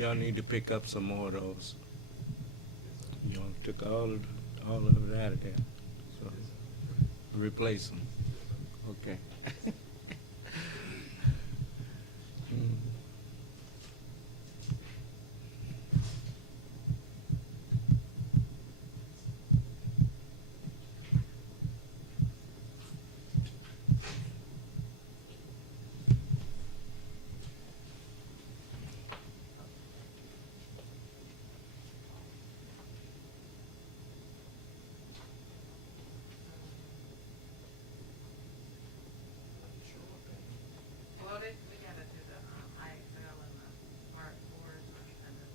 Y'all need to pick up some more of those. Y'all took all of it out of there. So replace them. Okay. We gotta do the IXL and the smart boards, and then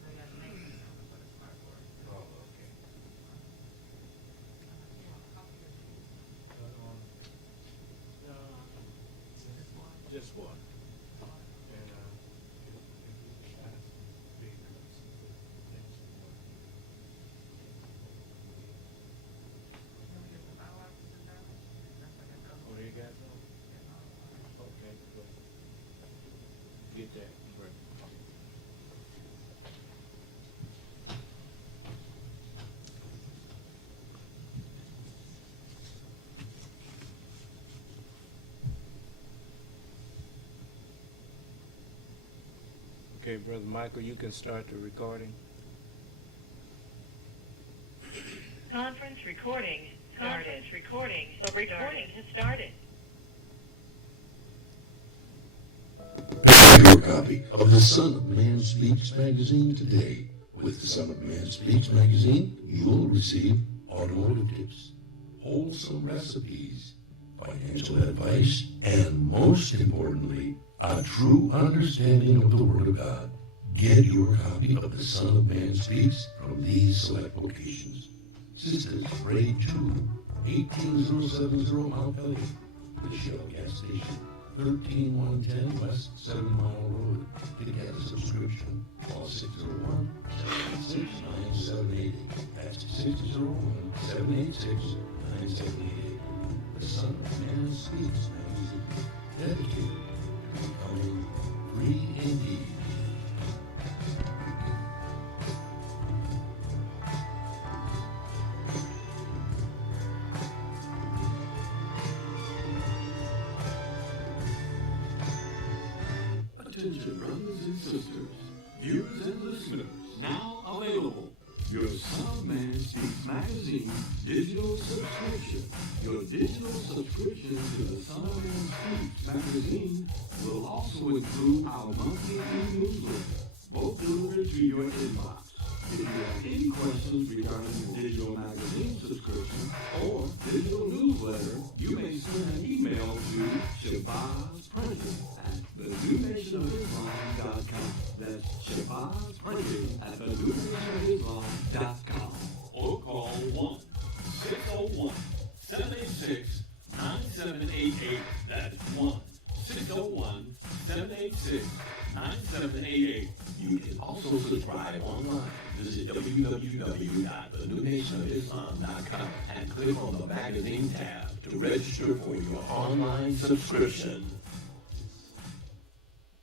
we gotta make something for the smart board. Oh, okay. Just one. And oh, there you guys go. Okay, good. Get that. Great. Okay, Brother Michael, you can start the recording. Conference recording started. Conference recording. The recording has started. Your copy of the Son of Man Speaks magazine today. With the Son of Man Speaks magazine, you'll receive automotive tips, wholesome recipes, financial advice, and most importantly, a true understanding of the Word of God. Get your copy of the Son of Man Speaks from these select locations: Sisters, Grade 2, 18070 Mount Elliott, the Shell Gas Station, 13110 West 7 Mile Road. To get a subscription, call 601-786-9788. That's 601-786-9788. The Son of Man Speaks magazine, dedicated to becoming free indeed. Attention, brothers and sisters, viewers and listeners, now available. Your Son of Man Speaks magazine digital subscription. Your digital subscription to the Son of Man Speaks magazine will also include our monthly e-newsletter, both delivered to your inbox. If you have any questions regarding the digital magazine subscription or digital newsletter, you may send an email to ShabazZprinting@thenewnationofislam.com. That's ShabazZprinting@thenewnationofislam.com. Or call 1-601-786-9788. That's 1-601-786-9788. You can also subscribe online. Visit www.thenewnationofislam.com and click on the magazine tab to register for your online subscription.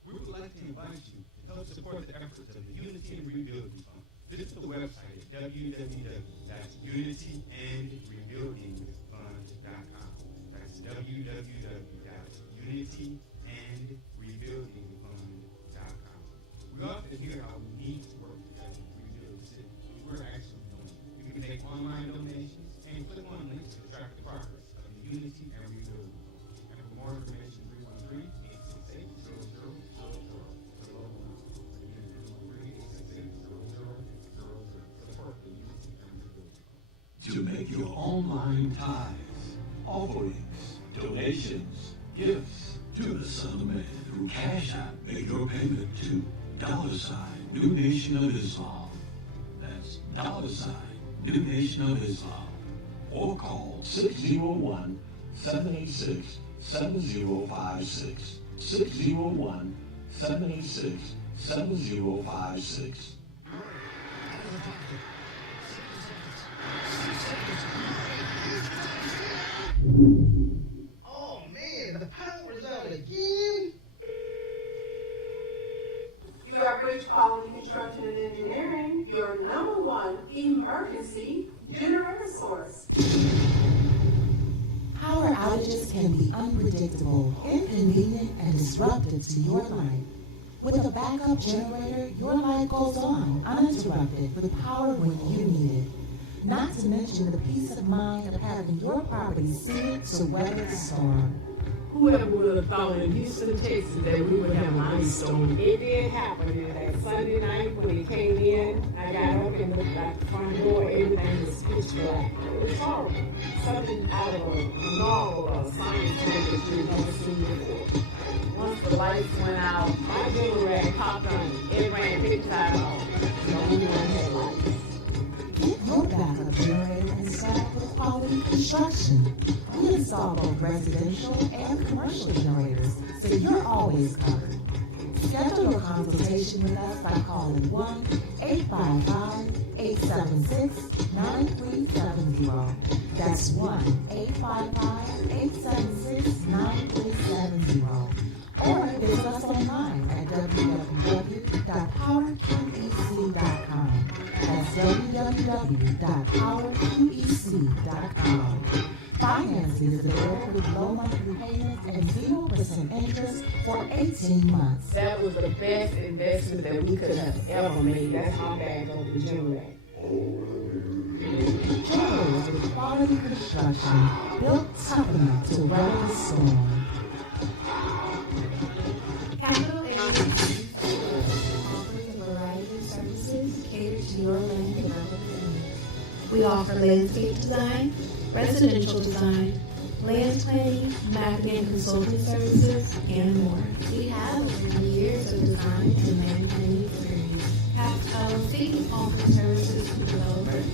We would like to invite you to help support the efforts of the Unity and Rebuilding Fund. Visit the website at www.unityandrebuildingfund.com. That's www.unityandrebuildingfund.com. We often hear how we need to work together to rebuild the city. We're actually doing it. You can make online donations and click on links to track the progress of the Unity and Rebuilding Fund. And for more information, 313-868-0000. It's a local number. Again, 313-868-0000. Support the Unity and Rebuilding Fund. To make your online tithes, offerings, donations, gifts to the Son of Man through Cash App, make your payment to $New Nation of Islam. That's $New Nation of Islam. Or call 601-786-7056. 601-786-7056. Oh man, the power's out again. You are Bridge Quality Construction and Engineering, your #1 emergency generator source. Power outages can be unpredictable, inconvenient, and disruptive to your life. With a backup generator, your life goes on uninterrupted with power when you need it. Not to mention the peace of mind of having your property suited to weather the storm. Whoever would have thought in Houston, Texas, that we would have an ice storm? It did happen. And that Sunday night when it came in, I got up and looked out the front door, everything was pitch black. It was horrible. Something out of a novel science that you've never seen before. Once the lights went out, my generator popped on. It ran 55 hours. The only one had lights. Get your backup generator installed with Quality Construction. We install both residential and commercial generators, so you're always covered. Schedule your consultation with us by calling 1-855-876-9370. That's 1-855-876-9370. Or visit us online at www.powerqec.com. That's www.powerqec.com. Financing is available with low monthly payments and 0% interest for 18 months. That was the best investment that we could have ever made. That's my bag on the generator. Generators with Quality Construction, built tough enough to weather the storm. Capital Area offers a variety of services catered to your land development needs. We offer landscape design, residential design, land planning, mapping and consulting services, and more. We have over 20 years of design and land planning experience. CAPS LLC offers services to developers,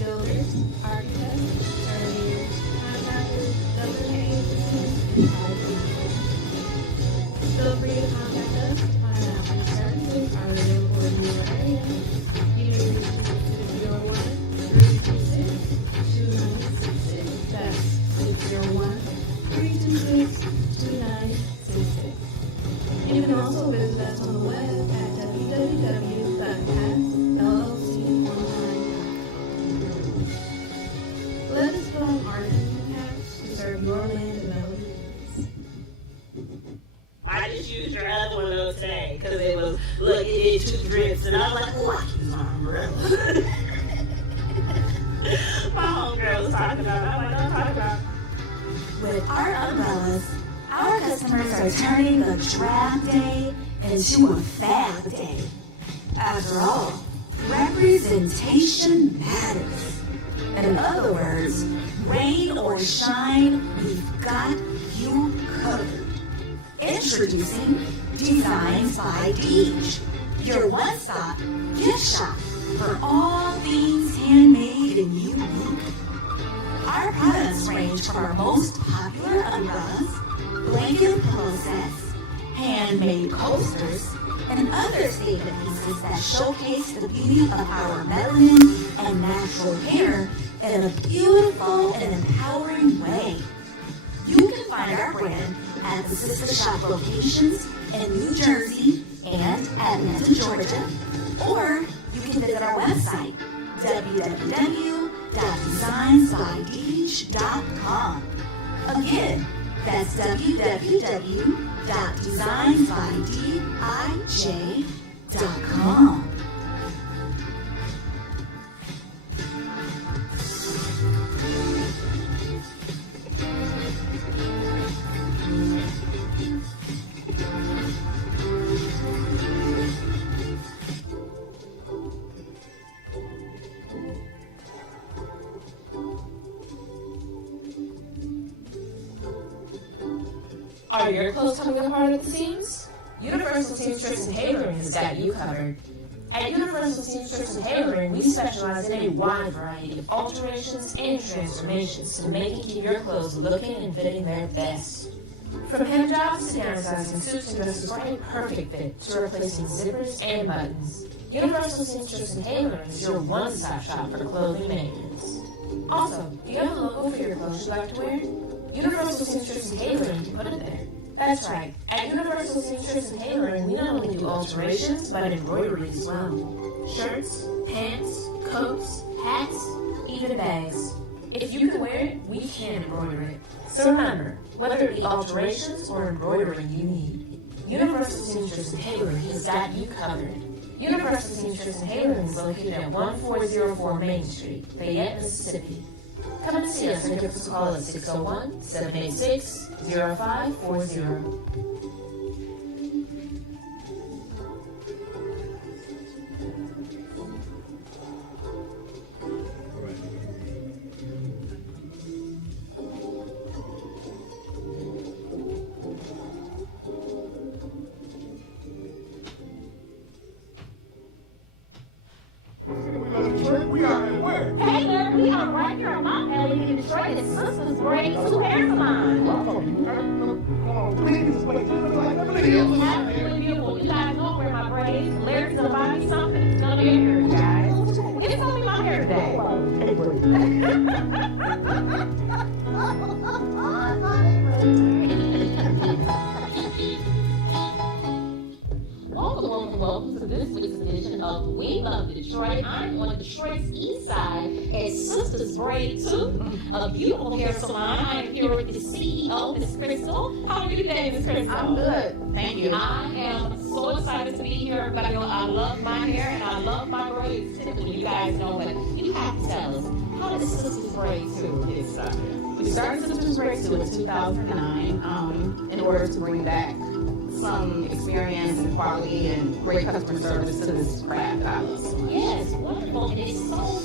builders, architects, surveyors, contractors, government agencies, and private contractors. Feel free to contact us to find out which services are available in your area. You may reach us at 601-326-2966. That's 601-326-2966. You can also visit us on the web at www.capsllc.com. Let us put on our caps to serve your land development. I just used your other one though today because it was, look, it did 2 drips, and I was like, oh, I can use my umbrella. My homegirl was talking about it. I'm like, don't talk about it. With our umbrellas, our customers are turning the draft day into a fab day. After all, representation matters. In other words, rain or shine, we've got you covered. Introducing Designs by Deej, your one-stop gift shop for all things handmade and unique. Our products range from our most popular umbrellas, blanket pillow sets, handmade coasters, and other statement pieces that showcase the beauty of our melanin and natural hair in a beautiful and empowering way. You can find our brand at the sister shop locations in New Jersey and Atlanta, Georgia, or you can visit our website, www.designsbydeej.com. Again, that's www.designsbydeej.com. Are your clothes coming apart at the seams? Universal Seamstress and Tailoring has got you covered. At Universal Seamstress and Tailoring, we specialize in a wide variety of alterations and transformations to make and keep your clothes looking and fitting their best. From hem jobs to downsizing suits and dresses for a perfect fit to replacing zippers and buttons, Universal Seamstress and Tailoring is your one-stop shop for clothing maintenance. Also, do you have a logo for your clothes you'd like to wear? Universal Seamstress and Tailoring can put it there. That's right. At Universal Seamstress and Tailoring, we not only do alterations, but embroidery as well. Shirts, pants, coats, hats, even bags. If you can wear it, we can embroider it. So remember, whether it be alterations or embroidery you need, Universal Seamstress and Tailoring has got you covered. Universal Seamstress and Tailoring is located at 1404 Main Street, Fayette, Mississippi. Come and see us or give us a call at 601-786-0540. We are at where? Taylor, we are right here on Mount Elliott in Detroit at Sisters Braid 2 Hair Salon. Please, please, like Beverly Hills. Absolutely beautiful. You guys know where my braids. Larry's gonna buy me something. It's gonna be in here, you guys. It's gonna be my hair today. Welcome to this week's edition of We Love Detroit. I'm on Detroit's east side at Sisters Braid 2, a beautiful hair salon. I am here with the CEO, Miss Crystal. How are you today, Miss Crystal? I'm good. Thank you. I am so excited to be here. Everybody know I love my hair and I love my braids. Typically, you guys know, but you have to tell us, how did Sisters Braid 2 get started? We started Sisters Braid 2 in 2009 in order to bring back some experience and quality and great customer service to this craft that I love so much. Yes, wonderful. And it's so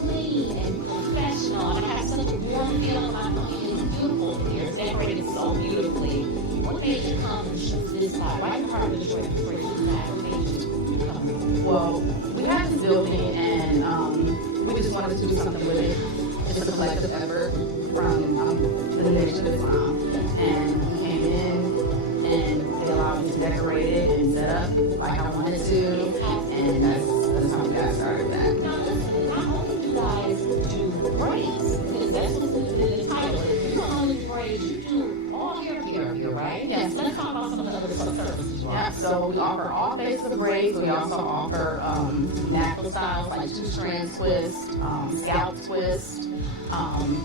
clean and professional. And I have such a warm feeling when I come in. It's beautiful here. It's decorated so beautifully. What made you come and choose this side? Right in the heart of Detroit, for you side. What made you come? Well, we had this building and we just wanted to do something with it. It's a collective effort from the initiative mom. And we came in and they allowed me to decorate it and set up like I wanted to, and that's how we got started with that. Now listen, not only do you guys do braids, because that's what's in the title, you don't only braids, you do all hair here, right? Yes. Let's talk about some of the other services you Yeah, so we offer all faces of braids. We also offer natural styles like 2-strand twist, scalp twist,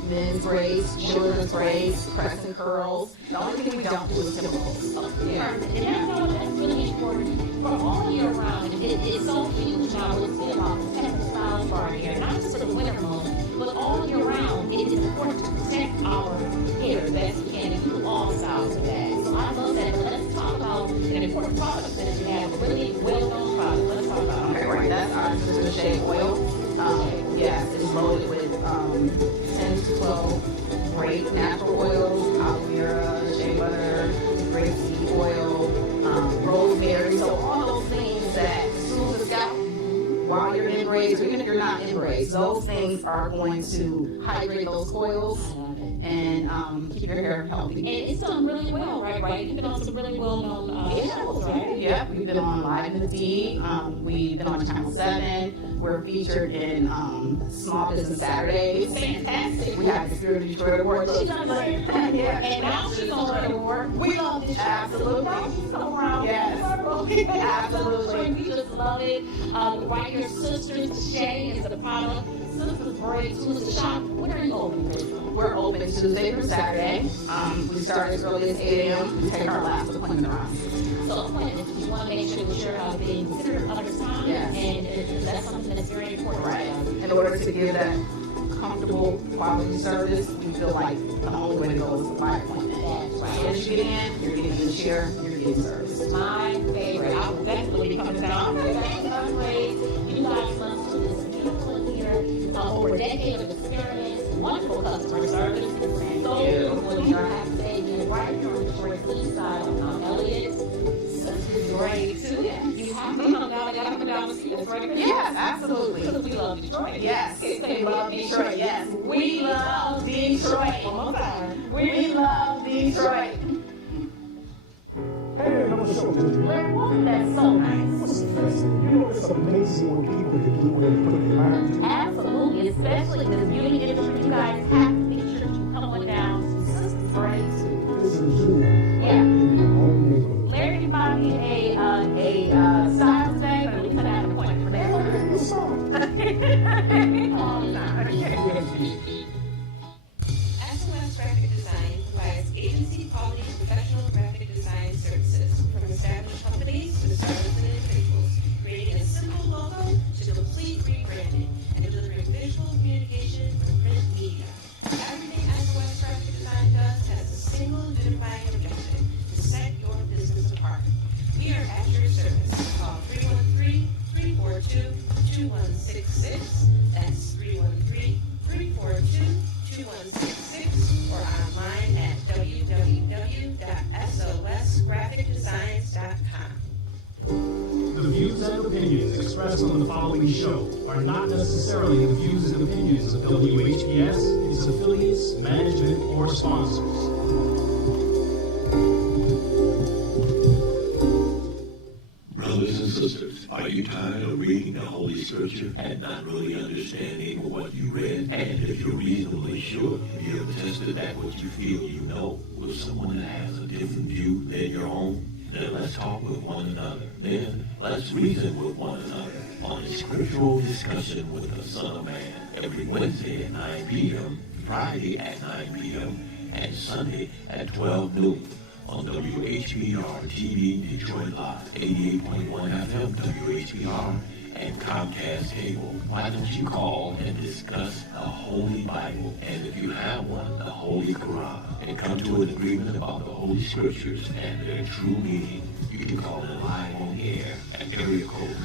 men's braids, children's braids, crescent curls. The only thing we don't do is chemicals. Yeah. And that's really important for all year round. It's so huge now. It's been about protective styles for our hair, not just for the winter months, but all year round. It is important to protect our hair the best we can and do all styles of that. So I love that. But let's talk about an important product that you have, a really well-known product. Let's talk about it. Okay, right. That's our Sister Shea oil. Yes, it's loaded with 10 to 12 great natural oils, aloe vera, shea butter, grapeseed oil, rosemary. So all those things that soothe the scalp while you're in braids, or even if you're not in braids, those things are going to hydrate those coils and keep your hair healthy. And it's done really well, right? You've been on some really well-known shows, right? Yeah, we've been on Live in the D. We've been on Channel 7. We're featured in Small Business Saturdays. Fantastic. We have the Spirit of Detroit Award. She's on the Yeah. And now she's on the award. We love Detroit. Absolutely. She's so around. Yes. Absolutely. We just love it. Right here, Sisters Shea is the product. Sisters Braid 2 is the shop. When are you open, Crystal? We're open Tuesday through Saturday. We start as early as 8 a.m. We take our last appointment around 6 p.m. So appointments, you want to make sure that you're being considered other time. Yes. And that's something that's very important. Right. In order to give that comfortable quality service, we feel like the only way to go is by appointment. That's right. So as you get in, you're getting in the chair, you're getting service. My favorite. I will definitely be coming down. Okay, you guys must do this beautiful here. Over a decade of experience, wonderful customer service. So beautiful here. I have to say, right here on the Detroit east side of Mount Elliott. Sisters Braid 2. You have to come down. I gotta come down and see us, right? Yes, absolutely. Because we love Detroit. Yes. They love Detroit. Yes. We love Detroit. One more time. We love Detroit. Hey, another show to you. Larry, wasn't that so nice? What's the best thing? You know, it's amazing what people can do when they put their mind to it. Absolutely, especially in the beauty industry. You guys have to make sure you come on down to Sisters Braid 2. This is you. Yeah, views and opinions expressed on the following show are not necessarily the views and opinions of WHPS, its affiliates, management, or sponsors. Brothers and sisters, are you tired of reading the Holy Scripture and not really understanding what you read? And if you're reasonably sure, have you ever tested that what you feel you know with someone that has a different view than your own? Then let's talk with one another. Then let's reason with one another on a Scriptural Discussion with the Son of Man every Wednesday at 9 p.m., Friday at 9 p.m., and Sunday at 12 noon. On WHPR TV Detroit Live, 88.1 FM WHPR, and Comcast Cable. Why don't you call and discuss the Holy Bible, and if you have one, the Holy Quran, and come to an agreement about the Holy Scriptures and their true meaning? You can call in live on air at area code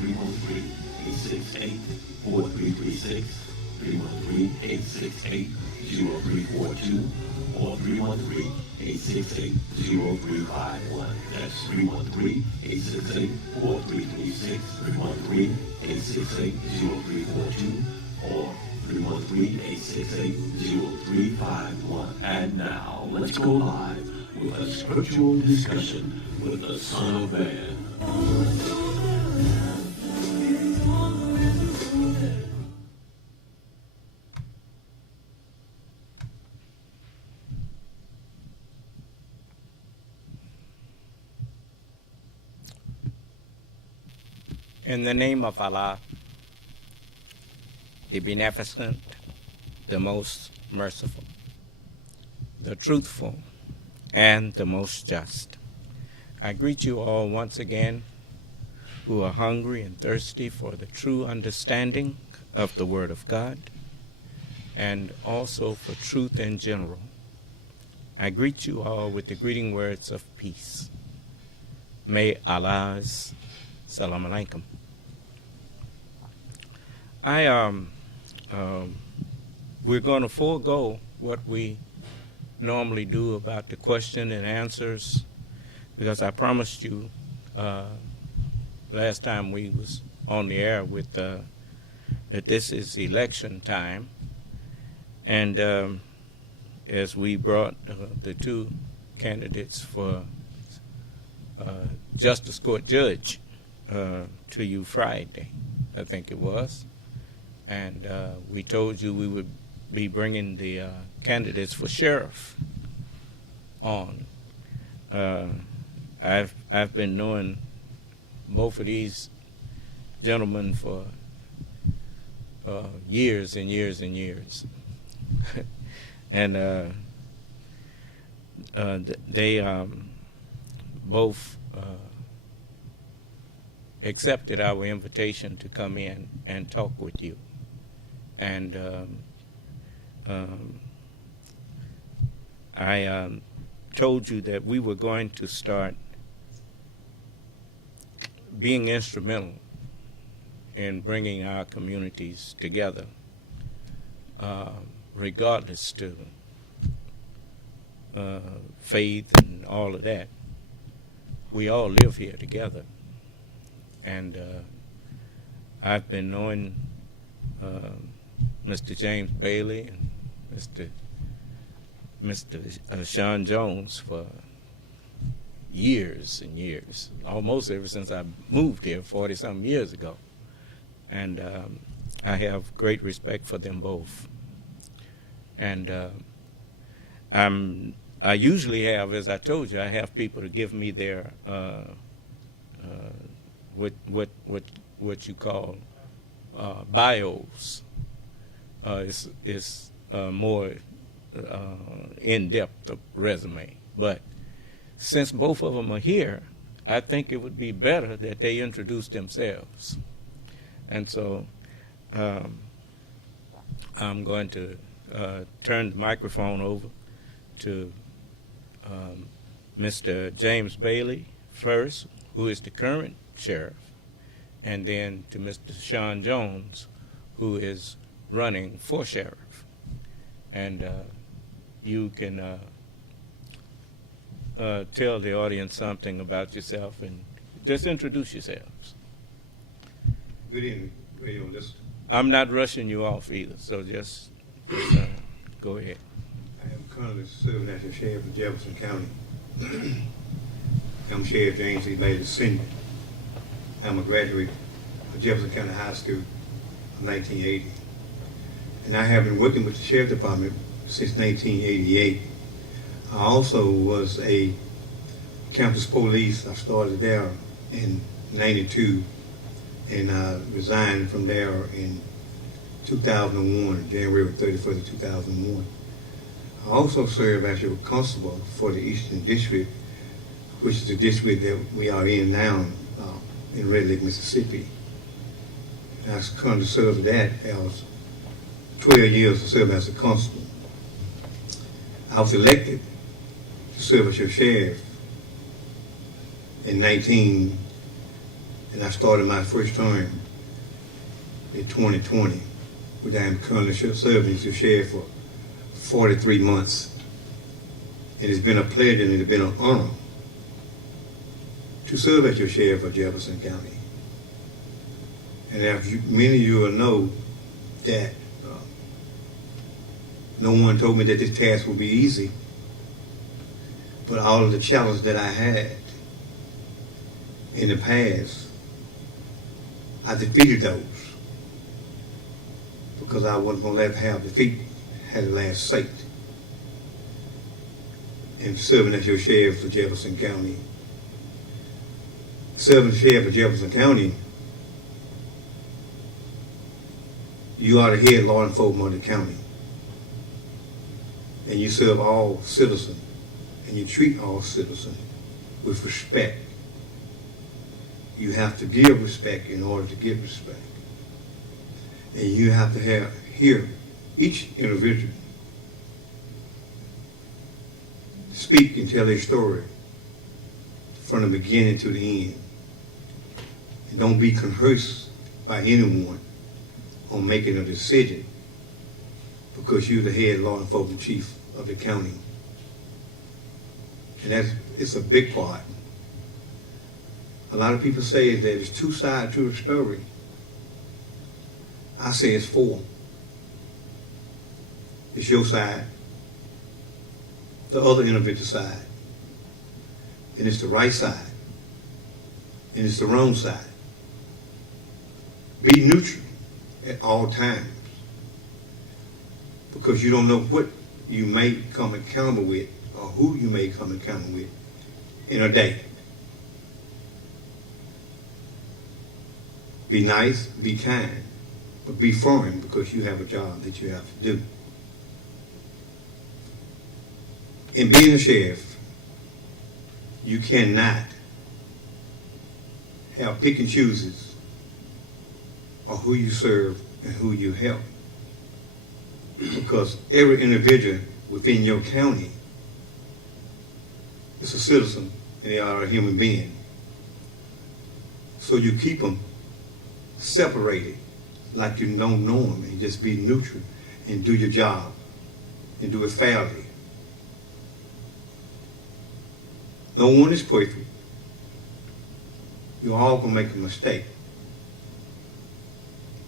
313-868-4336, 313-868-0342, or 313-868-0351. That's 313-868-4336, 313-868-0342, or 313-868-0351. And now, let's go live with a Scriptural Discussion with the Son of Man. In the name of Allah, the Beneficent, the Most Merciful, the Truthful, and the Most Just, I greet you all once again who are hungry and thirsty for the true understanding of the Word of God and also for truth in general. I greet you all with the greeting words of peace. May Allah's Salam Alaikum. We're going to forego what we normally do about the question and answers, because I promised you last time we was on the air with that this is election time, and as we brought the two candidates for Justice Court Judge to you Friday, I think it was, and we told you we would be bringing the candidates for sheriff on. I've been knowing both of these gentlemen for years and years and years, and they both accepted our invitation to come in and talk with you. And I told you that we were going to start being instrumental in bringing our communities together, regardless to faith and all of that. We all live here together. And I've been knowing Mr. James Bailey and Mr. Sean Jones for years and years, almost ever since I moved here 40-something years ago. And I have great respect for them both. And I usually have, as I told you, I have people to give me their what you call bios. It's more in-depth resume. But since both of them are here, I think it would be better that they introduce themselves. And so I'm going to turn the microphone over to Mr. James Bailey first, who is the current sheriff, and then to Mr. Sean Jones, who is running for sheriff. And you can tell the audience something about yourself and just introduce yourselves. Good evening, radio listeners. I'm not rushing you off either, so just go ahead. I am currently serving as the sheriff of Jefferson County. I'm Sheriff James E. Bailey Sr. I'm a graduate of Jefferson County High School in 1980. And I have been working with the Sheriff Department since 1988. I also was a campus police. I started there in 92 and I resigned from there in 2001, January 31st of 2001. I also served as your constable for the Eastern District, which is the district that we are in now in Red Lake, Mississippi. And I currently served that as 12 years to serve as a constable. I was elected to serve as your sheriff in 19, and I started my first term in 2020, which I am currently serving as your sheriff for 43 months. It has been a pleasure and it has been an honor to serve as your sheriff of Jefferson County. And as many of you will know that no one told me that this task would be easy, but all of the challenges that I had in the past, I defeated those because I wasn't going to let have defeat had the last say. And serving as your sheriff of Jefferson County, serving as sheriff of Jefferson County, you are the head law enforcement of the county. And you serve all citizens, and you treat all citizens with respect. You have to give respect in order to get respect. And you have to hear each individual speak and tell their story from the beginning to the end. And don't be coerced by anyone on making a decision because you're the head law enforcement chief of the county. And it's a big part. A lot of people say that there's two sides to the story. I say it's four. It's your side, the other individual side, and it's the right side, and it's the wrong side. Be neutral at all times because you don't know what you may come accountable with or who you may come accountable with in a day. Be nice, be kind, but be firm because you have a job that you have to do. In being a sheriff, you cannot have pick and chooses of who you serve and who you help. Because every individual within your county is a citizen and they are a human being. So you keep them separated like you don't know them and just be neutral and do your job and do it fairly. No one is perfect. You all can make a mistake.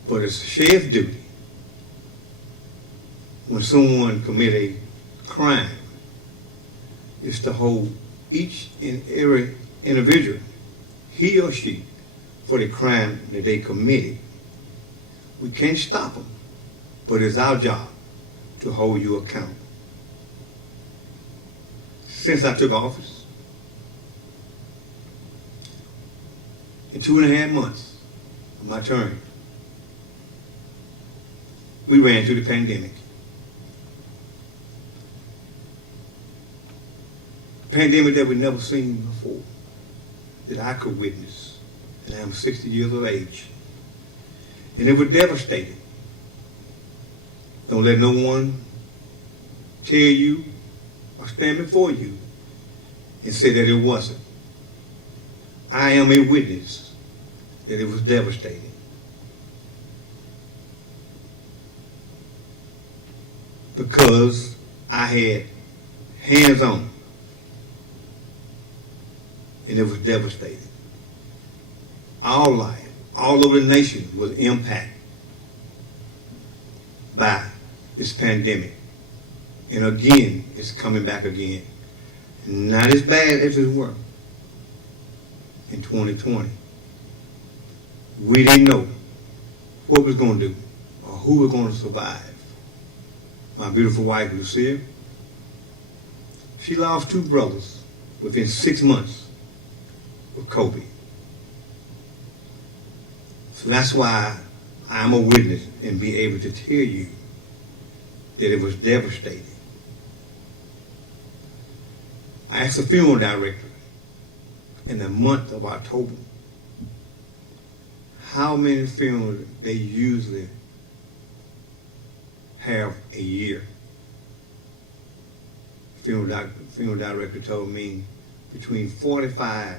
But it's a sheriff's duty when someone commit a crime is to hold each and every individual, he or she, for the crime that they committed. We can't stop them, but it's our job to hold you accountable. Since I took office, in 2.5 months of my term, we ran through the pandemic. Pandemic that we've never seen before, that I could witness, and I'm 60 years of age. And it was devastating. Don't let no one tell you or stand before you and say that it wasn't. I am a witness that it was devastating. Because I had hands-on. And it was devastating. Our life all over the nation was impacted by this pandemic. And again, it's coming back again. Not as bad as it were in 2020. We didn't know what we was going to do or who was going to survive. My beautiful wife, Lucia, she lost 2 brothers within 6 months of COVID. So that's why I'm a witness and be able to tell you that it was devastating. I asked the funeral director in the month of October how many funerals they usually have a year. Funeral director told me between 45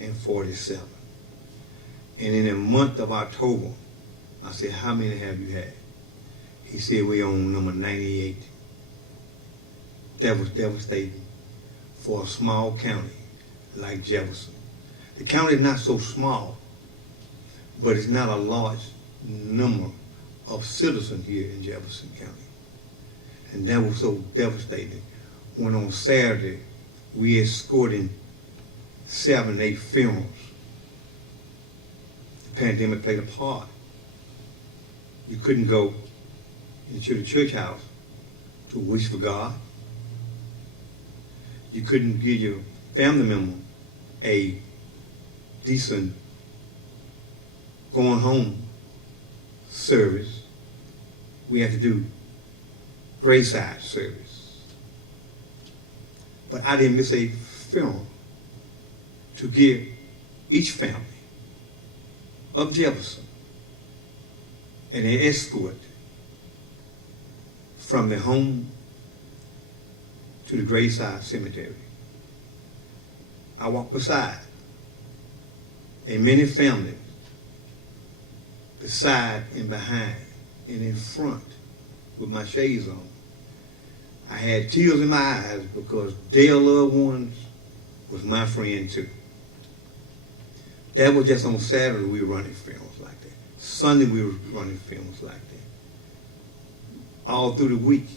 and 47. And in the month of October, I said, how many have you had? He said, we on number 98. That was devastating for a small county like Jefferson. The county is not so small, but it's not a large number of citizens here in Jefferson County. And that was so devastating when on Saturday we escorted 7, 8 funerals. The pandemic played a part. You couldn't go into the church house to wish for God. You couldn't give your family member a decent going home service. We had to do graveside service. But I didn't miss a funeral to give each family of Jefferson an escort from their home to the graveside cemetery. I walked beside a many families, beside and behind and in front with my shades on. I had tears in my eyes because their loved ones was my friend too. That was just on Saturday we were running funerals like that. Sunday we were running funerals like that. All through the week,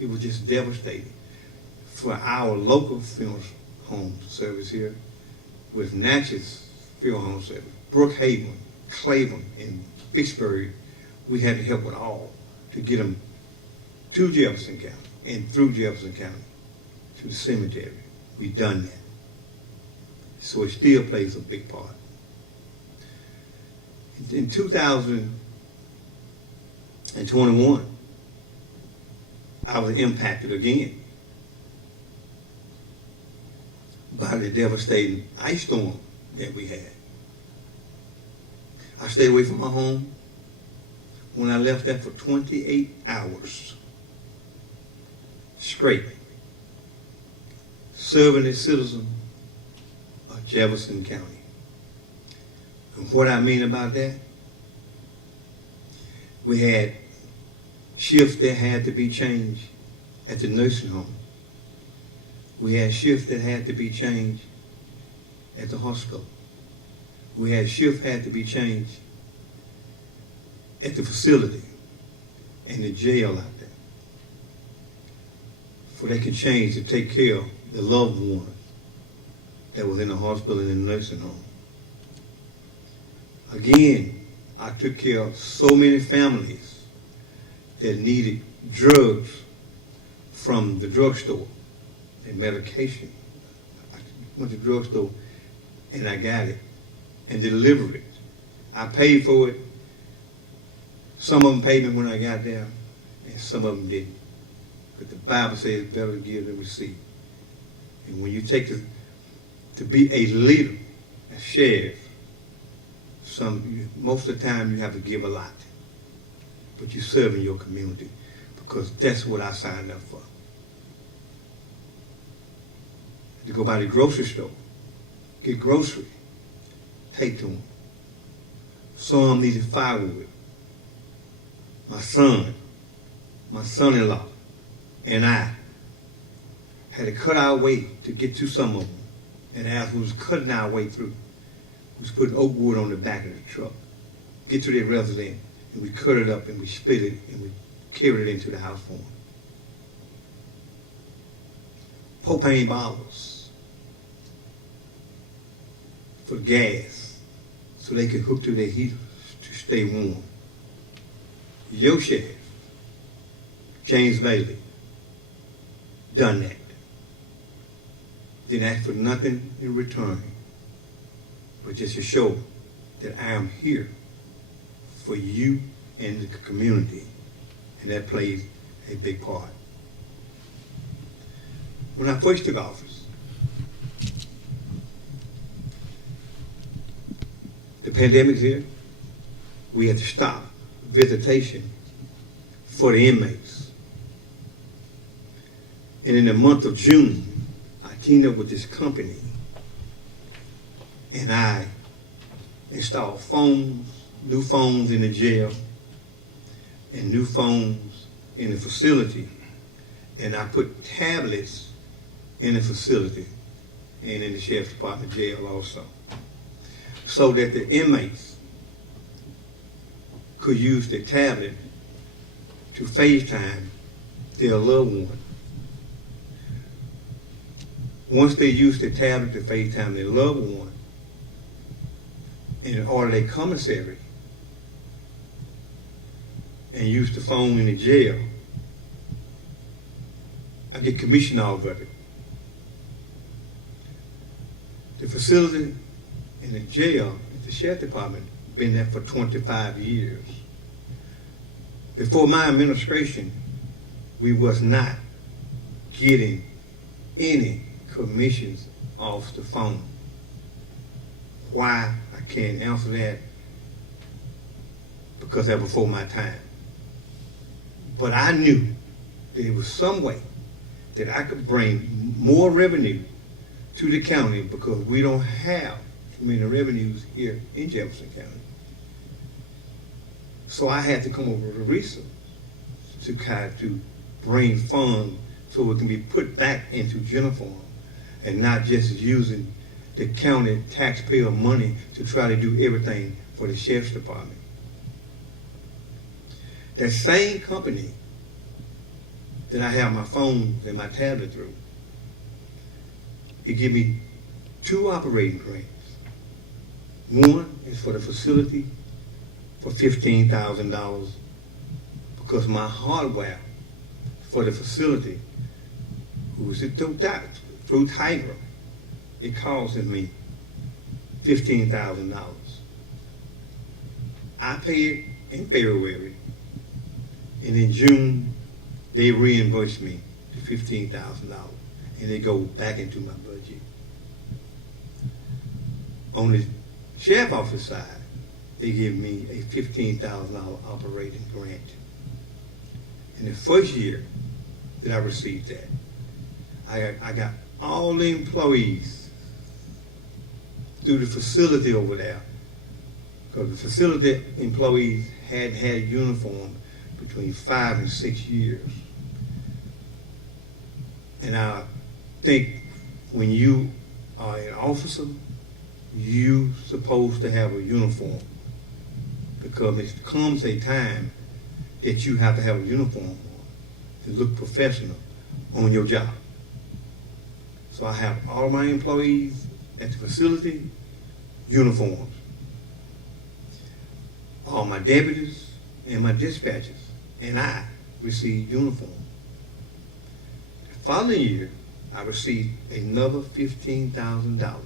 it was just devastating. For our local funeral home service here, with Natchez Funeral Home Service, Brookhaven, Cleveland, and Vicksburg, we had to help with all to get them to Jefferson County and through Jefferson County to the cemetery. We've done that. So it still plays a big part. In 2021, I was impacted again by the devastating ice storm that we had. I stayed away from my home. When I left that for 28 hours straight, serving as citizen of Jefferson County. And what I mean about that, we had shifts that had to be changed at the nursing home. We had shifts that had to be changed at the hospital. We had shifts had to be changed at the facility and the jail out there. For they could change to take care of the loved ones that was in the hospital and in the nursing home. Again, I took care of so many families that needed drugs from the drugstore and medication. I went to the drugstore and I got it and delivered it. I paid for it. Some of them paid me when I got there and some of them didn't. But the Bible says it's better to give than receive. And when you take to be a leader, a sheriff, most of the time you have to give a lot. But you serve in your community because that's what I signed up for. To go by the grocery store, get groceries, take to them. Some needed firewood. My son-in-law, and I had to cut our way to get to some of them. And as we was cutting our way through, was putting oak wood on the back of the truck. Get to their residence, and we cut it up and we split it and we carried it into the house for them. Propane bottles for gas so they could hook to their heaters to stay warm. Your sheriff, James Bailey, done that. Didn't ask for nothing in return, but just to show that I am here for you and the community, and that plays a big part. When I first took office, the pandemic's here. We had to stop visitation for the inmates. And in the month of June, I teamed up with this company and I installed phones, new phones in the jail and new phones in the facility. And I put tablets in the facility and in the sheriff's department jail also, so that the inmates could use their tablet to FaceTime their loved one. Once they use their tablet to FaceTime their loved one and order their commissary and use the phone in the jail, I get commission off of it. The facility and the jail, the sheriff department, been there for 25 years. Before my administration, we was not getting any commissions off the phone. Why? I can't answer that, because that was before my time. But I knew that there was some way that I could bring more revenue to the county, because we don't have too many revenues here in Jefferson County. So I had to come over with a resource to kind to bring funds so it can be put back into general fund and not just using the county taxpayer money to try to do everything for the sheriff's department. That same company that I have my phone and my tablet through, he gave me 2 operating grants. One is for the facility for $15,000, because my hardware for the facility, who was through Tiger, it cost me $15,000. I paid in February, and in June they reimbursed me the $15,000, and it goes back into my budget. On the sheriff's office side, they give me a $15,000 operating grant. In the first year that I received that, I got all the employees through the facility over there, because the facility employees had had uniform between 5 and 6 years. And I think when you are an officer, you supposed to have a uniform, because it comes a time that you have to have a uniform on to look professional on your job. So I have all my employees at the facility uniforms, all my deputies and my dispatchers, and I received uniform. The following year, I received another $15,000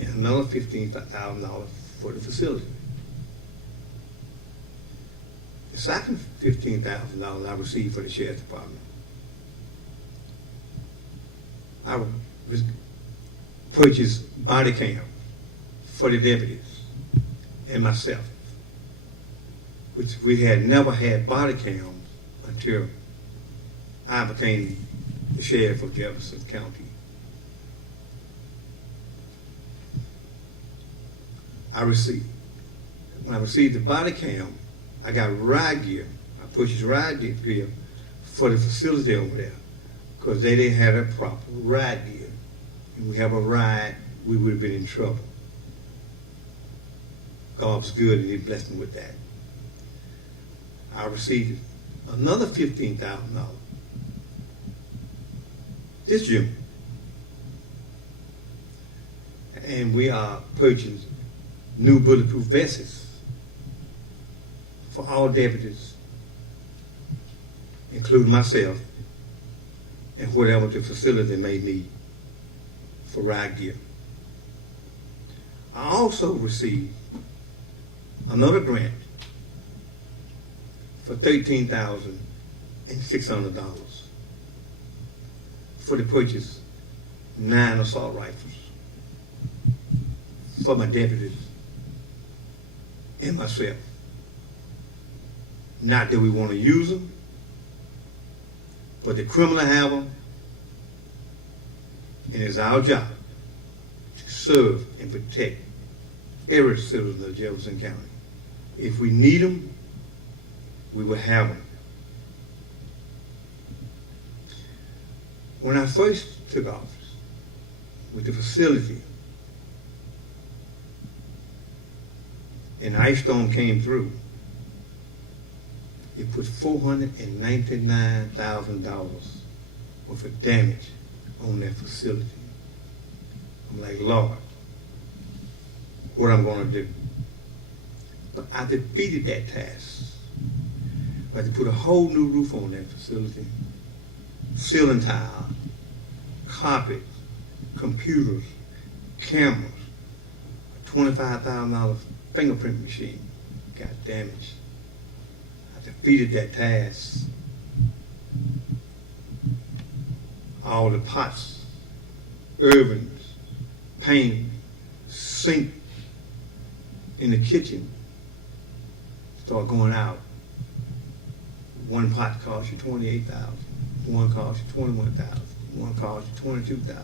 and another $15,000 for the facility. The second $15,000 I received for the sheriff's department, I purchased body cam for the deputies and myself, which we had never had body cams until I became the sheriff of Jefferson County. When I received the body cam, I got ride gear. I purchased ride gear for the facility over there, because they didn't have a proper ride gear. And we have a ride we would have been in trouble. God was good and he blessed me with that. I received another $15,000 this June. And we are purchasing new bulletproof vests for all deputies, including myself, and whatever the facility may need for ride gear. I also received another grant for $13,600 for the purchase 9 assault rifles for my deputies and myself. Not that we want to use them, but the criminal have them, and it's our job to serve and protect every citizen of Jefferson County. If we need them, we will have them. When I first took office with the facility, and Ice Storm came through, it put $499,000 worth of damage on that facility. I'm like, Lord, what I'm going to do? But I defeated that task. I had to put a whole new roof on that facility, ceiling tile, carpet, computers, cameras, a $25,000 fingerprint machine got damaged. I defeated that task. All the pots, ovens, pan, sink in the kitchen start going out. One pot costs you $28,000. One costs you $21,000. One costs you $22,000.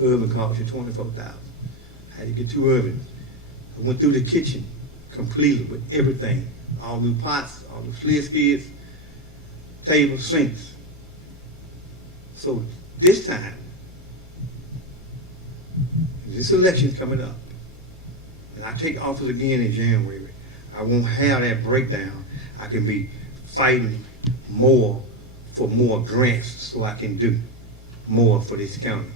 Oven costs you $24,000. I had to get 2 ovens. I went through the kitchen completely with everything. All new pots, all the slid skids, tables, sinks. So this time, this election's coming up, and I take office again in January, I won't have that breakdown. I can be fighting more for more grants so I can do more for this county.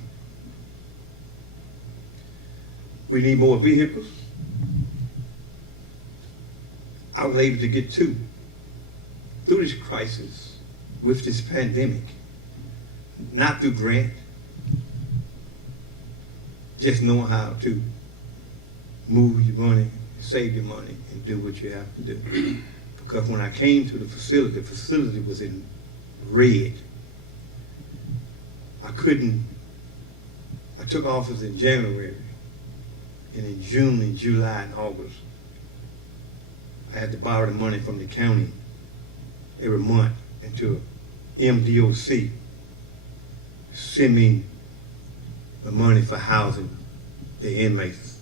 We need more vehicles. I was able to get 2 through this crisis with this pandemic, not through grant, just knowing how to move your money, save your money, and do what you have to do. Because when I came to the facility was in red. I took office in January, and in June and July and August, I had to borrow the money from the county every month until MDOC send me the money for housing the inmates.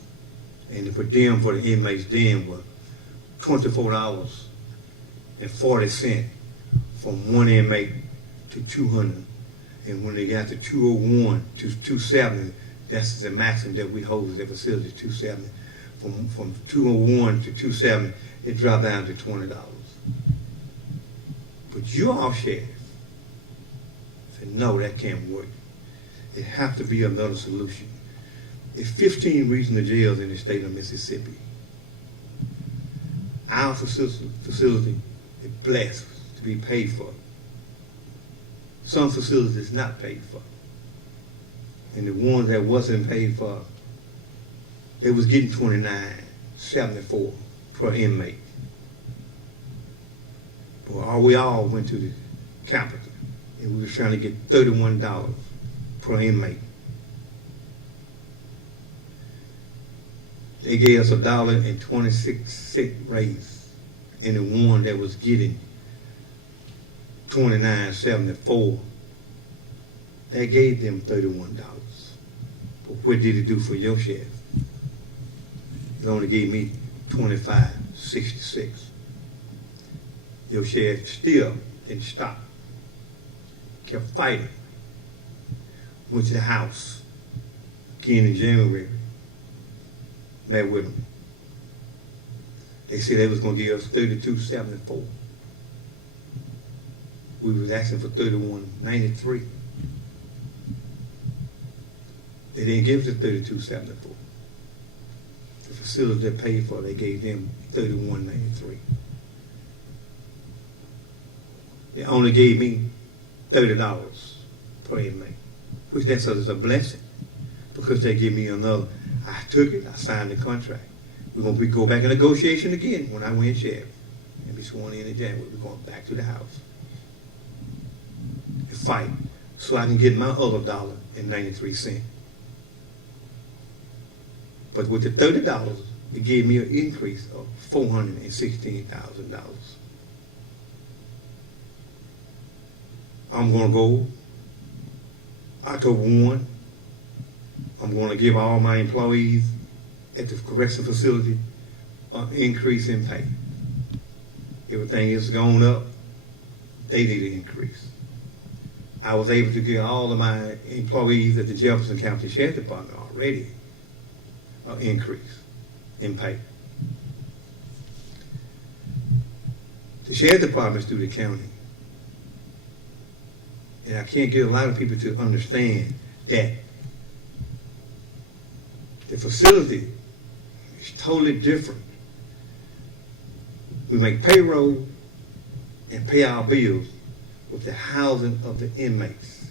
And the per diem for the inmates then was $24.40 from one inmate to 200. And when they got to 201 to 270, that's the maximum that we hold at the facility, 270. From 201 to 270, it dropped down to $20. But you all sheriff said, no, that can't work. It has to be another solution. It's 15 regional jails in the state of Mississippi. Our facility is blessed to be paid for. Some facilities not paid for. And the ones that wasn't paid for, they was getting $29.74 per inmate. But we all went to the capital, and we was trying to get $31 per inmate. They gave us $1.26 raise, and the one that was getting $29.74, they gave them $31. But what did it do for your sheriff? It only gave me $25.66. Your sheriff still didn't stop. Kept fighting. Went to the House again in January met with them. They said they was going to give us $32.74. We was asking for $31.93. They didn't give us the $32.74. The facility they paid for, they gave them $31.93. They only gave me $30 per inmate, which that's a blessing, because they give me another. I took it, I signed the contract. We're going to go back in negotiation again when I win sheriff and be sworn in January. We're going back to the house and fight so I can get my other $1.93. But with the $30, it gave me an increase of $416,000. I'm going to go October 1. I'm going to give all my employees at the correctional facility an increase in pay. Everything is going up. They need an increase. I was able to give all of my employees at the Jefferson County Sheriff Department already an increase in pay. The Sheriff Department's through the county. And I can't get a lot of people to understand that the facility is totally different. We make payroll and pay our bills with the housing of the inmates.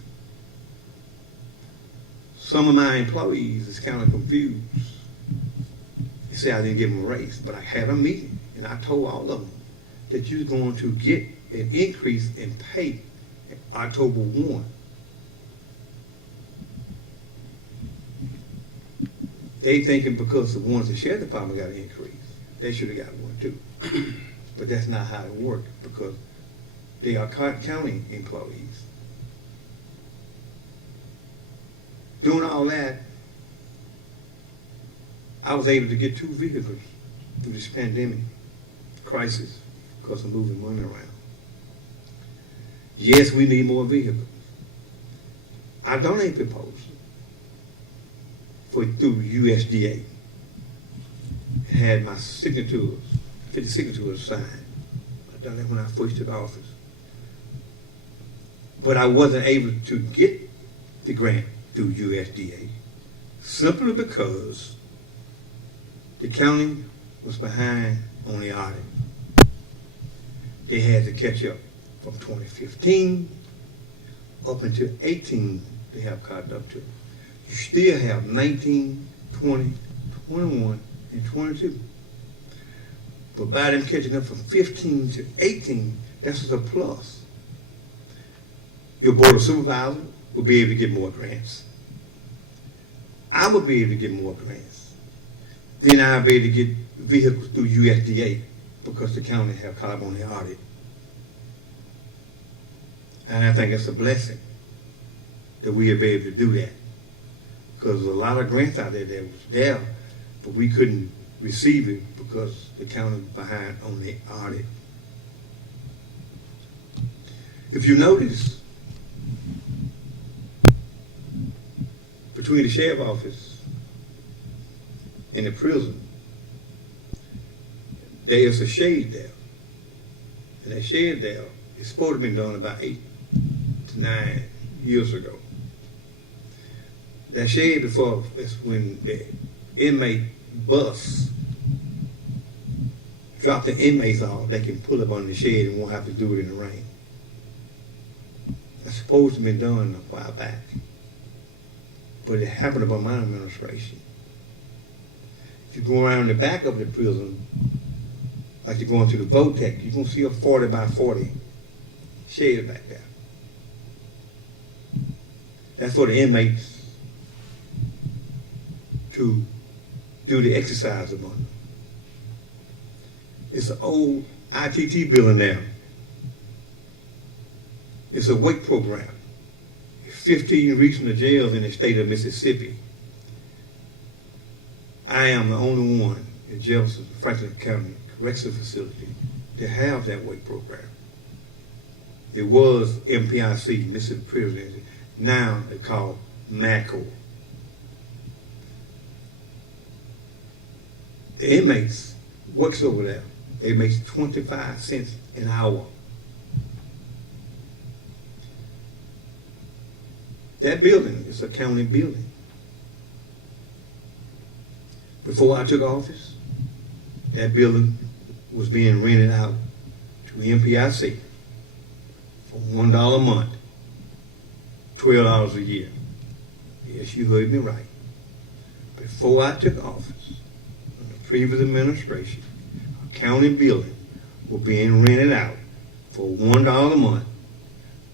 Some of my employees is kind of confused. They say I didn't give them a raise, but I had a meeting and I told all of them that you're going to get an increase in pay October 1. They thinking because the ones in the Sheriff Department got an increase, they should have got one too. But that's not how it worked, because they are county employees. Doing all that, I was able to get 2 vehicles through this pandemic crisis because of moving money around. Yes, we need more vehicles. I donate proposal through USDA. It had my signatures, 50 signatures signed. I done that when I first took office. But I wasn't able to get the grant through USDA simply because the county was behind on the audit. They had to catch up from 2015 up until 18 they have caught up to. You still have 19, 20, 21, and 22. But by them catching up from 15 to 18, that's a plus. Your board of supervisors will be able to get more grants. I will be able to get more grants. Then I'll be able to get vehicles through USDA because the county have caught up on the audit. And I think that's a blessing that we'll be able to do that. Because there's a lot of grants out there that was there, but we couldn't receive it because the county was behind on the audit. If you notice, between the sheriff's office and the prison, there is a shade there. And that shade there is supposed to have been done about 8 to 9 years ago. That shade before is when the inmate bus drop the inmates off, they can pull up on the shade and won't have to do it in the rain. That's supposed to have been done a while back. But it happened about my administration. If you go around the back of the prison, like you're going to the Votech, you're going to see a 40 by 40 shade back there. That's for the inmates to do the exercise among. It's an old ITT building there. It's a weight program. 15 regional jails in the state of Mississippi. I am the only one in Jefferson, Franklin County Correctional Facility to have that weight program. It was MPIC, Mississippi Prison. Now it's called MACO. The inmates works over there. They make 25 cents an hour. That building is a county building. Before I took office, that building was being rented out to MPIC for $1 a month, $12 a year. Yes, you heard me right. Before I took office, in the previous administration, a county building was being rented out for $1 a month,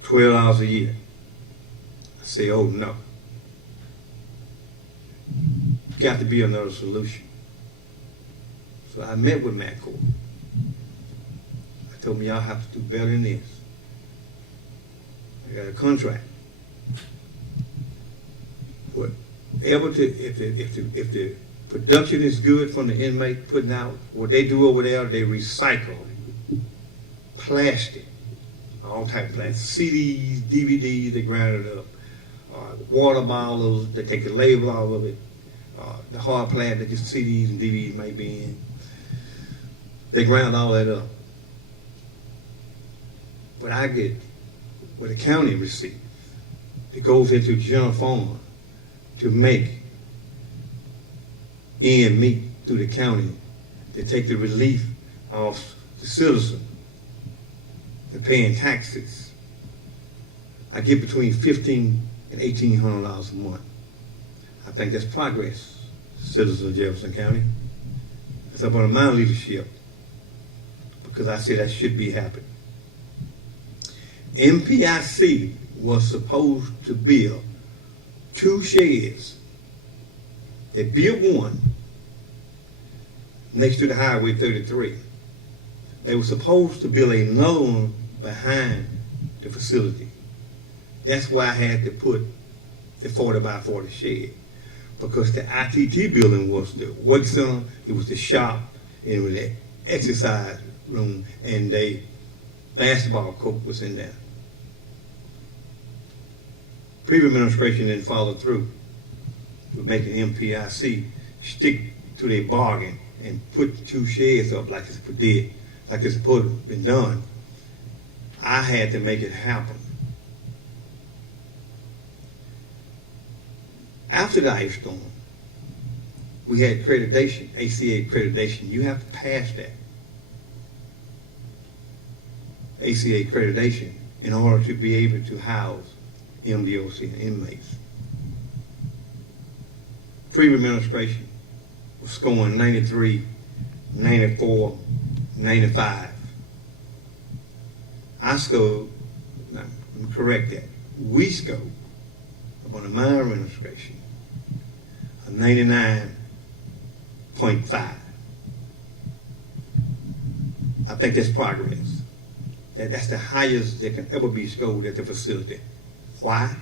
$12 a year. I say, oh no. Got to be another solution. So I met with Matt Court. I told him, y'all have to do better than this. I got a contract. Whatever if the production is good from the inmate putting out, what they do over there, they recycle plastic, all type of plastic, CDs, DVDs, they grind it up, water bottles, they take the label off of it, the hard plastic that just CDs and DVDs might be in. They grind all that up. But I get what the county receives. It goes into general fund to make end meet through the county to take the relief of the citizen. They're paying taxes. I get between $1,500 and $1,800 a month. I think that's progress, citizens of Jefferson County. It's up under my leadership because I say that should be happening. MPIC was supposed to build 2 sheds. They built one next to the Highway 33. They were supposed to build another one behind the facility. That's why I had to put the 40 by 40 shed, because the ITT building was the work center, it was the shop, and it was the exercise room, and the basketball court was in there. Previous administration didn't follow through with making MPIC stick to their bargain and put 2 sheds up like it's supposed to have been done. I had to make it happen. After the ice storm, we had accreditation, ACA accreditation. You have to pass that ACA accreditation in order to be able to house MDOC and inmates. Previous administration was scoring 93, 94, 95. I scored, now, let me correct that, we scored, upon the my administration, a 99.5. I think that's progress. That's the highest that can ever be scored at the facility. Why?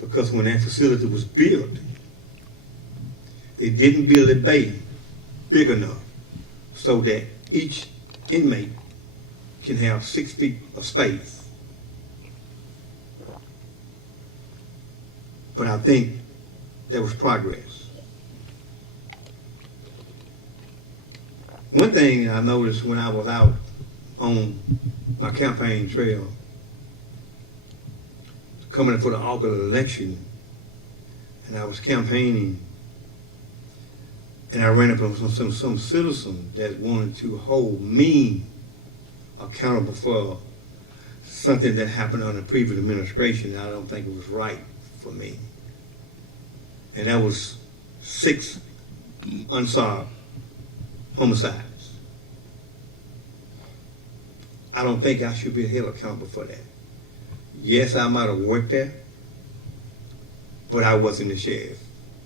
Because when that facility was built, they didn't build a bay big enough so that each inmate can have 6 feet of space. But I think there was progress. One thing I noticed when I was out on my campaign trail, coming for the August election, and I was campaigning, and I ran up on some citizen that wanted to hold me accountable for something that happened under the previous administration, and I don't think it was right for me. And that was 6 unsolved homicides. I don't think I should be held accountable for that. Yes, I might have worked there, but I wasn't the sheriff,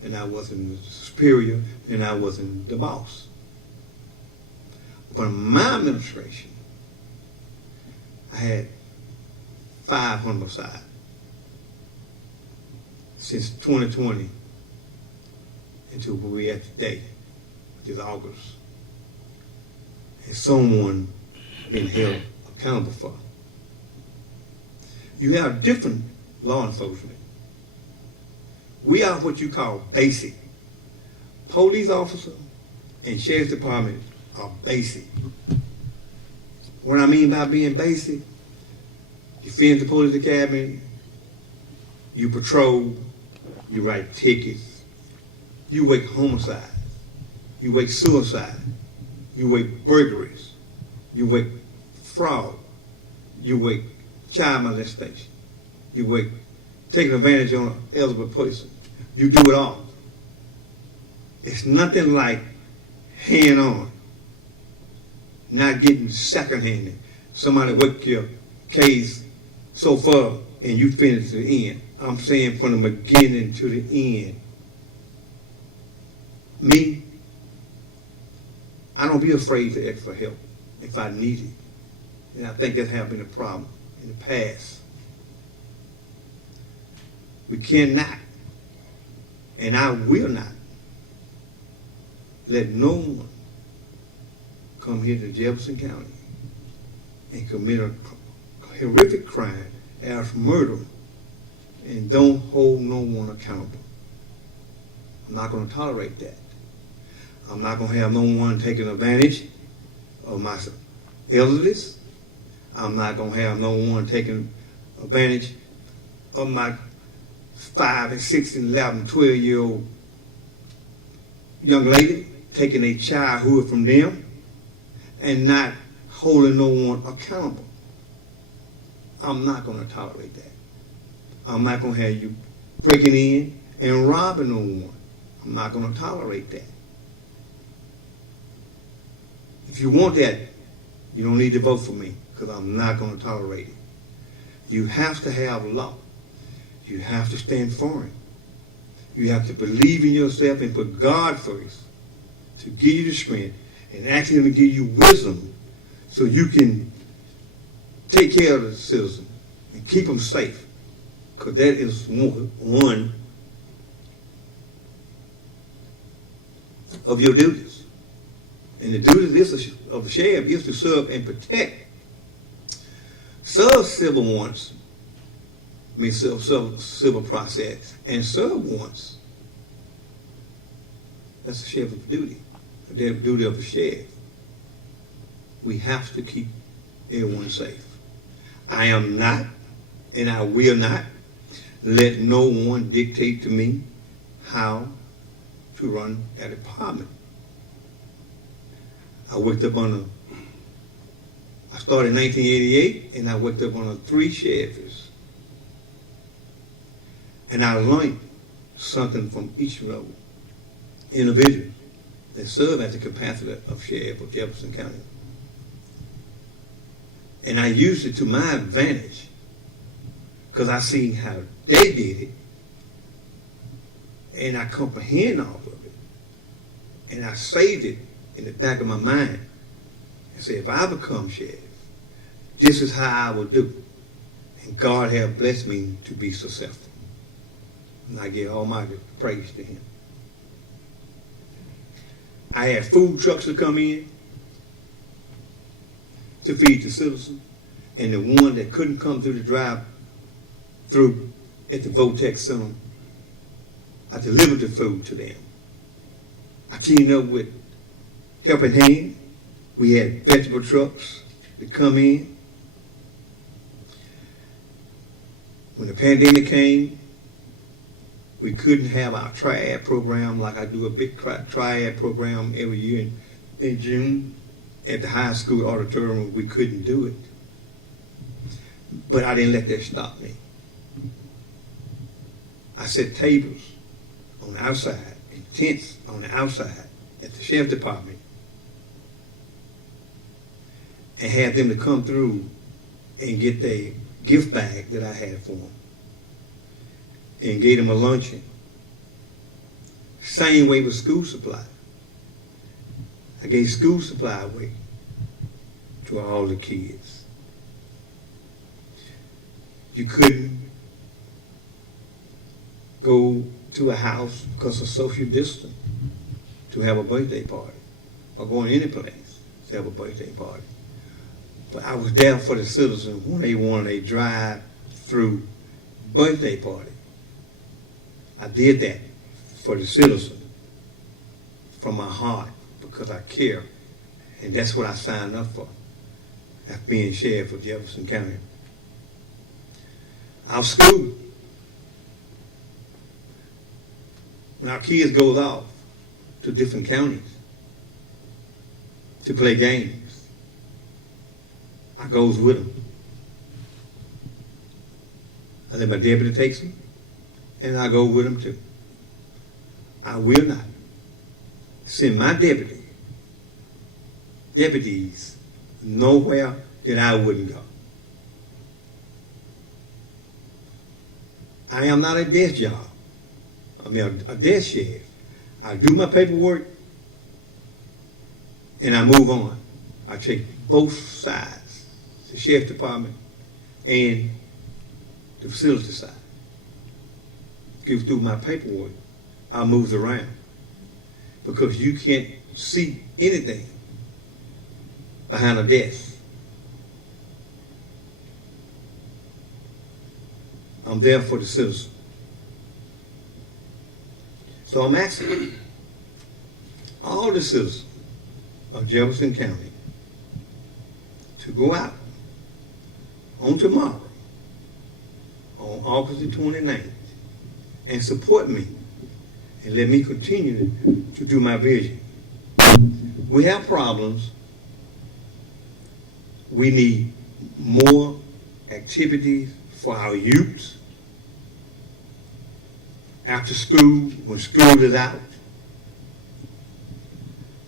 and I wasn't the superior, and I wasn't the boss. But in my administration, I had 5 homicides since 2020 until where we at today, which is August. And someone been held accountable for. You have different law enforcement. We are what you call basic. Police officer, and sheriff's department are basic. What I mean by being basic, you finish the police academy, you patrol, you write tickets, you wake homicide, you wake suicide, you wake burglaries, you wake fraud, you wake child molestation, you wake taking advantage on an elderly person. You do it all. It's nothing like hand-on, not getting second-handed. Somebody wake your case so far and you finish to the end. I'm saying from the beginning to the end. Me, I don't be afraid to ask for help if I need it. And I think that has been a problem in the past. We cannot, and I will not, let no one come here to Jefferson County and commit a horrific crime as murder and don't hold no one accountable. I'm not going to tolerate that. I'm not going to have no one taking advantage of my elderly. I'm not going to have no one taking advantage of my 5 and 6 and 11, 12-year-old young lady, taking a childhood from them and not holding no one accountable. I'm not going to tolerate that. I'm not going to have you breaking in and robbing no one. I'm not going to tolerate that. If you want that, you don't need to vote for me, because I'm not going to tolerate it. You have to have law. You have to stand for it. You have to believe in yourself and put God first to give you the strength and ask Him to give you wisdom so you can take care of the citizen and keep them safe, because that is one of your duties. And the duties of the sheriff is to serve and protect. Serve civil warrants, civil process, and serve warrants. That's the sheriff's duty, the duty of the sheriff. We have to keep everyone safe. I am not, and I will not, let no one dictate to me how to run that department. I started in 1988, and I worked up on 3 sheriffs. And I learned something from each of those individuals that serve as the capacity of sheriff of Jefferson County. And I used it to my advantage, because I seen how they did it, and I comprehend all of it. And I saved it in the back of my mind and say, if I become sheriff, this is how I will do. And God has blessed me to be successful. And I give almighty praise to Him. I had food trucks to come in to feed the citizens, and the one that couldn't come through the drive-through at the Votex Center, I delivered the food to them. I teamed up with Helping Hand. We had vegetable trucks that come in. When the pandemic came, we couldn't have our triad program like I do a big triad program every year in June at the high school auditorium. We couldn't do it. But I didn't let that stop me. I set tables on the outside and tents on the outside at the sheriff's department and had them to come through and get their gift bag that I had for them and gave them a luncheon. Same way with school supply. I gave school supply away to all the kids. You couldn't go to a house because of social distance to have a birthday party or going any place to have a birthday party. But I was there for the citizens when they wanted a drive-through birthday party. I did that for the citizens from my heart. because I care. And that's what I signed up for. That's being sheriff of Jefferson County. Our school, when our kids go off to different counties to play games, I goes with them. I let my deputy take them, and I go with them too. I will not send my deputies nowhere that I wouldn't go. I am not a desk job. I mean, a desk sheriff. I do my paperwork and I move on. I take both sides, the sheriff's department and the facility side. Go through my paperwork. I move around because you can't see anything behind a desk. I'm there for the citizen. So I'm asking all the citizens of Jefferson County to go out on tomorrow, on August the 29th, and support me and let me continue to do my vision. We have problems. We need more activities for our youth after school, when school is out.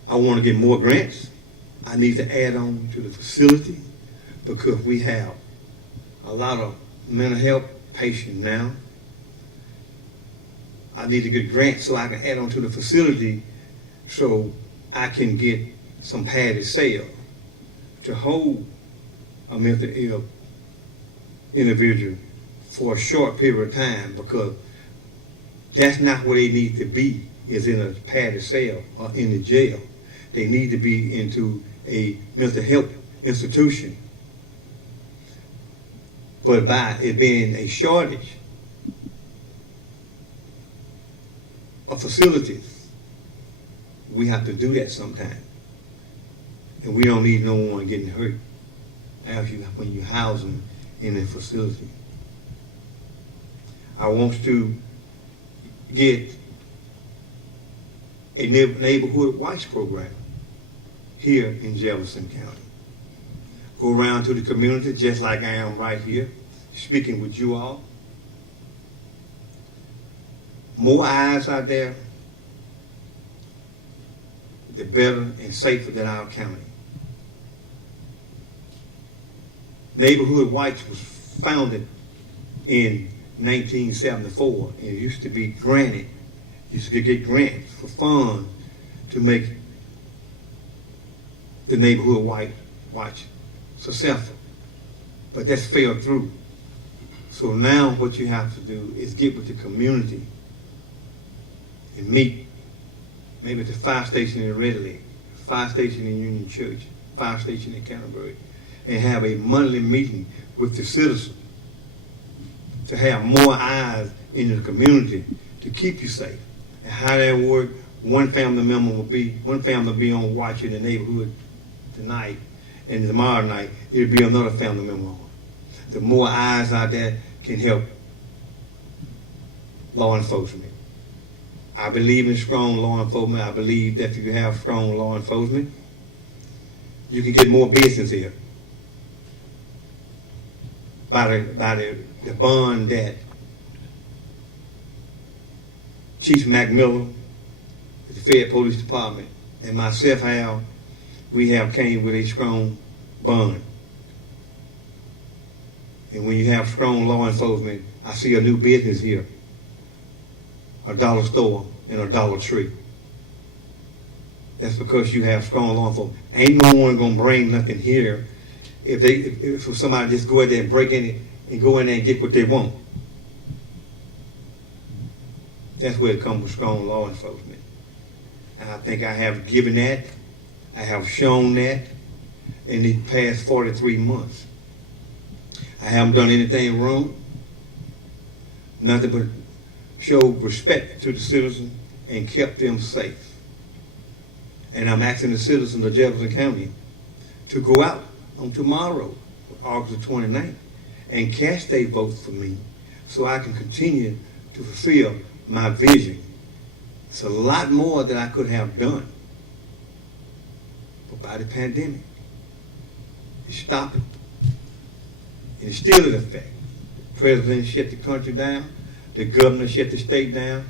I want to get more grants. I need to add on to the facility because we have a lot of mental health patients now. I need to get grants so I can add on to the facility so I can get some padded cell to hold a mentally ill individual for a short period of time, because that's not where they need to be, is in a padded cell or in the jail. They need to be into a mental health institution. But by it being a shortage of facilities, we have to do that sometime. And we don't need no one getting hurt when you house them in a facility. I want to get a neighborhood watch program here in Jefferson County. Go around to the community just like I am right here, speaking with you all. More eyes out there, the better and safer than our county. Neighborhood Watch was founded in 1974, and it used to be granted. You used to get grants for funds to make the Neighborhood Watch successful. But that's fell through. So now what you have to do is get with the community and meet, maybe at the fire station in Red Lake, fire station in Union Church, fire station in Canterbury, and have a monthly meeting with the citizens to have more eyes in the community to keep you safe. And how that work, one family will be on watch in the neighborhood tonight, and tomorrow night it'll be another family member on. The more eyes out there can help law enforcement. I believe in strong law enforcement. I believe that if you have strong law enforcement, you can get more business here. By the bond that Chief McMillan, the Fed Police Department, and myself we have came with a strong bond. And when you have strong law enforcement, I see a new business here. A dollar store and a Dollar Tree. That's because you have strong law enforcement. Ain't no one gonna bring nothing here if somebody just go in there and break in it and go in there and get what they want. That's where it comes with strong law enforcement. And I think I have given that, I have shown that in the past 43 months. I haven't done anything wrong, nothing but show respect to the citizens and kept them safe. And I'm asking the citizens of Jefferson County to go out on tomorrow, August 29th, and cast their votes for me so I can continue to fulfill my vision. It's a lot more that I could have done. But by the pandemic, it stopped it. And it's still in effect. The president shut the country down. The governor shut the state down.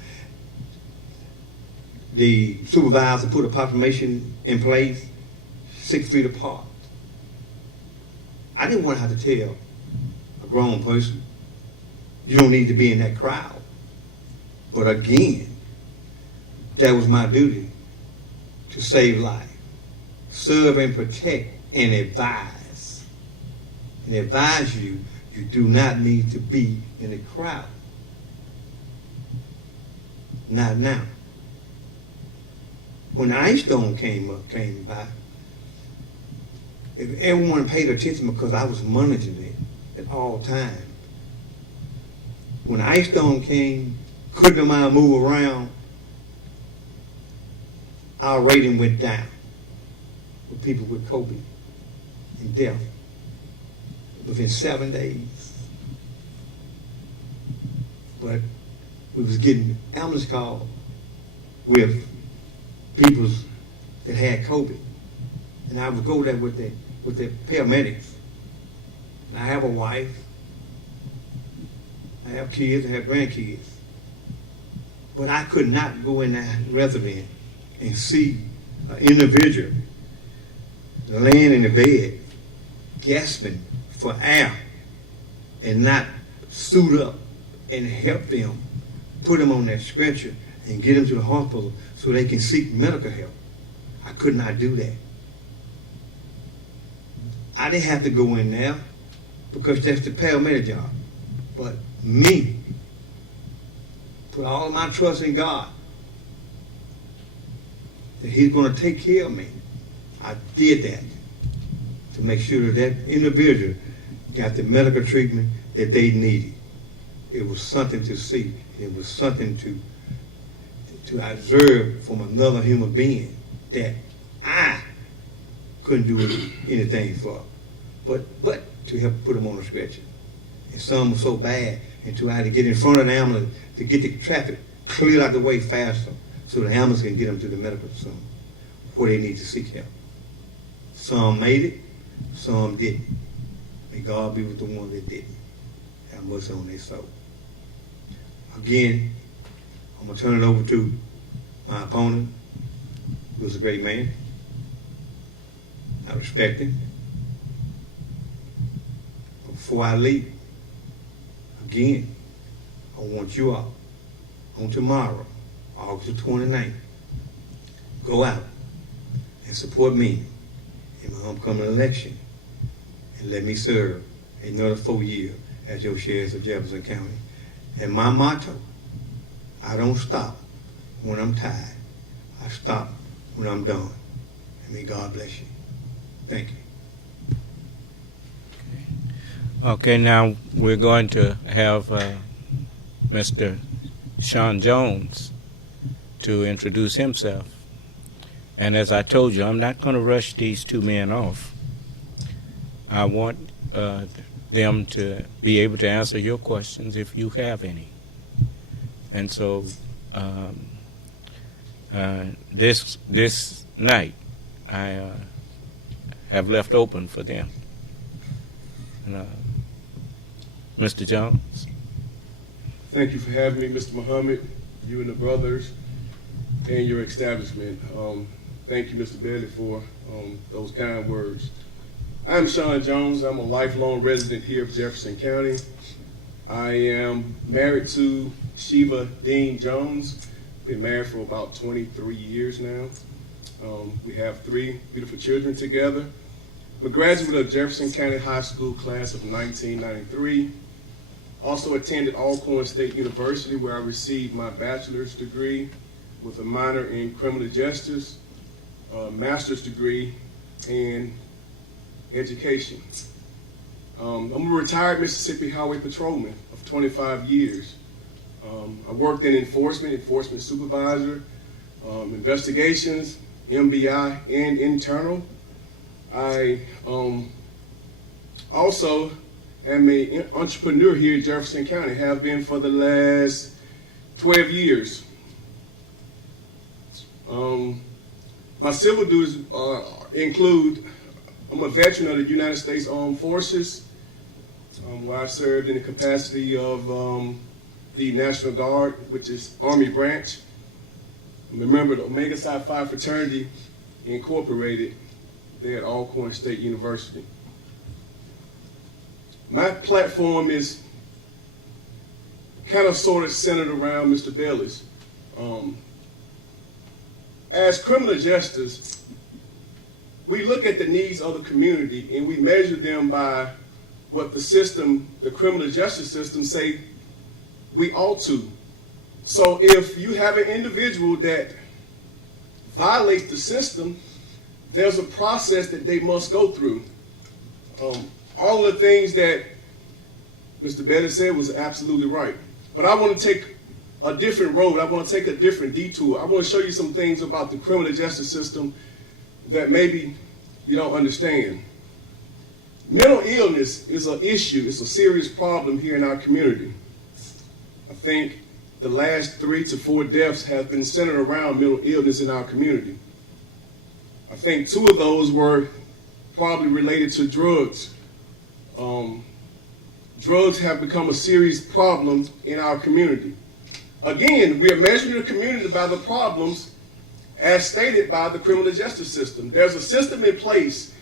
The supervisor put a proclamation in place 6 feet apart. I didn't want to have to tell a grown person, you don't need to be in that crowd. But again, that was my duty, to save life, serve and protect, and advise. And advise you, you do not need to be in a crowd. Not now. When the ice storm came by, if everyone paid attention, because I was monitoring it at all times. When the ice storm came, couldn't nobody move around, our rating went down with people with COVID and death within 7 days. But we was getting ambulance calls with people that had COVID. And I would go there with the paramedics. And I have a wife, I have kids, I have grandkids. But I could not go in that residence and see an individual laying in the bed, gasping for air, and not suit up and help them, put them on that stretcher and get them to the hospital so they can seek medical help. I could not do that. I didn't have to go in there because that's the paramedic job. But me, put all of my trust in God that He's going to take care of me. I did that to make sure that that individual got the medical treatment that they needed. It was something to see. It was something to observe from another human being that I couldn't do anything for. But to help put them on a stretcher. And some were so bad until I had to get in front of the ambulance to get the traffic cleared out the way faster so the ambulance can get them to the medical center where they need to seek help. Some made it, some didn't. May God be with the ones that didn't. Have mercy on their soul. Again, I'm going to turn it over to my opponent, who was a great man. I respect him. But before I leave, again, I want you all on tomorrow, August 29th, go out and support me in my upcoming election and let me serve another 4 years as your sheriff of Jefferson County. And my motto, I don't stop when I'm tired. I stop when I'm done. And may God bless you. Thank you. Okay, now we're going to have Mr. Sean Jones to introduce himself. And as I told you, I'm not going to rush these two men off. I want them to be able to answer your questions if you have any. And so this night I have left open for them. And, Mr. Jones. Thank you for having me, Mr. Muhammad, you and the brothers, and your establishment. Thank you, Mr. Bailey, for those kind words. I'm Sean Jones. I'm a lifelong resident here of Jefferson County. I am married to Sheba Dean Jones. Been married for about 23 years now. We have 3 beautiful children together. I'm a graduate of Jefferson County High School class of 1993. Also attended Alcorn State University, where I received my bachelor's degree with a minor in criminal justice, a master's degree in education. I'm a retired Mississippi Highway Patrolman of 25 years. I worked in enforcement supervisor, investigations, MBI, and internal. I also am an entrepreneur here in Jefferson County, have been for the last 12 years. My civil duties include, I'm a veteran of the United States Armed Forces, where I served in the capacity of the National Guard, which is Army branch. I'm a member of the Omega Psi Phi Fraternity Incorporated there at Alcorn State University. My platform is kind of sort of centered around Mr. Bailey's. As criminal justice, we look at the needs of the community and we measure them by what the system, the criminal justice system, say we ought to. So if you have an individual that violates the system, there's a process that they must go through. All of the things that Mr. Bailey said was absolutely right. But I want to take a different road. I want to take a different detour. I want to show you some things about the criminal justice system that maybe you don't understand. Mental illness is an issue. It's a serious problem here in our community. I think the last 3 to 4 deaths have been centered around mental illness in our community. I think 2 of those were probably related to drugs. Drugs have become a serious problem in our community. Again, we are measuring the community by the problems as stated by the criminal justice system. There's a system in place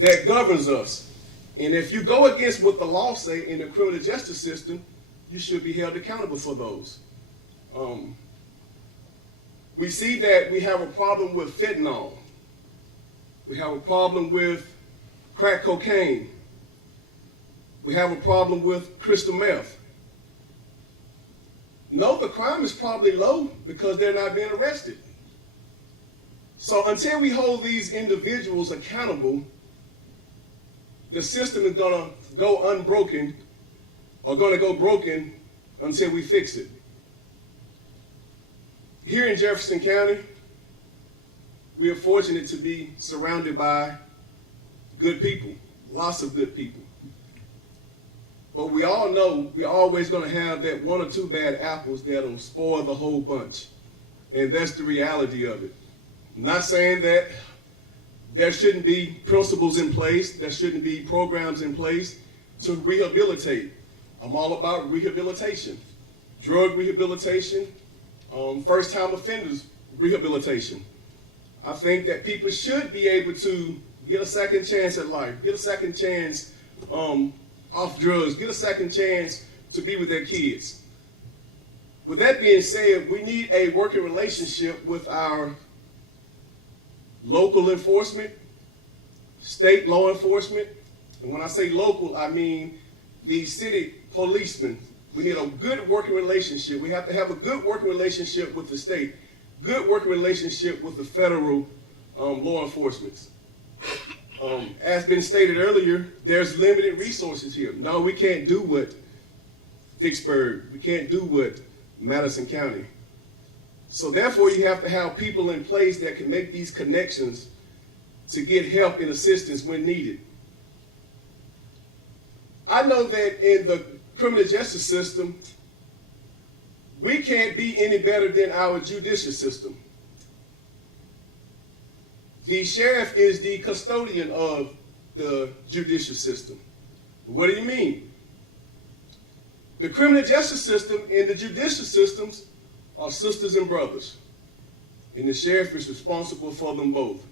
that governs us. And if you go against what the law say in the criminal justice system, you should be held accountable for those. We see that we have a problem with fentanyl. We have a problem with crack cocaine. We have a problem with crystal meth. No, the crime is probably low because they're not being arrested. So until we hold these individuals accountable, the system is going to go unbroken or going to go broken until we fix it. Here in Jefferson County, we are fortunate to be surrounded by good people, lots of good people. But we all know we're always going to have that 1 or 2 bad apples that'll spoil the whole bunch. And that's the reality of it. I'm not saying that there shouldn't be principles in place, there shouldn't be programs in place to rehabilitate. I'm all about rehabilitation, drug rehabilitation, first-time offenders rehabilitation. I think that people should be able to get a second chance at life, get a second chance off drugs, get a second chance to be with their kids. With that being said, we need a working relationship with our local enforcement, state law enforcement, and when I say local, I mean the city policemen. We need a good working relationship. We have to have a good working relationship with the state, good working relationship with the federal law enforcement. As been stated earlier, there's limited resources here. No, we can't do what Vicksburg, we can't do what Madison County. So therefore, you have to have people in place that can make these connections to get help and assistance when needed. I know that in the criminal justice system, we can't be any better than our judicial system. The sheriff is the custodian of the judicial system. What do you mean? The criminal justice system and the judicial systems are sisters and brothers. And the sheriff is responsible for them both.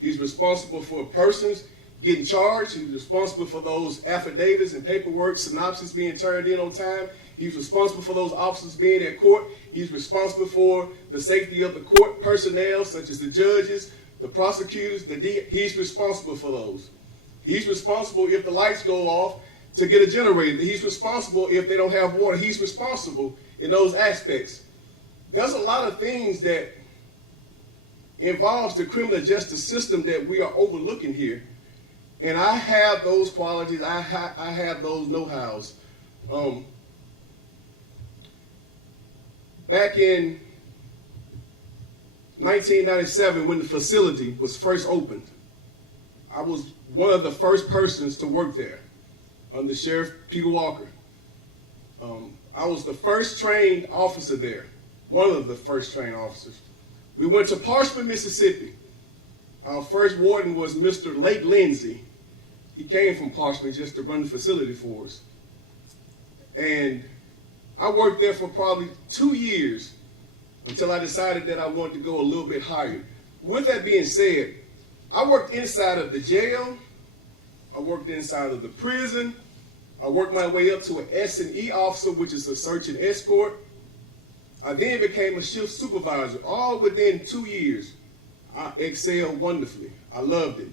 He's responsible for persons getting charged. He's responsible for those affidavits and paperwork, synopsis being turned in on time. He's responsible for those officers being at court. He's responsible for the safety of the court personnel, such as the judges, the prosecutors, he's responsible for those. He's responsible if the lights go off to get a generator. He's responsible if they don't have water. He's responsible in those aspects. There's a lot of things that involves the criminal justice system that we are overlooking here. And I have those qualities. I have those know-hows. Back in 1997, when the facility was first opened, I was one of the first persons to work there under Sheriff Peter Walker. I was the first trained officer there, one of the first trained officers. We went to Parchman, Mississippi. Our first warden was Mr. Lake Lindsay. He came from Parchman just to run the facility for us. And I worked there for probably 2 years until I decided that I wanted to go a little bit higher. With that being said, I worked inside of the jail. I worked inside of the prison. I worked my way up to an S&E officer, which is a search and escort. I then became a shift supervisor, all within 2 years. I excelled wonderfully. I loved it.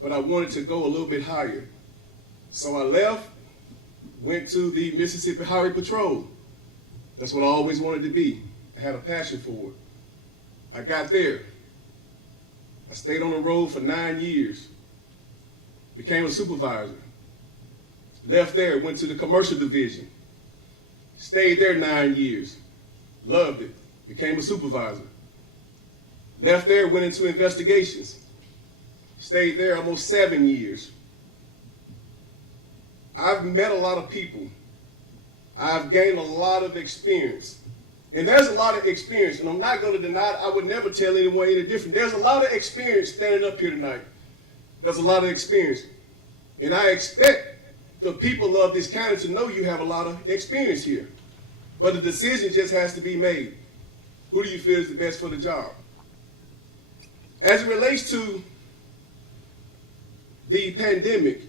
But I wanted to go a little bit higher. So I left, went to the Mississippi Highway Patrol. That's what I always wanted to be. I had a passion for it. I got there. I stayed on the road for 9 years. Became a supervisor. Left there, went to the commercial division. Stayed there 9 years. Loved it. Became a supervisor. Left there, went into investigations. Stayed there almost 7 years. I've met a lot of people. I've gained a lot of experience. And there's a lot of experience, and I'm not going to deny it. I would never tell anyone any different. There's a lot of experience standing up here tonight. There's a lot of experience. And I expect the people of this county to know you have a lot of experience here. But the decision just has to be made. Who do you feel is the best for the job? As it relates to the pandemic,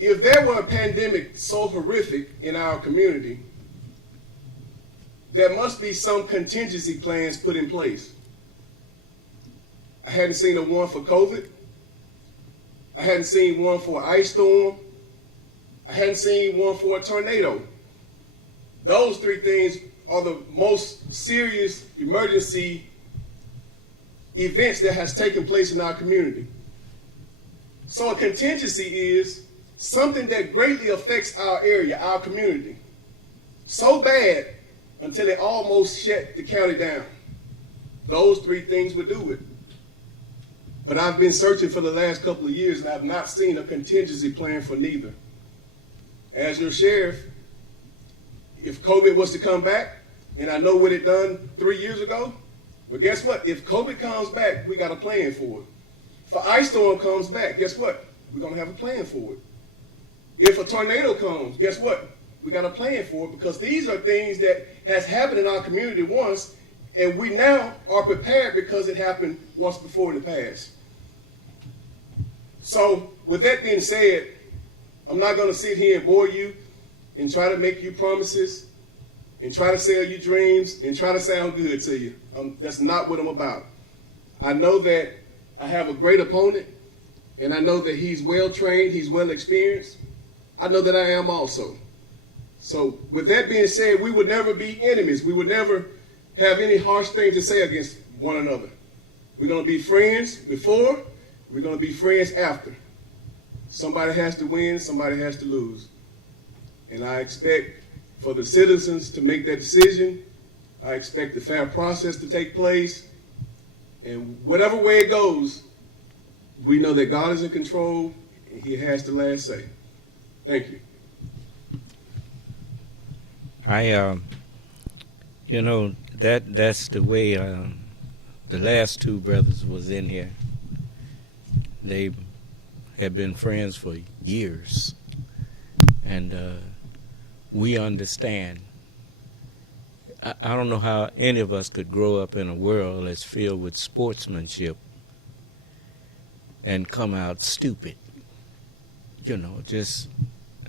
if there were a pandemic so horrific in our community, there must be some contingency plans put in place. I hadn't seen a one for COVID. I hadn't seen one for an ice storm. I hadn't seen one for a tornado. Those three things are the most serious emergency events that has taken place in our community. So a contingency is something that greatly affects our area, our community. So bad until it almost shut the county down. Those three things would do it. But I've been searching for the last couple of years and I've not seen a contingency plan for neither. As your sheriff, if COVID was to come back, and I know what it done 3 years ago, well, guess what? If COVID comes back, we got a plan for it. If an ice storm comes back, guess what? We're going to have a plan for it. If a tornado comes, guess what? We got a plan for it, because these are things that has happened in our community once, and we now are prepared because it happened once before in the past. So with that being said, I'm not going to sit here and bore you and try to make you promises and try to sell you dreams and try to sound good to you. That's not what I'm about. I know that I have a great opponent, and I know that he's well trained, he's well experienced. I know that I am also. So with that being said, we would never be enemies. We would never have any harsh things to say against one another. We're going to be friends before, we're going to be friends after. Somebody has to win, somebody has to lose. And I expect for the citizens to make that decision. I expect the fair process to take place. And whatever way it goes, we know that God is in control and he has the last say. Thank you. That's the way the last two brothers was in here. They have been friends for years, and we understand. I don't know how any of us could grow up in a world that's filled with sportsmanship and come out stupid.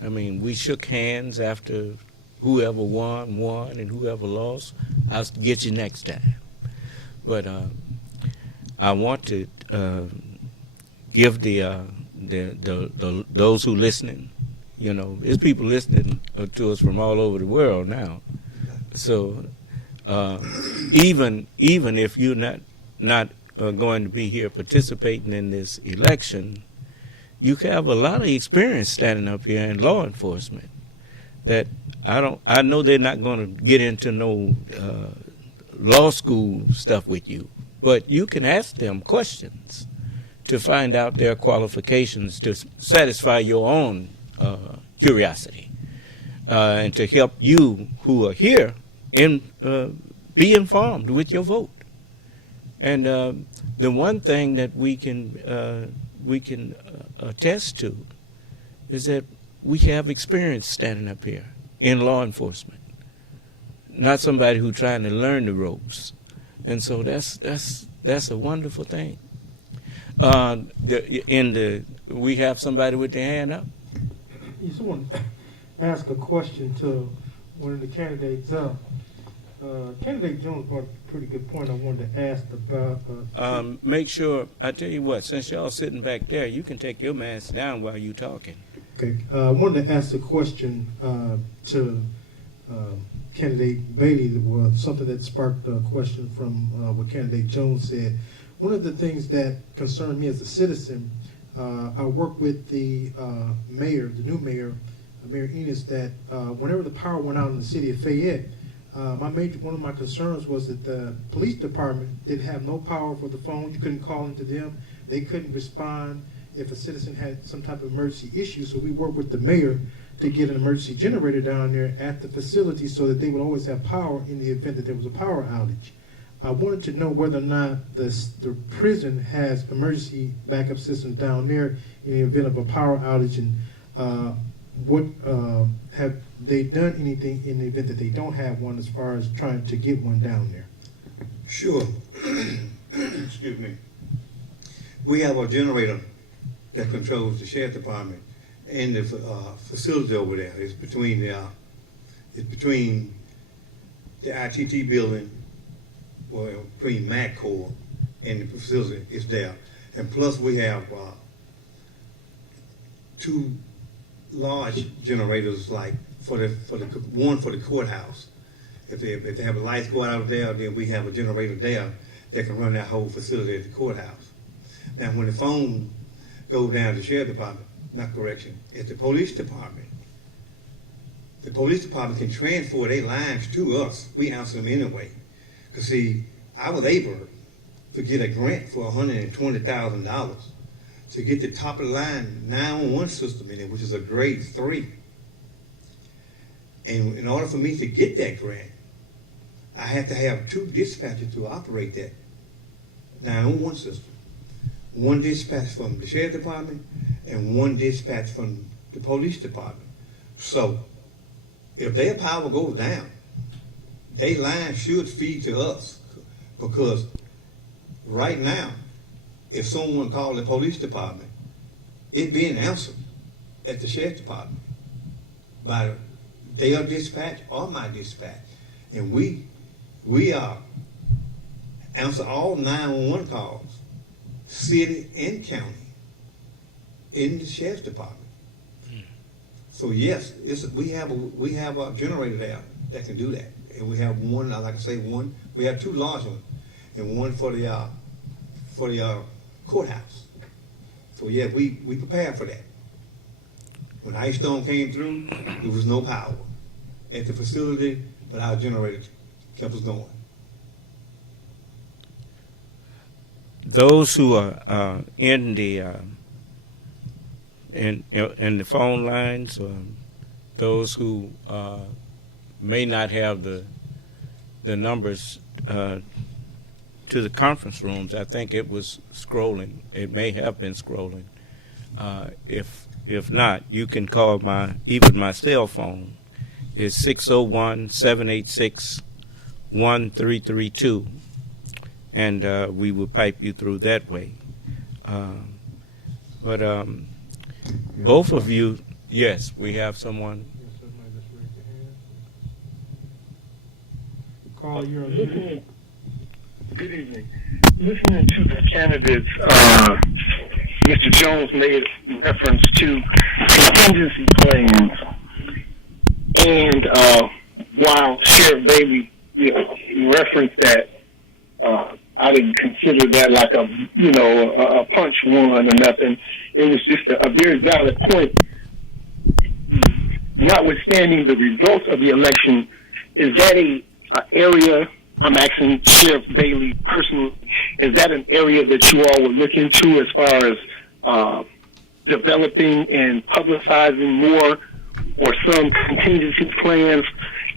We shook hands after whoever won, and whoever lost, I'll get you next time. But I want to give those who listening, there's people listening to us from all over the world now. So even if you're not going to be here participating in this election, you have a lot of experience standing up here in law enforcement that I know they're not going to get into no law school stuff with you, but you can ask them questions to find out their qualifications to satisfy your own curiosity, and to help you who are here be informed with your vote. And the one thing that we can attest to is that we have experience standing up here in law enforcement, not somebody who's trying to learn the ropes. And so that's a wonderful thing. We have somebody with their hand up. You just want to ask a question to one of the candidates up. Candidate Jones brought a pretty good point I wanted to ask about. Make sure, I tell you what, since y'all sitting back there, you can take your mask down while you talking. Okay. I wanted to ask a question to Candidate Bailey, something that sparked a question from what Candidate Jones said. One of the things that concerned me as a citizen, I work with the mayor, the new mayor, Mayor Enos, that whenever the power went out in the city of Fayette, one of my concerns was that the police department didn't have no power for the phone. You couldn't call into them. They couldn't respond if a citizen had some type of emergency issue. So we worked with the mayor to get an emergency generator down there at the facility so that they would always have power in the event that there was a power outage. I wanted to know whether or not the prison has emergency backup systems down there in the event of a power outage, and what have they done anything in the event that they don't have one as far as trying to get one down there? Sure. Excuse me. We have a generator that controls the sheriff department and the facility over there. It's between the ITT building, well, between MACCOR and the facility is there. And plus we have two large generators, like for the one for the courthouse. If they have the lights go out of there, then we have a generator there that can run that whole facility at the courthouse. Now when the phone goes down to the sheriff department, not correction, it's the police department. The police department can transfer their lines to us. We answer them anyway. Because see, I was able to get a grant for $120,000 to get the top of the line 911 system in it, which is a grade 3. And in order for me to get that grant, I had to have 2 dispatchers to operate that 911 system. 1 dispatch from the sheriff department and 1 dispatch from the police department. So if their power goes down, their line should feed to us, because right now, if someone called the police department, it being answered at the sheriff's department by their dispatch or my dispatch. And we answer all 911 calls, city and county, in the sheriff's department. So yes, we have a generator there that can do that. And we have one, like I say, we have 2 large ones, and one for the courthouse. So yeah, we prepared for that. When Ice Storm came through, there was no power at the facility, but our generator kept us going. Those who are in the phone lines, those who may not have the numbers to the conference rooms, I think it was scrolling. It may have been scrolling. If not, you can call my cell phone. It's 601-786-1332, and we will pipe you through that way. But both of you, yes, we have someone. Carl, you're on listening. Good evening. Listening to the candidates, Mr. Jones made reference to contingency plans, and while Sheriff Bailey referenced that, I didn't consider that like a punch one or nothing. It was just a very valid point. notwithstanding the results of the election, is that a area, I'm asking Sheriff Bailey personally, is that an area that you all will look into as far as developing and publicizing more or some contingency plans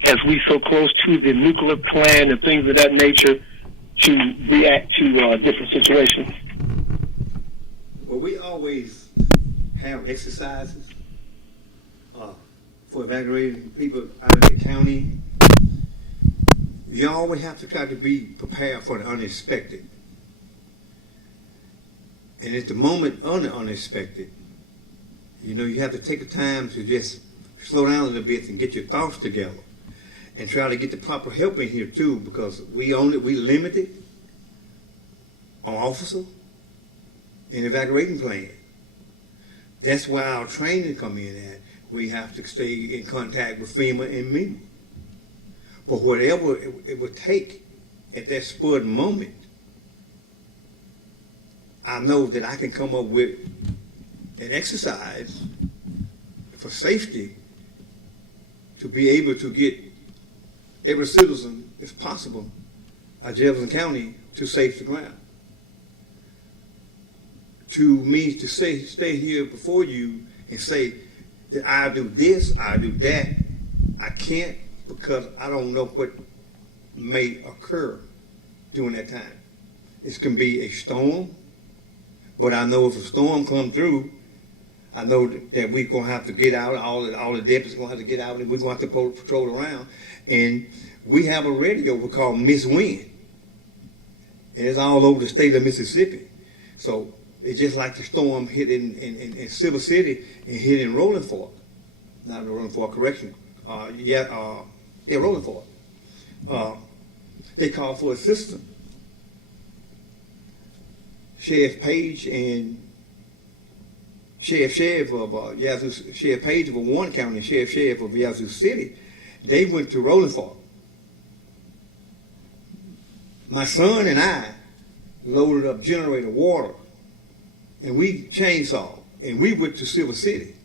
as we so close to the nuclear plan and things of that nature to react to different situations? Well, we always have exercises for evacuating people out of the county. You always have to try to be prepared for the unexpected. And at the moment of the unexpected, you know, you have to take the time to just slow down a little bit and get your thoughts together and try to get the proper help in here too, because we limited on officer and evacuating plan. That's why our training come in at. We have to stay in contact with FEMA and MEMA. But whatever it would take at that spurred moment, I know that I can come up with an exercise for safety to be able to get every citizen, if possible, of Jefferson County to safety ground. To me, to stay here before you and say that I'll do this, I'll do that, I can't, because I don't know what may occur during that time. It can be a storm, but I know if a storm comes through, I know that we're going to have to get out, all the deputies are going to have to get out, and we're going to have to patrol around. And we have a radio we call Miss Wind. And it's all over the state of Mississippi. So it's just like the storm hit in Silver City and hit in Rolling Fork. Not Rolling Fork, correction. Rolling Fork. They called for assistance. Sheriff Page and Sheriff of Yazoo, Sheriff Page of Warren County and Sheriff of Yazoo City, they went to Rolling Fork. My son and I loaded up generator water, and we chainsaw, and we went to Silver City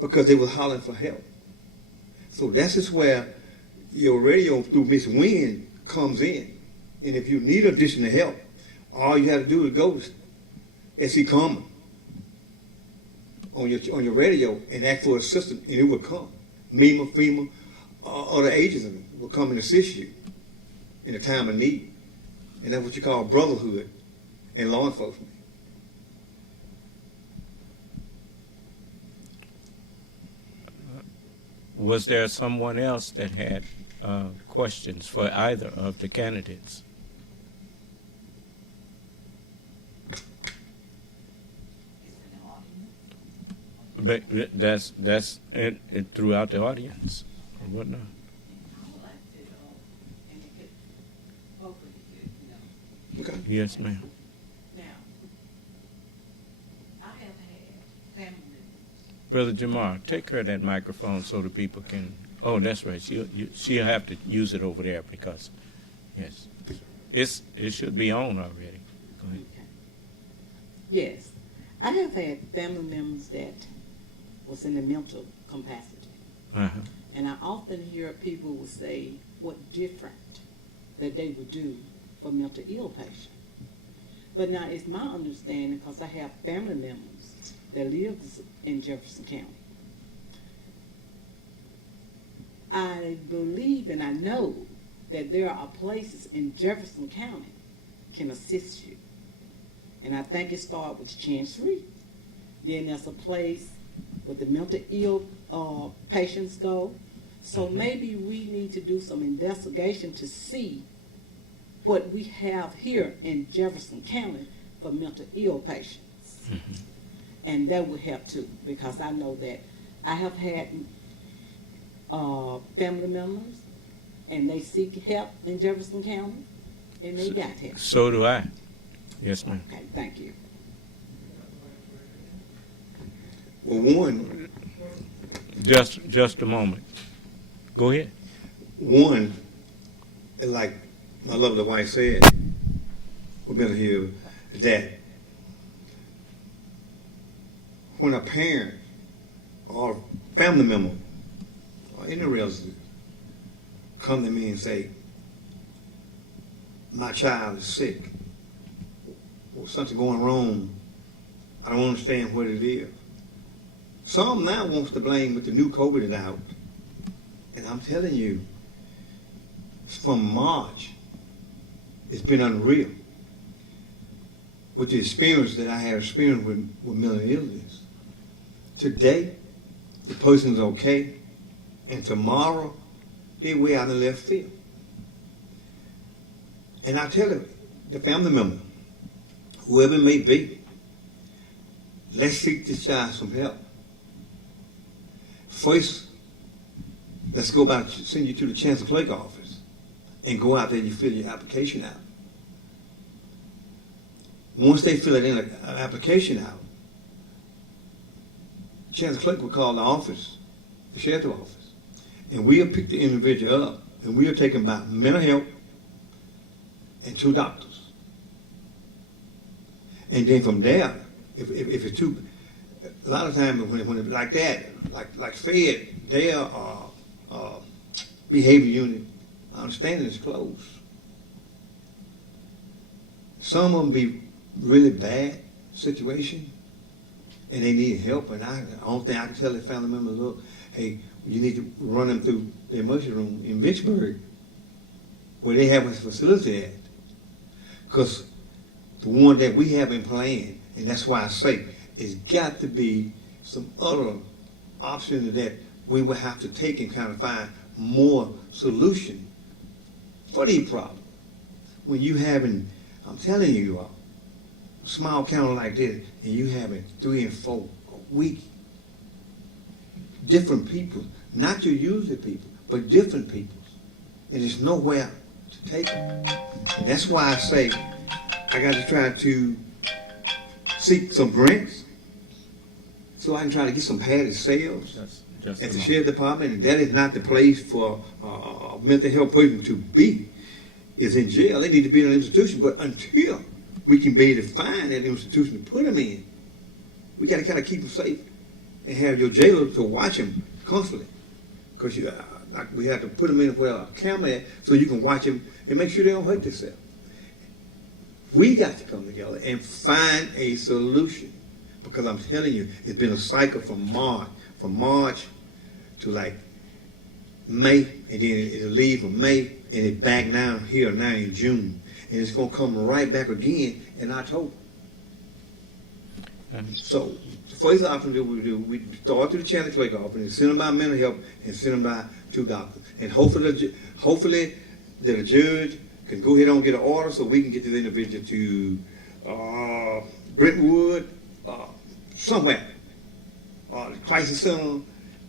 because they were hollering for help. So that's just where your radio through Miss Wind comes in. And if you need additional help, all you have to do is go to SC Common on your radio and ask for assistance, and it will come. MEMA, FEMA, other agencies will come and assist you in a time of need. And that's what you call brotherhood in law enforcement. Was there someone else that had questions for either of the candidates? But that's it throughout the audience or whatnot. Okay. Yes, ma'am. Now, I have had family members. Brother Jamar, take her of that microphone so the people can. Oh, that's right. She'll have to use it over there because, yes, it should be on already. Go ahead. Okay. Yes, I have had family members that was in the mental capacity, and I often hear people will say what different that they would do for mental ill patients. But now it's my understanding, because I have family members that live in Jefferson County. I believe and I know that there are places in Jefferson County can assist you. And I think it starts with Chancery. Then there's a place where the mental ill patients go. So maybe we need to do some investigation to see what we have here in Jefferson County for mental ill patients. And that would help too, because I know that I have had family members and they seek help in Jefferson County and they got help. So do I. Yes, ma'am. Okay, thank you. Well, one. Just a moment. Go ahead. One, like my lovely wife said, we've been here, that when a parent or family member or any relative come to me and say, my child is sick, or something going wrong, I don't understand what it is. Some now wants to blame with the new COVID is out. And I'm telling you, from March, it's been unreal. With the experience that I had experienced with mental illness. Today, the person's okay, and tomorrow, they're way out in left field. And I tell them, the family member, whoever it may be, let's seek this child some help. First, let's go about send you to the chancellor clerk office and go out there and you fill your application out. Once they fill it in an application out, chancellor clerk will call the office, the sheriff's office, and we'll pick the individual up and we'll take him by mental health and 2 doctors. And then from there, if it's too, a lot of times when it's like that, like Fed, their behavior unit, my understanding is closed. Some of them be really bad situation, and they need help. And the only thing I can tell the family members, look, hey, you need to run them through the emergency room in Vicksburg, where they have a facility at. Because the one that we have in plan, and that's why I say, it's got to be some other options that we will have to take and kind of find more solution for these problems. When you having, I'm telling you all, a small county like this, and you having 3 and 4 a week, different people, not your usual people, but different people, and there's nowhere to take them. And that's why I say I got to try to seek some grants so I can try to get some padded sales at the sheriff department. And that is not the place for a mental health person to be. Is in jail. They need to be in an institution. But until we can be able to find that institution to put them in, we got to kind of keep them safe and have your jailer to watch them constantly. Because we have to put them in where a camera at so you can watch them and make sure they don't hurt themselves. We got to come together and find a solution, because I'm telling you, it's been a cycle from March to like May, and then it'll leave from May, and it's back down here now in June, and it's gonna come right back again in October. So the first option that we do, we start through the chancellor clerk office and send them by mental health and send them by 2 doctors, and hopefully that a judge can go ahead and get an order so we can get this individual to Brentwood, somewhere, the crisis center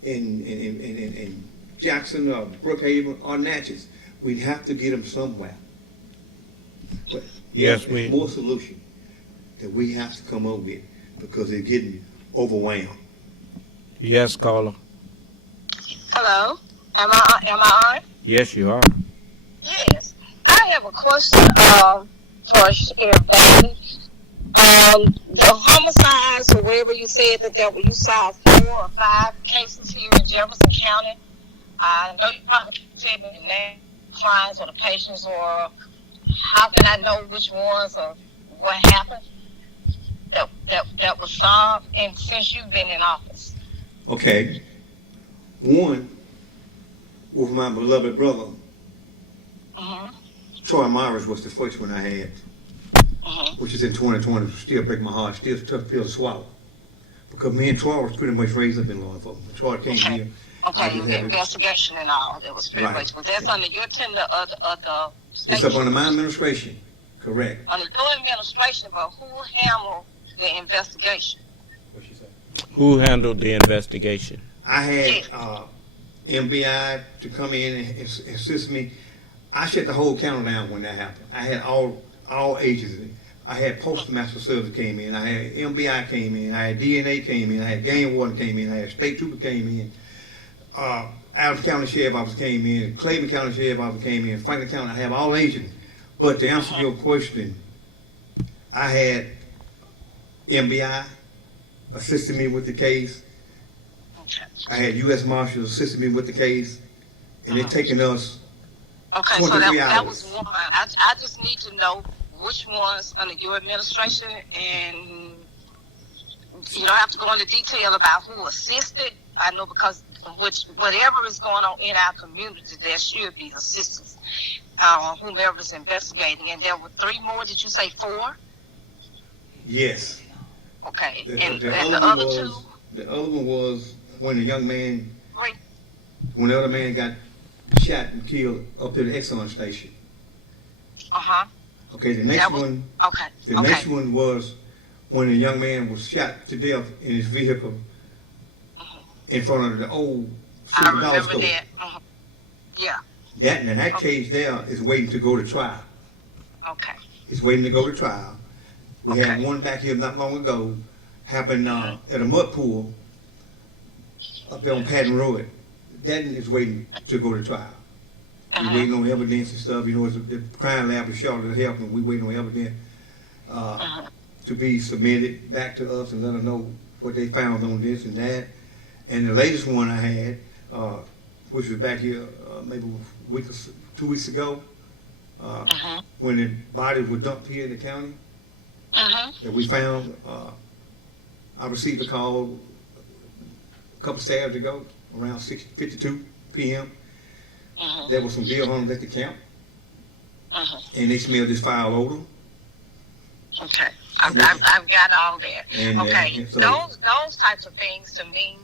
in Jackson or Brookhaven or Natchez. We'd have to get them somewhere. But yes, there's more solution that we have to come up with, because they're getting overwhelmed. Yes, caller. Hello, am I on? Yes, you are. Yes, I have a question for Sheriff Bailey. The homicides, or wherever you said that you saw 4 or 5 cases here in Jefferson County. I know you probably said the name of the clients or the patients, or how can I know which ones or what happened that was solved, and since you've been in office? Okay. One with my beloved brother, Troy Myers, was the first one I had, which is in 2020. Still break my heart, still tough pill to swallow, because me and Troy was pretty much raised up in law enforcement. When Troy came here, Okay, the investigation and all, that was pretty much, but that's under your tender of the state. It's up under my administration, correct. Under your administration, but who handled the investigation? What she said? Who handled the investigation? I had MBI to come in and assist me. I shut the whole county down when that happened. I had all agencies. I had Postmaster Service came in. I had MBI came in. I had DNA came in. I had Game Warden came in. I had State Trooper came in. Adams County Sheriff Office came in. Cleveland County Sheriff Office came in. Franklin County. I have all agents. But to answer your question, I had MBI assisting me with the case. I had U.S. Marshals assisting me with the case, and it's taken us Okay, 23 so that hours. was one. I just need to know which ones under your administration, and you don't have to go into detail about who assisted. I know because whatever is going on in our community, there should be assistance, whomever's investigating. And there were 3 more, did you say 4? Yes. Okay, The the other two? The other one was when the young man, 3. when the other man got shot and killed up at the Exxon station. Uh-huh. Okay, the next one. Okay. The next one was when the young man was shot to death in his vehicle in front of the old I Super Dollar remember store. that. Yeah. That case there is waiting to go to trial. Okay. It's waiting to go to trial. We had one back here not long ago, happened at a mud pool up there on Patton Road. That is waiting to go to trial. We're waiting on evidence and stuff. You know, the crime lab is short of help, and we're waiting on evidence to be submitted back to us and let us know what they found on this and that. And the latest one I had, which was back here maybe a week or 2 weeks ago, when the bodies were dumped here in the county, that we found. I received a call a couple Saturdays ago, around 6:52 p.m. There was some deer hunters at the camp, and they smelled this foul odor. Okay, I've got all that. And, okay, and so, those types of things to me,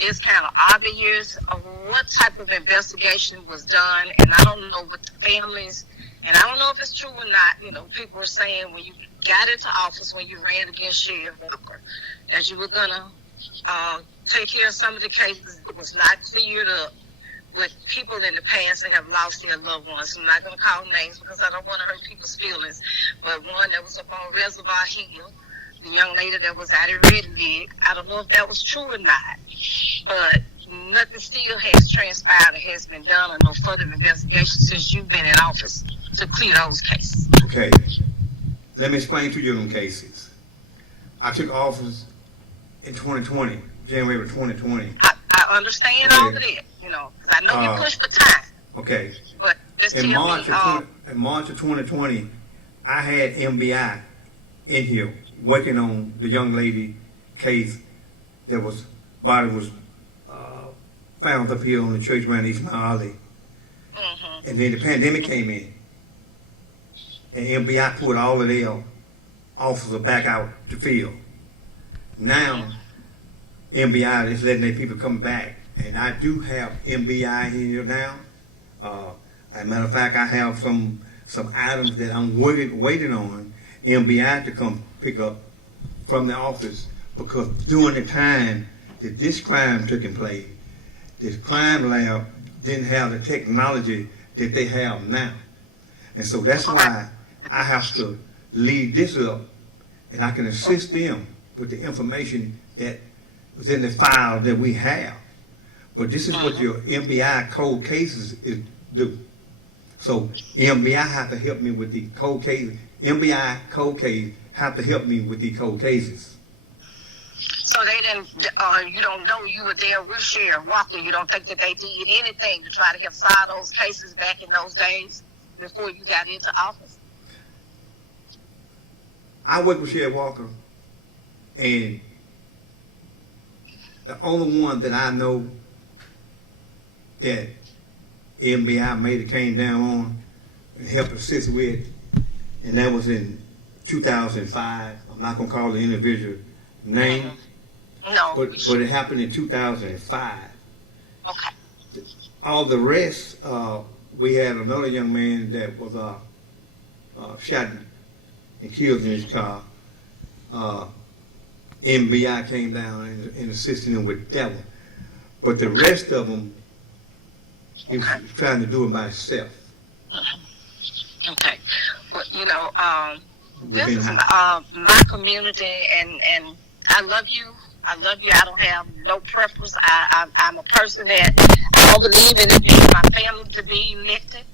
it's kind of obvious of what type of investigation was done, and I don't know what the families, and I don't know if it's true or not. You know, people were saying when you got into office, when you ran against Sheriff Walker, that you were gonna take care of some of the cases that was not cleared up with people in the past that have lost their loved ones. I'm not going to call names because I don't want to hurt people's feelings, but one that was up on Reservoir Hill, the young lady that was out at Red Leg, I don't know if that was true or not, but nothing still has transpired or has been done or no further investigation since you've been in office to clear those cases. Okay, let me explain to you them cases. I took office in 2020, January of 2020. I understand all of that, you know, because I know you push for time. Okay. But just in tell March me, in March of 2020, I had MBI in here working on the young lady case that was body was found up here on the church around East Mount Alley. And then the pandemic came in, and MBI pulled all of their officers back out the field. Now, MBI is letting their people come back, and I do have MBI here now. As a matter of fact, I have some items that I'm waiting on MBI to come pick up from the office, because during the time that this crime took place, this crime lab didn't have the technology that they have now. And so that's why I have to lead this up, and I can assist them with the information that was in the file that we have. But this is what your MBI cold cases do. So MBI have to help me with the cold cases. MBI cold case have to help me with the cold cases. So they didn't, you don't know you were there with Sheriff Walker. You don't think that they did anything to try to help solve those cases back in those days before you got into office? I work with Sheriff Walker, and the only one that I know that MBI made it came down on and helped assist with, and that was in 2005. I'm not going to call the individual name. No. But it happened in 2005. Okay. All the rest, we had another young man that was shot and killed in his car. MBI came down and assisted him with that one. But the rest of them, he was trying to do it by himself. Okay. Well, you know, this is my community, and I love you. I love you. I don't have no preference. I'm a person that I don't believe in it my family to be elected,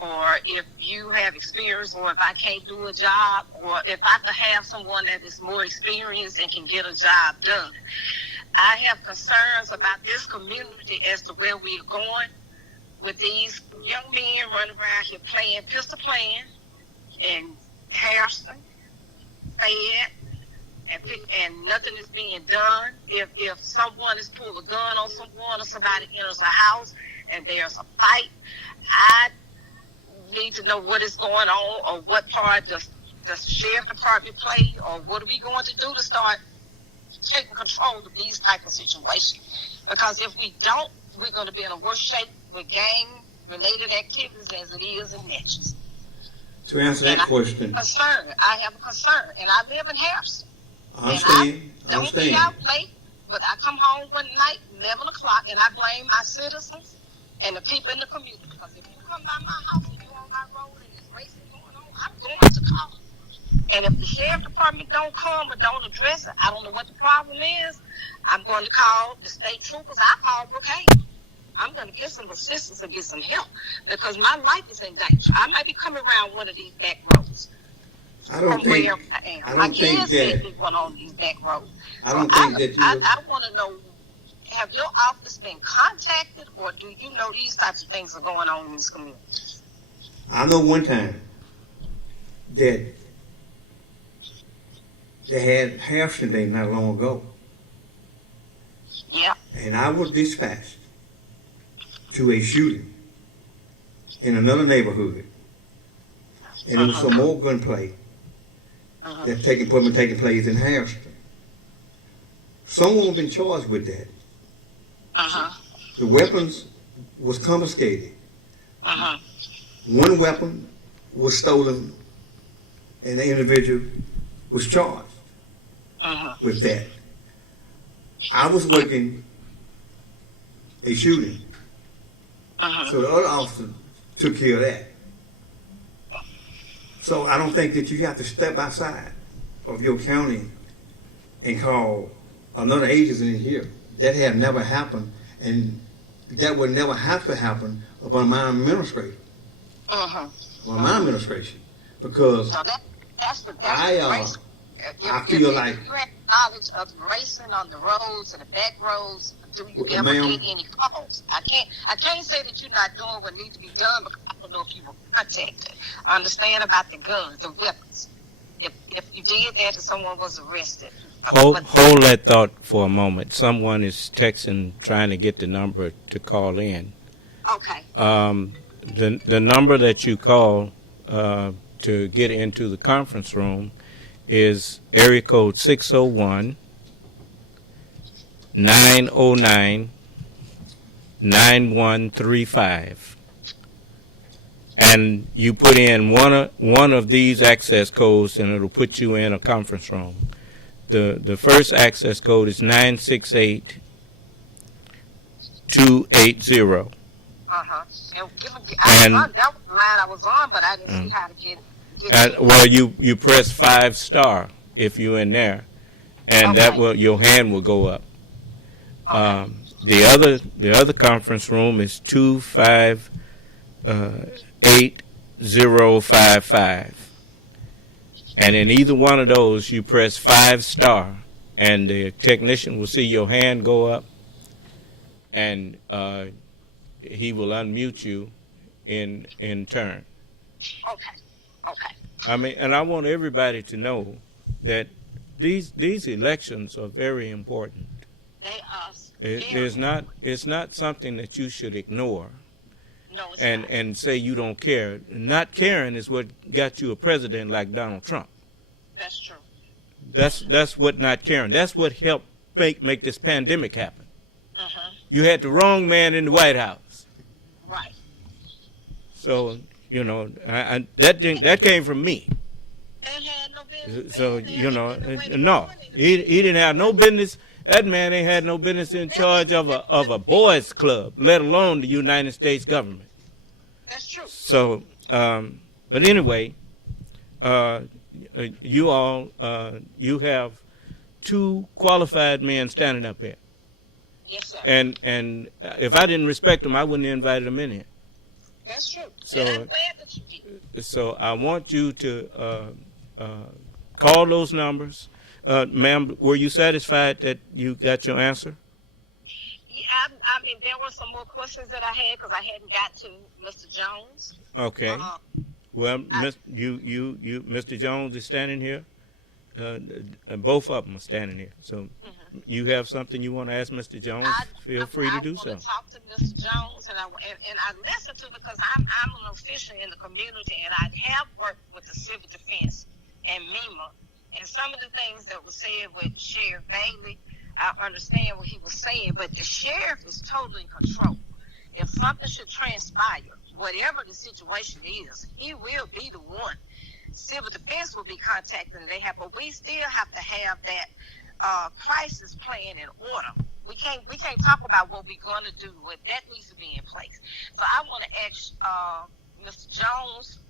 or if you have experience, or if I can't do a job, or if I could have someone that is more experienced and can get a job done. I have concerns about this community as to where we are going with these young men running around here playing pistol playing in Harrison, Fayette, and nothing is being done. If someone is pulled a gun on someone or somebody enters a house and there's a fight, I need to know what is going on, or what part does the sheriff department play, or what are we going to do to start taking control of these type of situations? Because if we don't, we're going to be in a worse shape with gang-related activities as it is in Natchez. To answer that question, I have a concern, and I live in Harrison. I Don't be out late, but I come home one night, 11 o'clock, and I blame my citizens and the people in the community. Because if you come by my house and you're on my road and there's racing going on, I'm going to call. And if the sheriff department don't come or don't address it, I don't know what the problem is. I'm going to call the state troopers. I call Brookhaven. I'm going to get some assistance and get some help, because my life is in danger. I might be coming around one of these back roads. I don't think that one on these back roads. I don't think that you. I want to know: have your office been contacted, or do you know these types of things are going on in these communities? I know one time that they had Harrison Day not long ago. Yeah. And I was dispatched to a shooting in another neighborhood, and there was some more gunplay that's taking place in Harrison. Someone been charged with that. The weapons was confiscated. One weapon was stolen, and the individual was charged with that. I was working a shooting, so the other officer took care of that. So I don't think that you have to step outside of your county and call another agency in here. That had never happened, and that would never have to happen upon my administration. Well, my administration, because I feel like you have knowledge of racing on the roads and the back roads. Do you ever get any calls? I can't say that you're not doing what needs to be done, because I don't know if you were contacted. I understand about the guns, the weapons. If you did that and someone was arrested. Hold that thought for a moment. Someone is texting, trying to get the number to call in. Okay. The number that you call to get into the conference room is area code 601-909-9135. And you put in one of these access codes, and it'll put you in a conference room. The first access code is 968-280. And that was the line I was on, but I didn't see how to get well, you press 5* if you're in there, and that will, your hand will go up. The other conference room is 258-055. And in either one of those, you press 5*, and the technician will see your hand go up, and he will unmute you in turn. Okay. I mean, and I want everybody to know that these elections are very important. They are. It's not something that you should ignore. No, it's not. And say you don't care. Not caring is what got you a president like Donald Trump. That's true. That's what not caring. That's what helped make this pandemic happen. You had the wrong man in the White House. Right. So, you know, that came from me. So, you know, no, he didn't have no business. That man ain't had no business in charge of a boys club, let alone the United States government. That's true. So, but anyway, you all, you have two qualified men standing up here. Yes, sir. And if I didn't respect them, I wouldn't have invited them in here. That's true. So, and I'm glad that you did. So I want you to call those numbers. Ma'am, were you satisfied that you got your answer? Yeah, I mean, there were some more questions that I had because I hadn't got to Mr. Jones. Okay. Well, Mr. Jones is standing here. Both of them are standing here. So you have something you want to ask Mr. Jones? Feel free to do so. I want to talk to Mr. Jones, and I listen to because I'm an official in the community, and I have worked with the Civil Defense and MEMA, and some of the things that were said with Sheriff Bailey, I understand what he was saying, but the sheriff is totally in control. If something should transpire, whatever the situation is, he will be the one. Civil Defense will be contacting but we still have to have that crisis plan in order. We can't talk about what we're going to do. That needs to be in place. So I want to ask Mr. Jones,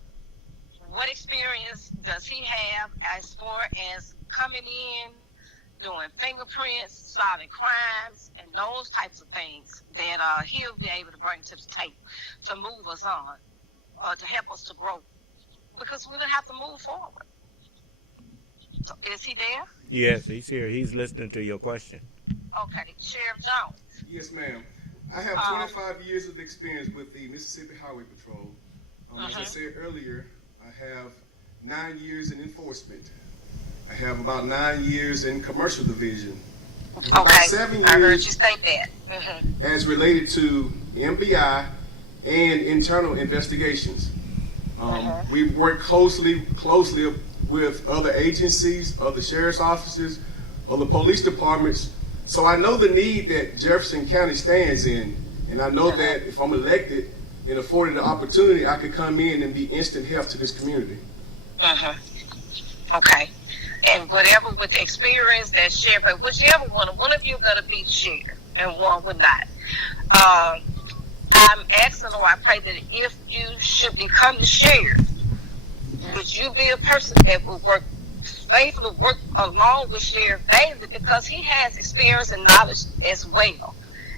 what experience does he have as far as coming in, doing fingerprints, solving crimes, and those types of things that he'll be able to bring to the table to move us on, to help us to grow, because we're going to have to move forward. So, is he there? Yes, he's here. He's listening to your question. Okay, Sheriff Jones. Yes, ma'am. I have 25 years of experience with the Mississippi Highway Patrol. As I said earlier, I have 9 years in enforcement. I have about 9 years in commercial division. About 7 years I heard you state that. as related to MBI and internal investigations. We work closely with other agencies, other sheriff's offices, other police departments. So I know the need that Jefferson County stands in, and I know that if I'm elected and afforded the opportunity, I could come in and be instant help to this community. Okay. And whatever with the experience that sheriff, whichever one of you are going to be the sheriff and one would not. I'm asking, or I pray that if you should become the sheriff, would you be a person that would faithfully work along with Sheriff Bailey, because he has experience and knowledge as well,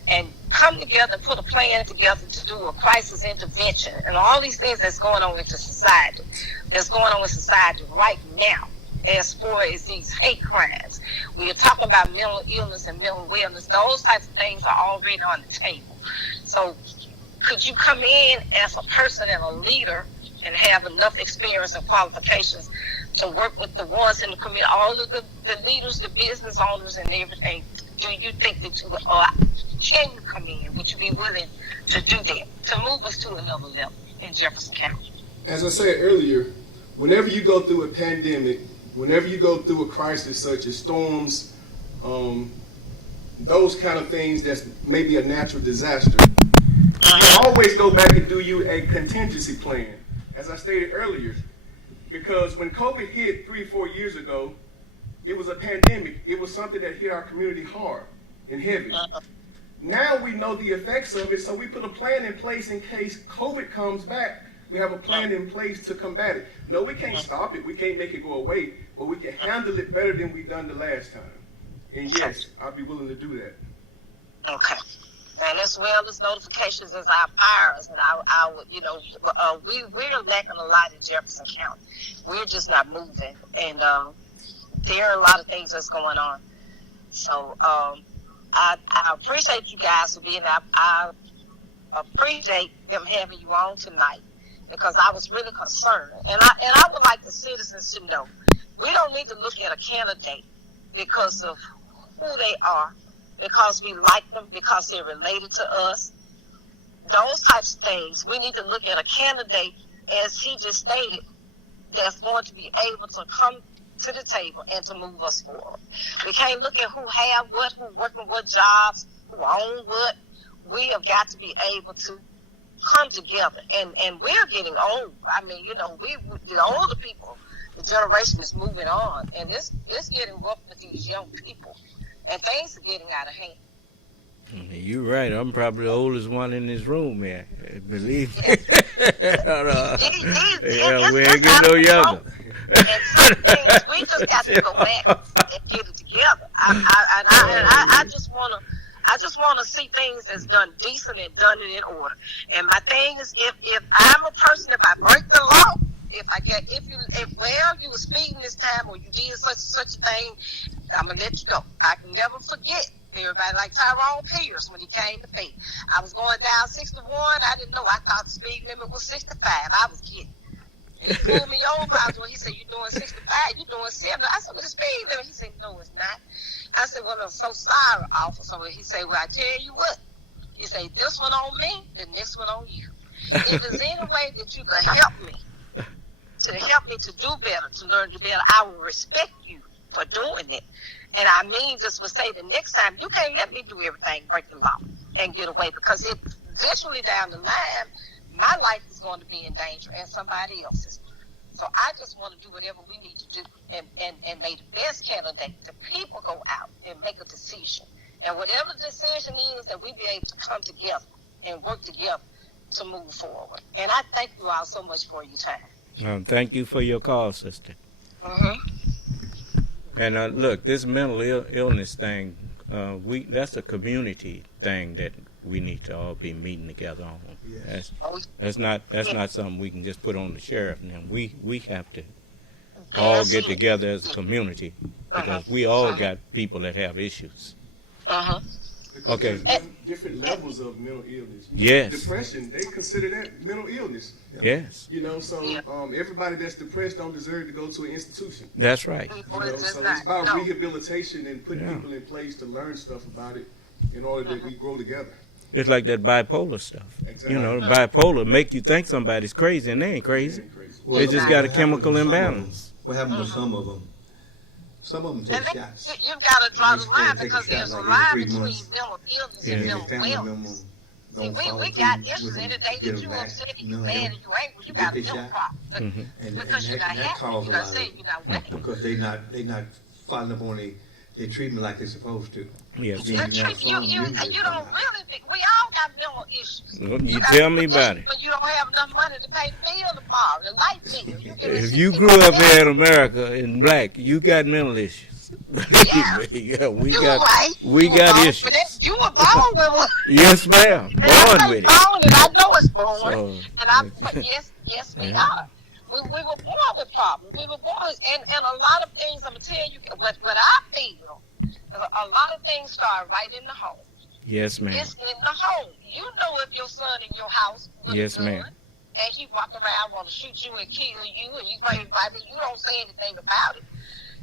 and come together and put a plan together to do a crisis intervention and all these things that's going on in society right now as far as these hate crimes. We are talking about mental illness and mental wellness. Those types of things are already on the table. So could you come in as a person and a leader and have enough experience and qualifications to work with the ones in the community, all of the leaders, the business owners and everything? Do you think that you can you come in? Would you be willing to do that, to move us to another level in Jefferson County? As I said earlier, whenever you go through a pandemic, whenever you go through a crisis such as storms, those kind of things that's maybe a natural disaster, you always go back and do you a contingency plan, as I stated earlier. Because when COVID hit 3 or 4 years ago, it was a pandemic. It was something that hit our community hard and heavy. Now we know the effects of it, so we put a plan in place in case COVID comes back. We have a plan in place to combat it. No, we can't stop it. We can't make it go away, but we can handle it better than we've done the last time. And yes, I'd be willing to do that. Okay. And as well as notifications as our powers, and we're lacking a lot in Jefferson County. We're just not moving, and there are a lot of things that's going on. So I appreciate you guys for being out. I appreciate them having you on tonight, because I was really concerned, and I would like the citizens to know we don't need to look at a candidate because of who they are, because we like them, because they're related to us. Those types of things. We need to look at a candidate, as he just stated, that's going to be able to come to the table and to move us forward. We can't look at who have what, who working what jobs, who own what. We have got to be able to come together, and we're getting old. I mean, the older people, the generation is moving on, and it's getting rough with these young people, and things are getting out of hand. You're right. I'm probably the oldest one in this room, man. Believe me. We ain't getting no younger. And some things we just got to go back and get it together. I just want to see things that's done decent and done it in order. And my thing is, if I'm a person, if I break the law, you were speeding this time, or you did such a thing, I'm gonna let you go. I can never forget. Everybody like Tyrone Pierce when he came to me. I was going down 61. I didn't know. I thought the speed limit was 65. I was kidding. And he pulled me over. He said, "You doing 65? You doing 70?" I said, "Well, the speed limit." He said, "No, it's not." I said, "Well, I'm so sorry, officer." He said, "Well, I tell you what." He said, "This one on me, the next one on you. If there's any way that you can help me to do better, to learn to do better, I will respect you for doing it. And I mean, just will say the next time, you can't let me do everything, break the law, and get away, because eventually down the line, my life is going to be in danger and somebody else's. So I just want to do whatever we need to do and make the best candidate. The people go out and make a decision. And whatever the decision is, that we be able to come together and work together to move forward. And I thank you all so much for your time. Thank you for your call, sister. And look, this mental illness thing, that's a community thing that we need to all be meeting together on. Yes. That's not something we can just put on the sheriff. Now we have to all get together as a community, because we all got people that have issues. Okay. There's different levels of mental illness. Yes. Depression, they consider that mental illness. Yes. So everybody that's depressed don't deserve to go to an institution. That's right. So it's about rehabilitation and putting people in place to learn stuff about it in order that we grow together. It's like that bipolar stuff. Exactly. Bipolar make you think somebody's crazy, and they ain't crazy. They just got a chemical imbalance. What happened with some of them? Some of them take shots. You've got to draw the line, because there's a line between mental illness and mental wellness. See, we got issues any day that you upset and you mad and you angry, you got a mental problem. Because you're not happy, you're not saying you're not well. Because they not following up on their treatment like they're supposed to. Yes. You don't really, we all got mental issues. You tell me about it. But you don't have enough money to pay the bill tomorrow, the light bill. If you grew up here in America in black, you got mental issues. We got issues. But you were born with one. Yes, ma'am. Born with it. Born, and I know it's born. But yes, we are. We were born with problems. We were born, and a lot of things. I'm gonna tell you what I feel. A lot of things start right in the home. Yes, ma'am. It's in the home. You know if your son in your house with a gun, and he walk around want to shoot you and kill you, and you bring everybody, you don't say anything about it.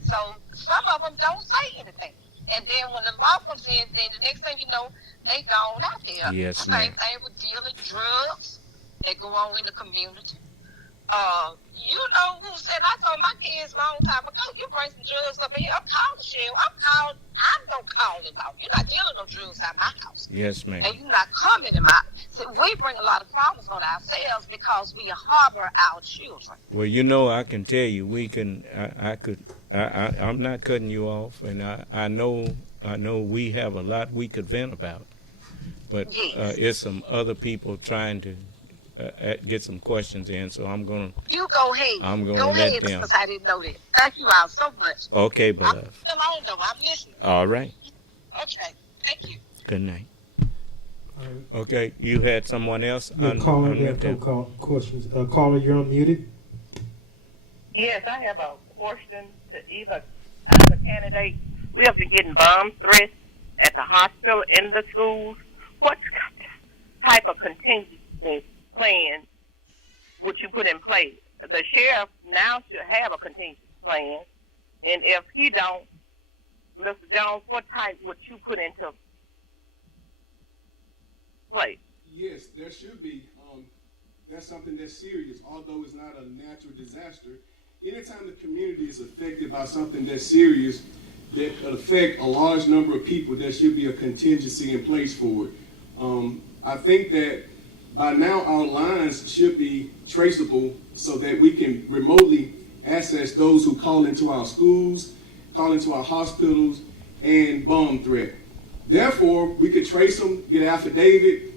So some of them don't say anything. And then when the law comes in, then the next thing you know, they gone out there. Yes, ma'am. Same thing with dealing drugs. They go on in the community. You know who said, I told my kids a long time ago, you bring some drugs up here, I'm calling the sheriff. I'm gonna call it out. You're not dealing no drugs at my house. Yes, ma'am. And you're not coming in my. So we bring a lot of problems on ourselves because we harbor our children. Well, I can tell you, we can. I'm not cutting you off, and I know we have a lot we could vent about, but it's some other people trying to get some questions in, so I'm gonna. You go ahead. I'm gonna let them. Because I didn't know that. Thank you all so much. Okay, beloved. I'm still on though. I'm listening. All right. Okay. Thank you. Good night. Okay, you had someone else. Caller, we have no questions. Caller, you're unmuted. Yes, I have a question to either candidate. We have been getting bomb threats at the hospital, in the schools. What type of contingency plan would you put in place? The sheriff now should have a contingency plan, and if he don't, Mr. Jones, what type would you put into place? Yes, there should be. That's something that's serious, although it's not a natural disaster. Anytime the community is affected by something that's serious that could affect a large number of people, there should be a contingency in place for it. I think that by now our lines should be traceable so that we can remotely access those who call into our schools, call into our hospitals, and bomb threat. Therefore, we could trace them, get an affidavit,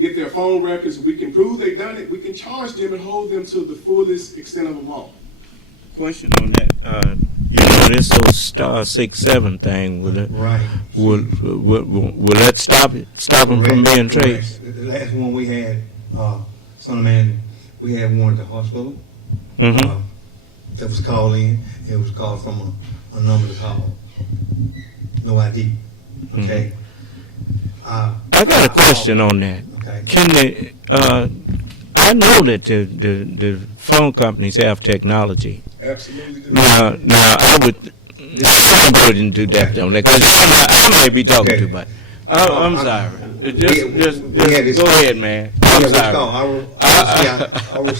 get their phone records. We can prove they've done it. We can charge them and hold them to the fullest extent of the law. Question on that. This whole star 6-7 thing, will that stop them from being traced? The last one we had, son of man, we had one at the hospital. that was called in. It was called from a number to call. No ID. Okay. I got a question on that. Okay. Can they? I know that the phone companies have technology. Absolutely. Do. Now I wouldn't do that though. Like, I may be talking too much. I'm sorry. Just go ahead, man. I'm sorry.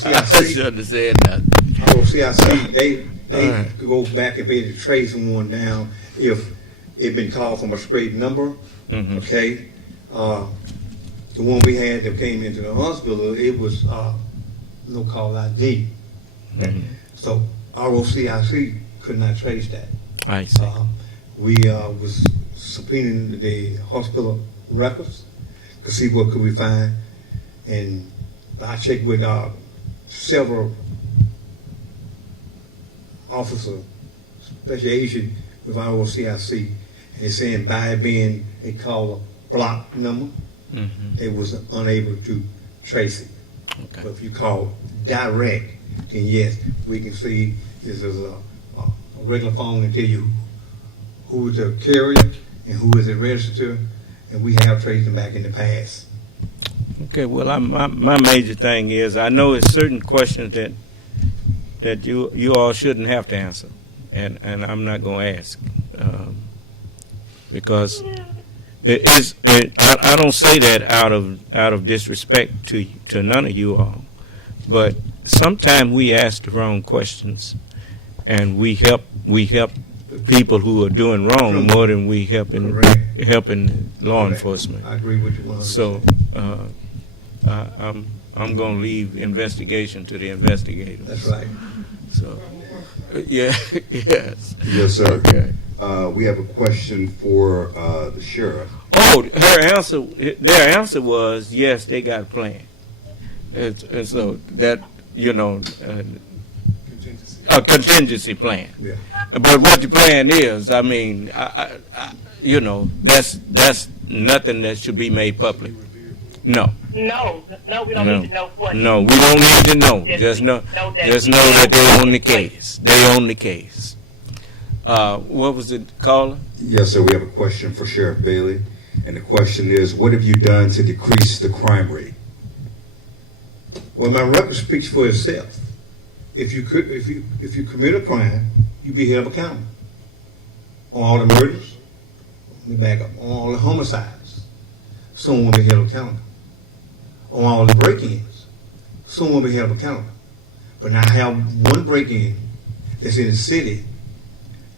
I shouldn't have said that. ROCIC, they could go back and be able to trace someone down if it been called from a straight number. Okay. The one we had that came into the hospital, it was no call ID. Okay. So ROCIC could not trace that. I see. We was subpoenaing the hospital records to see what could we find, and I checked with several officers, special agent with ROCIC, and they're saying by it being a call a block number, they was unable to trace it. Okay. But if you call direct, then yes, we can see this is a regular phone and tell you who is the carrier and who is it registered to, and we have traced them back in the past. Okay, well, my major thing is I know it's certain questions that you all shouldn't have to answer, and I'm not going to ask because I don't say that out of disrespect to none of you all, but sometimes we ask the wrong questions, and we help people who are doing wrong more than we helping law enforcement. I agree with you 100%. So I'm going to leave investigation to the investigators. That's right. So yes. Yes, sir. Okay. We have a question for the sheriff. Oh, their answer was yes, they got a plan, and so that a contingency plan. Yeah. But what the plan is, I mean, that's nothing that should be made public. No. No, we don't need to know what. No, we don't need to know. Just know that they own the case. They own the case. What was it, caller? Yes, sir. We have a question for Sheriff Bailey, and the question is, what have you done to decrease the crime rate? Well, my record speaks for itself. If you commit a crime, you be held accountable. On all the murders, let me back up. On all the homicides, someone will be held accountable. On all the break-ins, someone will be held accountable. But now I have one break-in that's in the city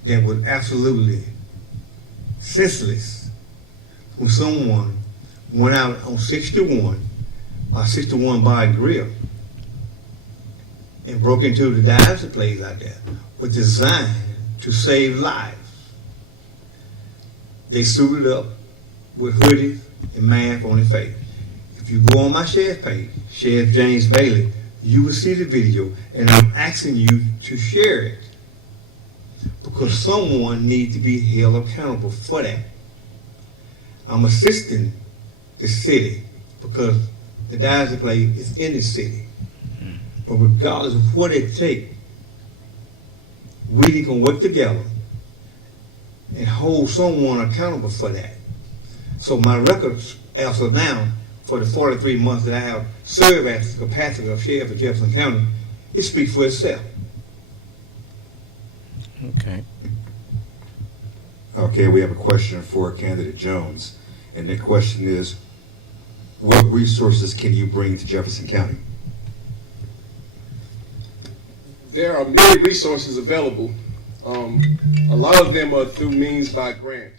that was absolutely senseless when someone went out on 61 by 61 Bar Grill and broke into the dive place out there, was designed to save lives. They suited up with hoodies and masks on their face. If you go on my sheriff page, Sheriff James Bailey, you will see the video, and I'm asking you to share it because someone needs to be held accountable for that. I'm assisting the city because the dive place is in the city. But regardless of what it takes, we need to work together and hold someone accountable for that. So my records as of now, for the 43 months that I have served as the capacity of sheriff of Jefferson County, it speaks for itself. Okay. Okay, we have a question for Candidate Jones, and the question is, what resources can you bring to Jefferson County? There are many resources available. A lot of them are through means by grant.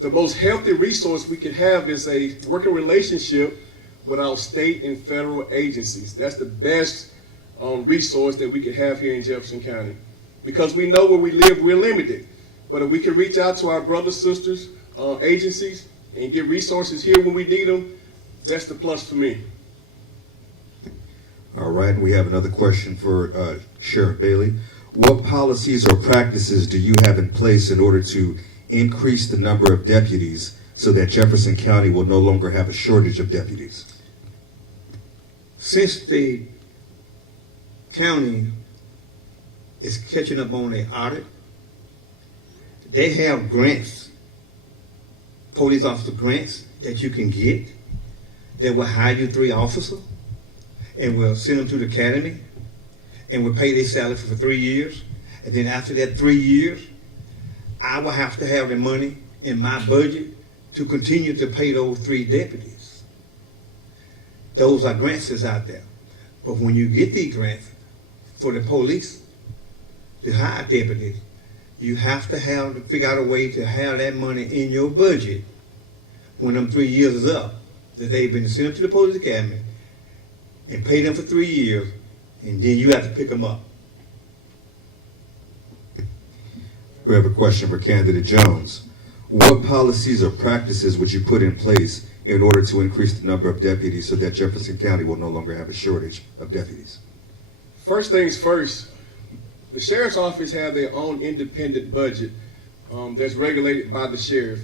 The most healthy resource we can have is a working relationship with our state and federal agencies. That's the best resource that we can have here in Jefferson County. Because we know where we live, we're limited. But if we can reach out to our brothers, sisters, agencies, and get resources here when we need them, that's the plus for me. All right, we have another question for Sheriff Bailey. What policies or practices do you have in place in order to increase the number of deputies so that Jefferson County will no longer have a shortage of deputies? Since the County is catching up on their audit. They have grants, police officer grants that you can get that will hire you 3 officers and will send them to the academy and will pay their salary for 3 years. And then after that 3 years, I will have to have the money in my budget to continue to pay those 3 deputies. Those are grants that's out there. But when you get these grants for the police to hire deputies, you have to figure out a way to have that money in your budget when them 3 years is up, that they've been sent up to the police academy and pay them for 3 years, and then you have to pick them up. We have a question for Candidate Jones. What policies or practices would you put in place in order to increase the number of deputies so that Jefferson County will no longer have a shortage of deputies? First things first, the sheriff's office have their own independent budget that's regulated by the sheriff.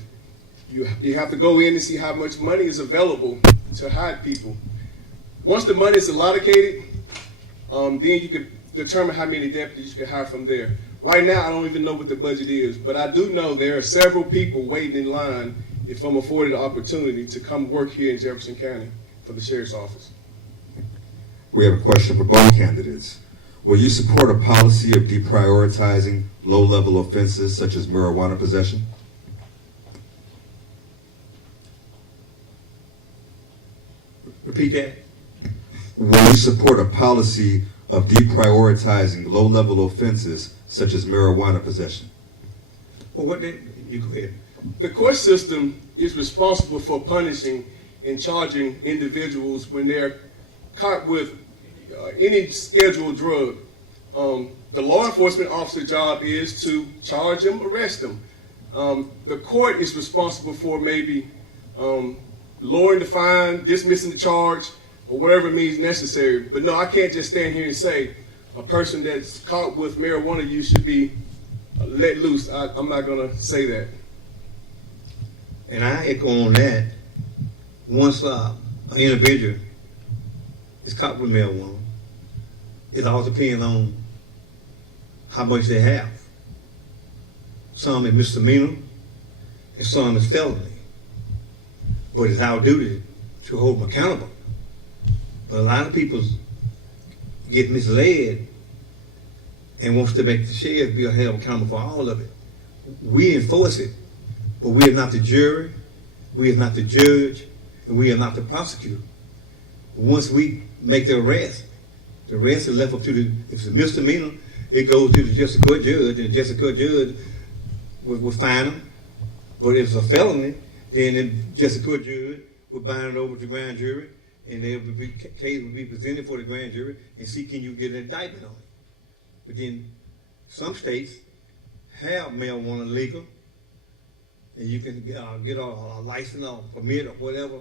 You have to go in and see how much money is available to hire people. Once the money is allocated, then you can determine how many deputies you can hire from there. Right now, I don't even know what the budget is, but I do know there are several people waiting in line if I'm afforded the opportunity to come work here in Jefferson County for the sheriff's office. We have a question for both candidates. Will you support a policy of deprioritizing low-level offenses such as marijuana possession? Repeat that. Will you support a policy of deprioritizing low-level offenses such as marijuana possession? Well, what did you go ahead? The court system is responsible for punishing and charging individuals when they're caught with any scheduled drug. The law enforcement officer's job is to charge them, arrest them. The court is responsible for maybe lowering the fine, dismissing the charge, or whatever means necessary. But no, I can't just stand here and say a person that's caught with marijuana use should be let loose. I'm not going to say that. And I echo on that. Once an individual is caught with marijuana, it all depends on how much they have. Some is misdemeanor and some is felony. But it's our duty to hold them accountable. But a lot of people get misled and wants to make the sheriff be held accountable for all of it. We enforce it, but we are not the jury, we are not the judge, and we are not the prosecutor. Once we make the arrest is left up to if it's a misdemeanor, it goes to the justice court judge, and the justice court judge will fine them. But if it's a felony, then the justice court judge will bind it over to the grand jury, and the case will be presented for the grand jury and see can you get an indictment on it. But then some states have marijuana legal, and you can get a license or permit or whatever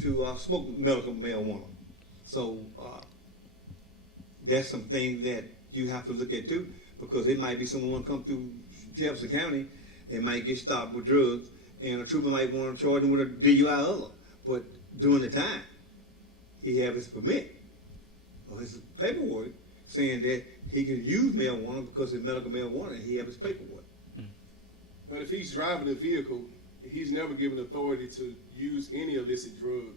to smoke medical marijuana. So that's something that you have to look at too, because it might be someone come through Jefferson County and might get stopped with drugs, and a trooper might want to charge him with a DUI other. But during the time, he have his permit or his paperwork saying that he can use marijuana because it's medical marijuana, and he have his paperwork. But if he's driving a vehicle, he's never given authority to use any illicit drug.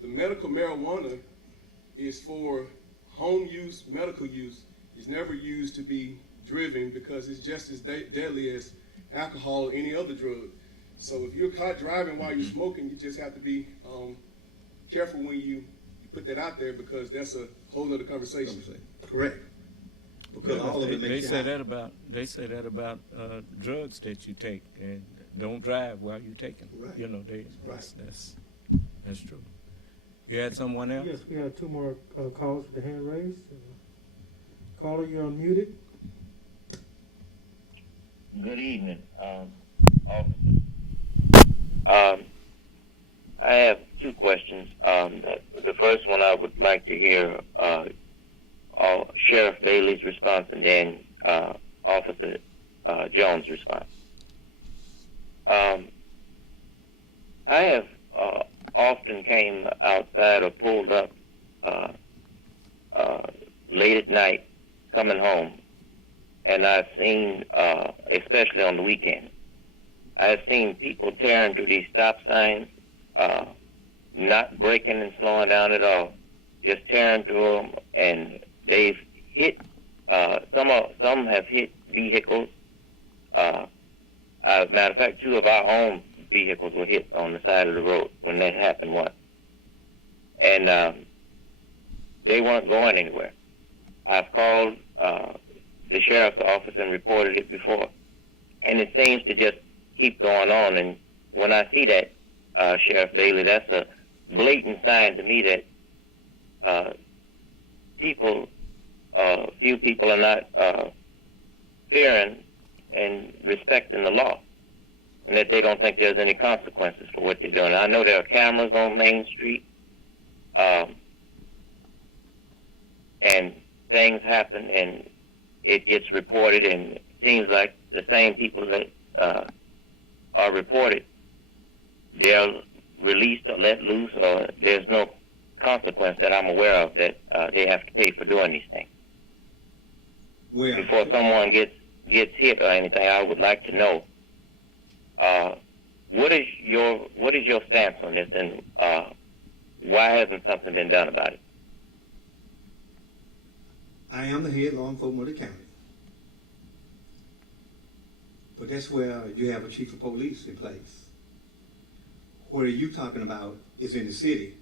The medical marijuana is for home use, medical use. It's never used to be driven because it's just as deadly as alcohol or any other drug. So if you're caught driving while you're smoking, you just have to be careful when you put that out there, because that's a whole other conversation. Correct. Because all of it they makes say that about drugs that you take, and don't drive while you take them. Right. You know, Right. that's true. You had someone else? Yes, we have 2 more calls with the hand raised. Caller, you're unmuted. Good evening, officer. I have 2 questions. The first one I would like to hear Sheriff Bailey's response, and then Officer Jones' response. I have often came outside or pulled up late at night coming home, and I've seen, especially on the weekend, I've seen people tearing through these stop signs, not braking and slowing down at all, just tearing through them, and they've hit, some have hit vehicles. As a matter of fact, 2 of our own vehicles were hit on the side of the road when that happened once. And they weren't going anywhere. I've called the sheriff's office and reported it before. And it seems to just keep going on. And when I see that, Sheriff Bailey, that's a blatant sign to me that few people are not fearing and respecting the law, and that they don't think there's any consequences for what they're doing. I know there are cameras on Main Street, and things happen, and it gets reported, and it seems like the same people that are reported, they're released or let loose, or there's no consequence that I'm aware of that they have to pay for doing these things. Well, before someone gets hit or anything, I would like to know what is your stance on this, and why hasn't something been done about it? I am the head law enforcement of the county, but that's where you have a chief of police in place. What are you talking about is in the city.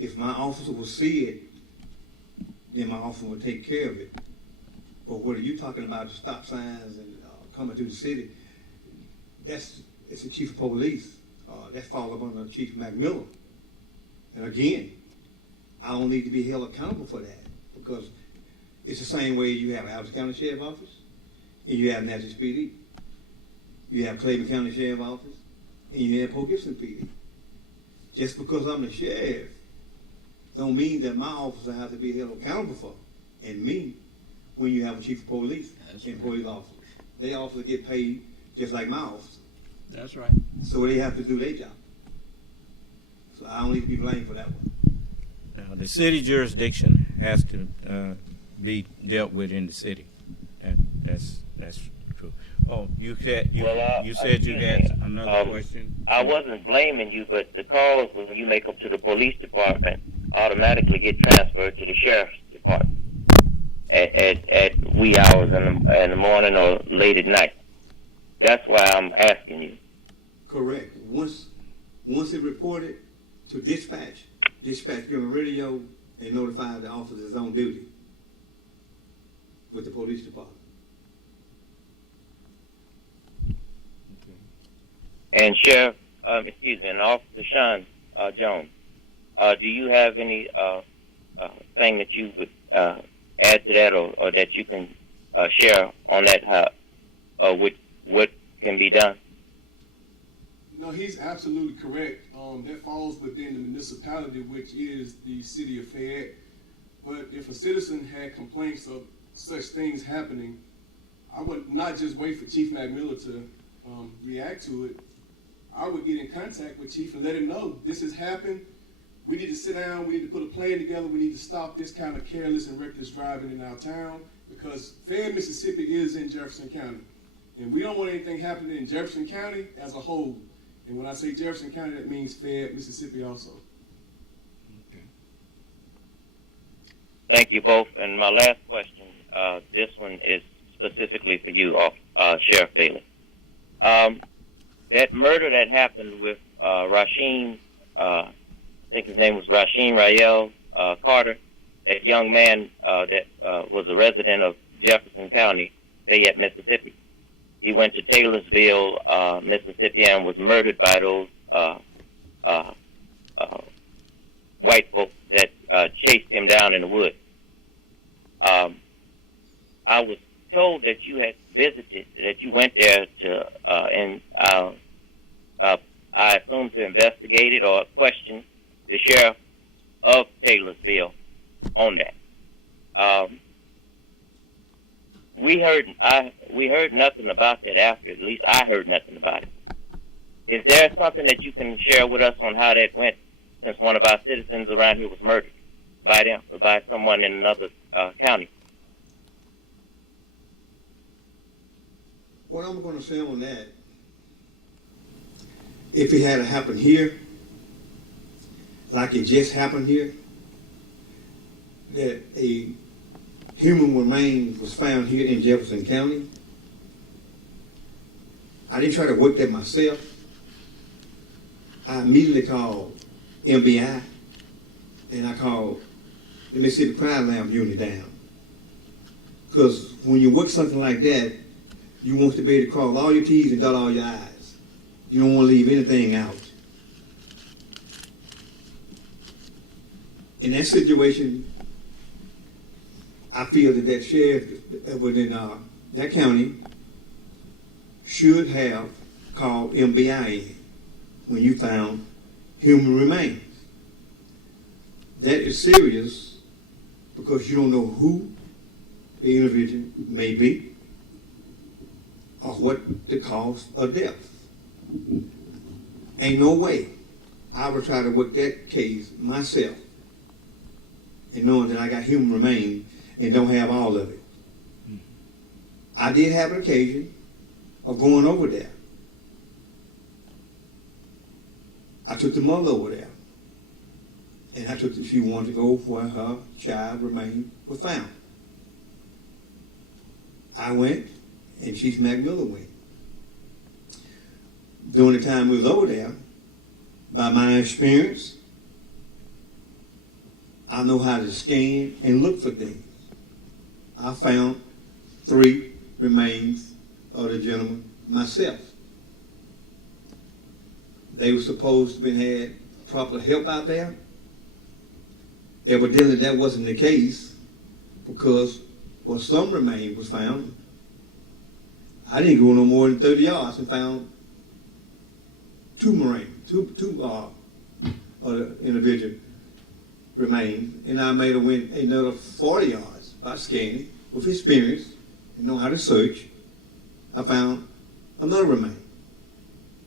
If my officer will see it, then my officer will take care of it. But what are you talking about, the stop signs and coming through the city? It's the chief of police. That falls up under Chief McMillan. And again, I don't need to be held accountable for that, because it's the same way you have Allen County Sheriff's Office and you have Natchez PD. You have Clayton County Sheriff's Office and you have Port Gibson PD. Just because I'm the sheriff don't mean that my officer has to be held accountable for, and me, when you have a chief of police and police officers. They officers get paid just like my officer. That's right. So they have to do their job. So I don't need to be blamed for that one. Now, the city jurisdiction has to be dealt with in the city. That's true. Oh, you said you had another question. I wasn't blaming you, but the calls when you make up to the police department automatically get transferred to the sheriff's department at wee hours in the morning or late at night. That's why I'm asking you. Correct. Once it reported to dispatch get on the radio and notify the officers on duty with the police department. And Sheriff, and Officer Sean Jones, do you have any thing that you would add to that, or that you can share on that, what can be done? No, he's absolutely correct. That falls within the municipality, which is the city of Fayette. But if a citizen had complaints of such things happening, I would not just wait for Chief McMillan to react to it. I would get in contact with Chief and let him know this has happened. We need to sit down. We need to put a plan together. We need to stop this kind of careless and reckless driving in our town, because Fayette, Mississippi is in Jefferson County. And we don't want anything happening in Jefferson County as a whole. And when I say Jefferson County, that means Fayette, Mississippi also. Okay. Thank you both. And my last question, this one is specifically for you, Sheriff Bailey. That murder that happened with Rasheen, I think his name was Rasheen Rael Carter, that young man that was a resident of Jefferson County, Fayette, Mississippi. He went to Taylorsville, Mississippi, and was murdered by those white folks that chased him down in the woods. I was told that you had visited, that you went there to, and I assume to investigate it or question the sheriff of Taylorsville on that. We heard nothing about that after. At least I heard nothing about it. Is there something that you can share with us on how that went, since one of our citizens around here was murdered? by someone in another county. What I'm going to say on that, if it had happened here, like it just happened here, that a human remains was found here in Jefferson County, I didn't try to work that myself. I immediately called MBI and I called the Mississippi Crime Lab unit down. Because when you work something like that, you want to be able to cross all your T's and dot all your I's. You don't want to leave anything out. In that situation, I feel that that sheriff within that county should have called MBI in when you found human remains. That is serious because you don't know who the individual may be or what the cause of death. Ain't no way I would try to work that case myself and knowing that I got human remains and don't have all of it. I did have an occasion of going over there. I took the mother over there. And she wanted to go where her child remains was found. I went, and Chief McMillan went. During the time we was over there, by my experience, I know how to scan and look for things. I found 3 remains of the gentleman myself. They were supposed to have had proper help out there. Evidently that wasn't the case because some remains was found. I didn't go no more than 30 yards and found 2 remains, two individual remains, and I made her went another 40 yards by scanning with experience and know how to search. I found another remain.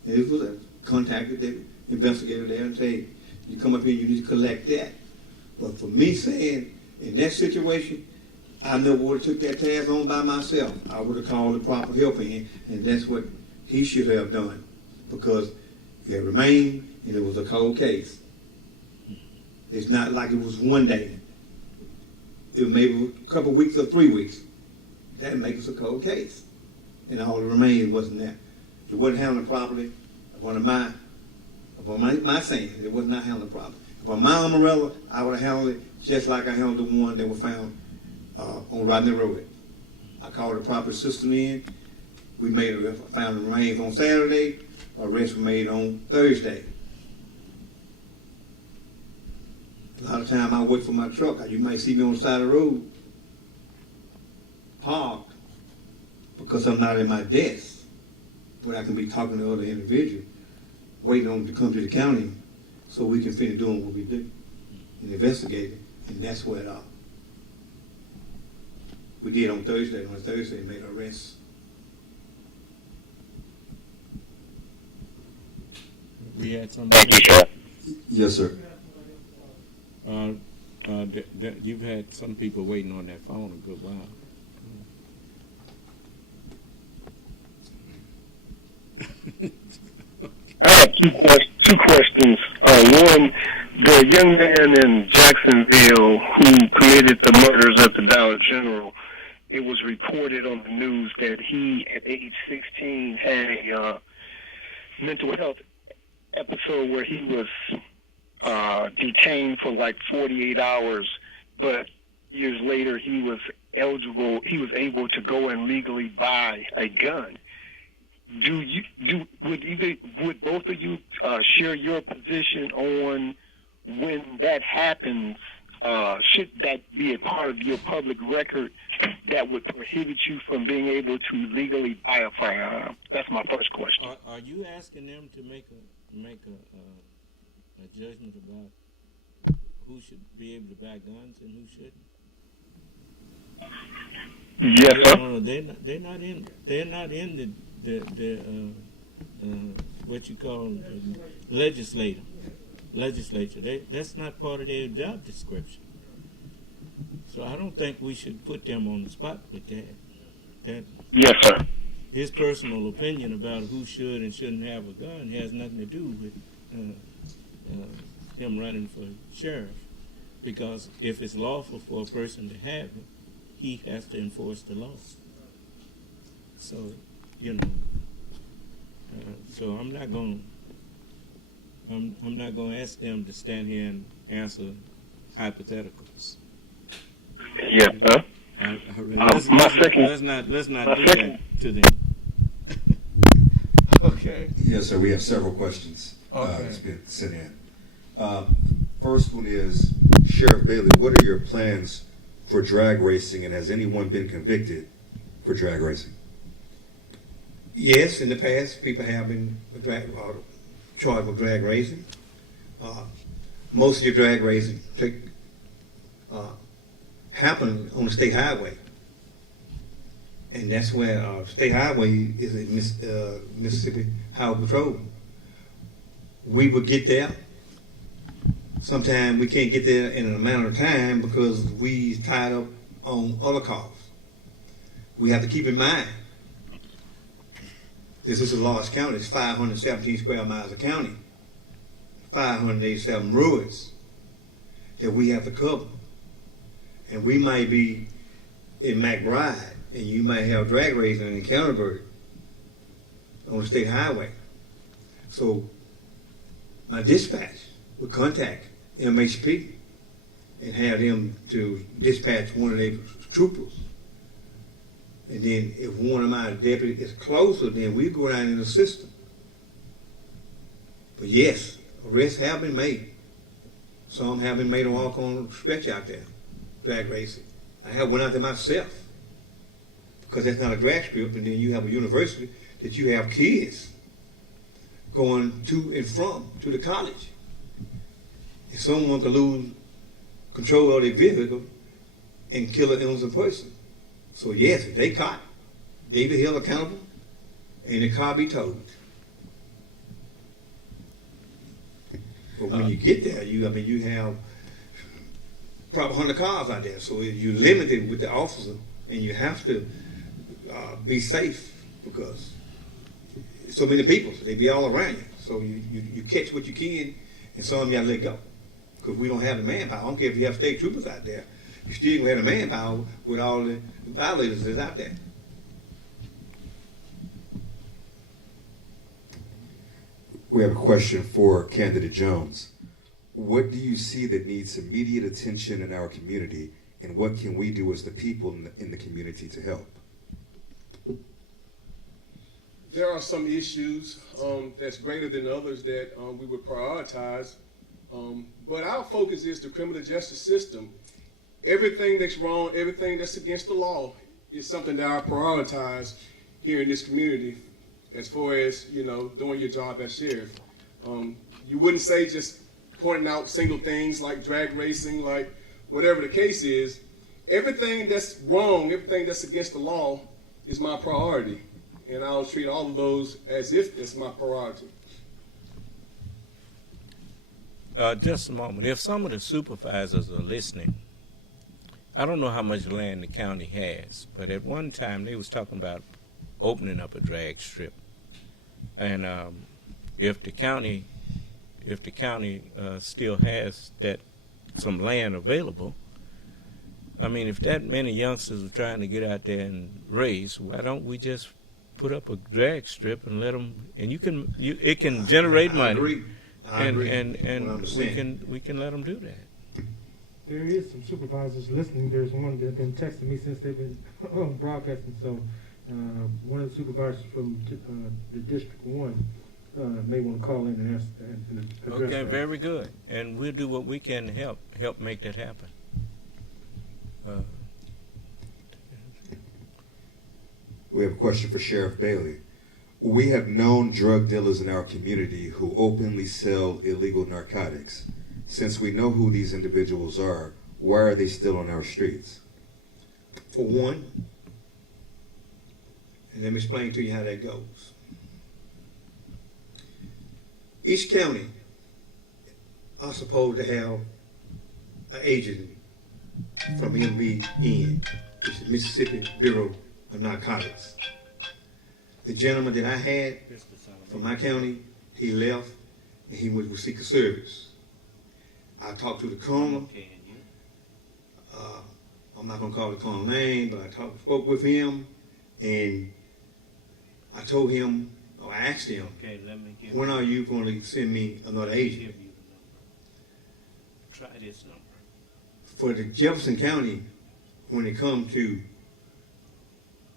And it was a contacted the investigator there and said, you come up here, you need to collect that. But for me saying, in that situation, I never would have took that task on by myself. I would have called the proper help in, and that's what he should have done. Because he had remained, and it was a cold case. It's not like it was one day. It was maybe a couple of weeks or 3 weeks. That makes it a cold case. And all the remains wasn't there. It wasn't handled properly. Upon my saying, it was not handled properly. Upon my umbrella, I would have handled it just like I handled the one that was found on Rodney Road. I called the proper system in. We found the remains on Saturday. Arrests were made on Thursday. A lot of time I wait for my truck. You might see me on the side of the road, parked, because I'm not at my desk, but I can be talking to other individuals, waiting on them to come to the county so we can finish doing what we do and investigate it. And that's what we did on Thursday. On Thursday, made arrests. We had some. Yes, sir. You've had some people waiting on that phone a good while. I have two questions. One, the young man in Jacksonville who committed the murders at the Dollar General, it was reported on the news that he, at age 16, had a mental health episode where he was detained for like 48 hours, but years later he was able to go and legally buy a gun. Would both of you share your position on when that happens? Should that be a part of your public record that would prohibit you from being able to legally buy a firearm? That's my first question. Are you asking them to make a judgment about who should be able to buy guns and who shouldn't? Yes, sir. No, they're not in the what you call legislature. That's not part of their job description. So I don't think we should put them on the spot with that. That Yes, sir. his personal opinion about who should and shouldn't have a gun has nothing to do with him running for sheriff. Because if it's lawful for a person to have it, he has to enforce the law. So, you know, so I'm not going to ask them to stand here and answer hypotheticals. Yes, sir. Let's not do that to them. Okay. Yes, sir. We have several questions that's been sent in. First one is, Sheriff Bailey, what are your plans for drag racing, and has anyone been convicted for drag racing? Yes, in the past, people have been charged with drag racing. Most of your drag racing happen on the state highway. And that's where state highway is at Mississippi Highway Patrol. We would get there. Sometimes we can't get there in an amount of time because we tied up on other cars. We have to keep in mind, this is a large county. It's 517 square miles of county, 587 roads that we have to cover. And we might be in McBride, and you might have drag racing in Counterbury on the state highway. So my dispatch would contact MHP and have them to dispatch one of their troopers. And then if one of my deputies is closer, then we go down in the system. But yes, arrests have been made. Some have been made to walk on stretch out there, drag racing. I have went out there myself because that's not a drag strip, and then you have a university that you have kids going to and from to the college. And someone could lose control of their vehicle and kill an innocent person. So yes, if they caught, they be held accountable, and the car be towed. But when you get there, you have probably 100 cars out there, so you're limited with the officer, and you have to be safe because so many people, so they be all around you. So you catch what you can, and some of you gotta let go because we don't have the manpower. I don't care if you have state troopers out there. You still gonna have the manpower with all the violators that's out there. We have a question for Candidate Jones. What do you see that needs immediate attention in our community, and what can we do as the people in the community to help? There are some issues that's greater than others that we would prioritize, but our focus is the criminal justice system. Everything that's wrong, everything that's against the law is something that I prioritize here in this community as far as, doing your job as sheriff. You wouldn't say just pointing out single things like drag racing, like whatever the case is. Everything that's wrong, everything that's against the law is my priority. And I'll treat all of those as if it's my priority. Just a moment. If some of the supervisors are listening, I don't know how much land the county has, but at one time they was talking about opening up a drag strip. And if the county still has some land available, I mean, if that many youngsters are trying to get out there and race, why don't we just put up a drag strip and let them? And it can generate money. I agree. And we can let them do that. There is some supervisors listening. There's one that's been texting me since they've been broadcasting. So one of the supervisors from the District 1 may want to call in and ask and address Okay, that. very good. And we'll do what we can to help make that happen. We have a question for Sheriff Bailey. We have known drug dealers in our community who openly sell illegal narcotics. Since we know who these individuals are, why are they still on our streets? For one, and let me explain to you how that goes. Each county are supposed to have an agent from MBN, which is Mississippi Bureau of Narcotics. The gentleman that I had from my county, he left and he went with Secret Service. I talked to the colonel. I'm not going to call the colonel name, but I spoke with him, and I told him, or I asked him, when are you going to send me another agent? Try this number. For the Jefferson County, when it comes to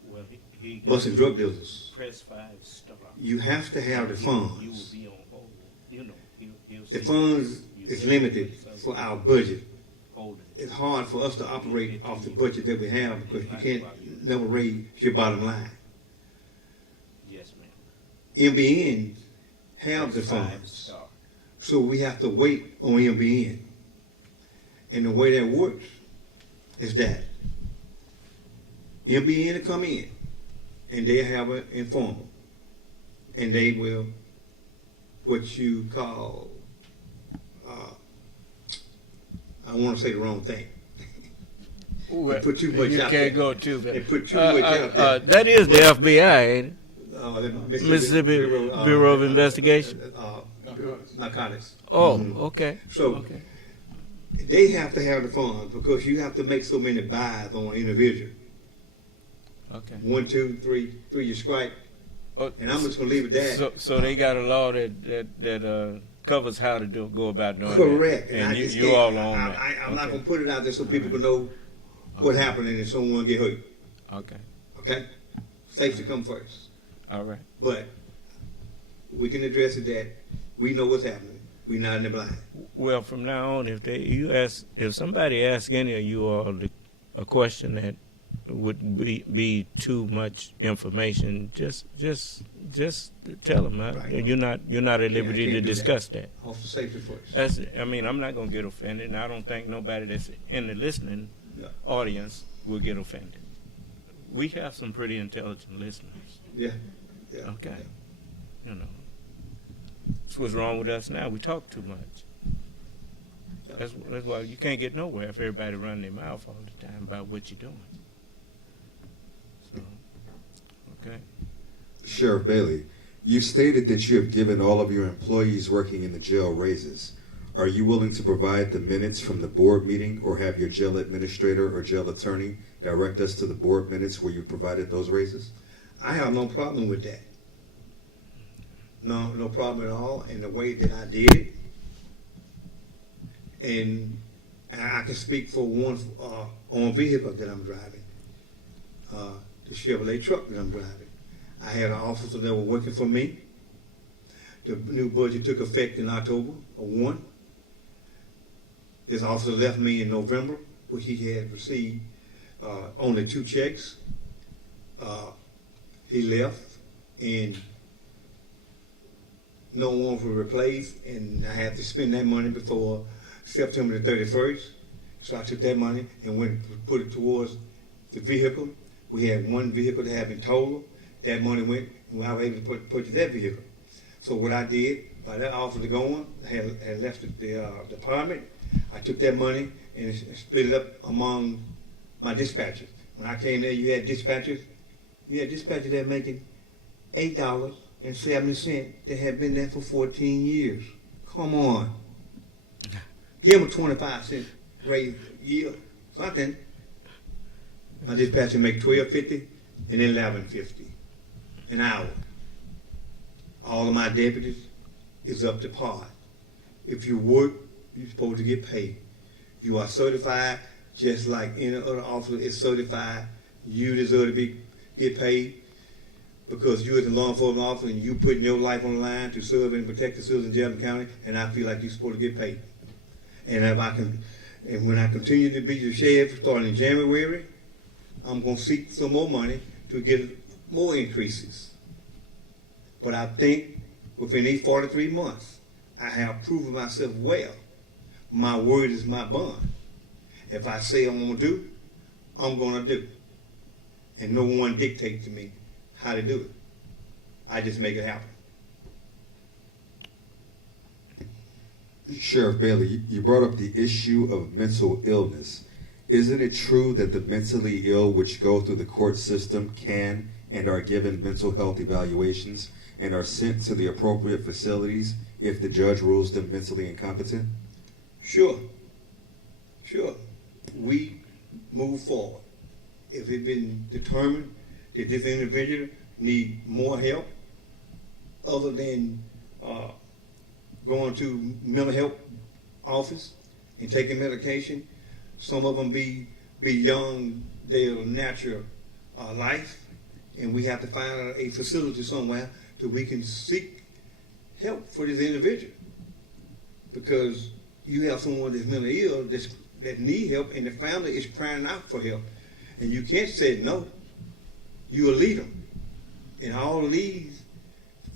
Well, he busting drug dealers, press 5-star. you have to have the funds. You will be on hold. You know, he'll The see funds is limited for our budget. Hold It's hard for us to operate off the budget that we have because you can't never raise your bottom line. Yes, ma'am. MBN have the funds, so we have to wait on MBN. And the way that works is that MBN will come in, and they have an informer, and they will what you call I want to say the wrong thing. They put too much you out can't there. go too far. They put too much out there. That is the FBI, ain't it? The Mississippi Bureau of Investigation. Narcotics. Oh, okay. So they have to have the funds because you have to make so many buys on an individual. Okay. 1, 2, 3, you strike. And I'm just gonna leave it there. So they got a law that covers how to go about doing Correct. that. And I just you all on that. I'm not gonna put it out there so people can know what happened and if someone get hurt. Okay. Okay. Safety come first. All right. But we can address it that we know what's happening. We're not in the blind. Well, from now on, if somebody asks any of you all a question that would be too much information, just tell them. Right. You're not at liberty to discuss that. Off the safety first. I'm not going to get offended, and I don't think nobody that's in the listening audience will get offended. We have some pretty intelligent listeners. Yeah. Okay. You know, that's what's wrong with us now. We talk too much. That's why you can't get nowhere if everybody run their mouth all the time about what you're doing. So, okay. Sheriff Bailey, you stated that you have given all of your employees working in the jail raises. Are you willing to provide the minutes from the board meeting or have your jail administrator or jail attorney direct us to the board minutes where you provided those raises? I have no problem with that. No problem at all in the way that I did it. And I can speak for one on vehicle that I'm driving, the Chevrolet truck that I'm driving. I had an officer that was working for me. The new budget took effect in October of 1. This officer left me in November, where he had received only 2 checks. He left, and no one was replaced, and I had to spend that money before September the 31st. So I took that money and went and put it towards the vehicle. We had one vehicle that had been totaled. That money went, and I was able to purchase that vehicle. So what I did, by that officer going, I had left the department. I took that money and split it up among my dispatchers. When I came there, you had dispatchers that making $8.70 that had been there for 14 years. Come on. Give them a 25-cent raise a year, something. My dispatcher make $12.50 and $11.50 an hour. All of my deputies is up to par. If you work, you're supposed to get paid. You are certified just like any other officer is certified. You deserve to get paid because you as a law enforcement officer and you putting your life on the line to serve and protect the citizens of Jefferson County, and I feel like you're supposed to get paid. And when I continue to be the sheriff starting in January, I'm going to seek some more money to get more increases. But I think within these 43 months, I have proven myself well. My word is my bond. If I say I'm going to do, I'm going to do. And no one dictates to me how to do it. I just make it happen. Sheriff Bailey, you brought up the issue of mental illness. Isn't it true that the mentally ill which go through the court system can and are given mental health evaluations and are sent to the appropriate facilities if the judge rules them mentally incompetent? Sure. We move forward. If it's been determined that this individual need more help other than going to mental health office and taking medication, some of them be beyond their natural life, and we have to find a facility somewhere that we can seek help for this individual. Because you have someone that's mentally ill that need help, and the family is crying out for help, and you can't say no. You will lead them, and all of these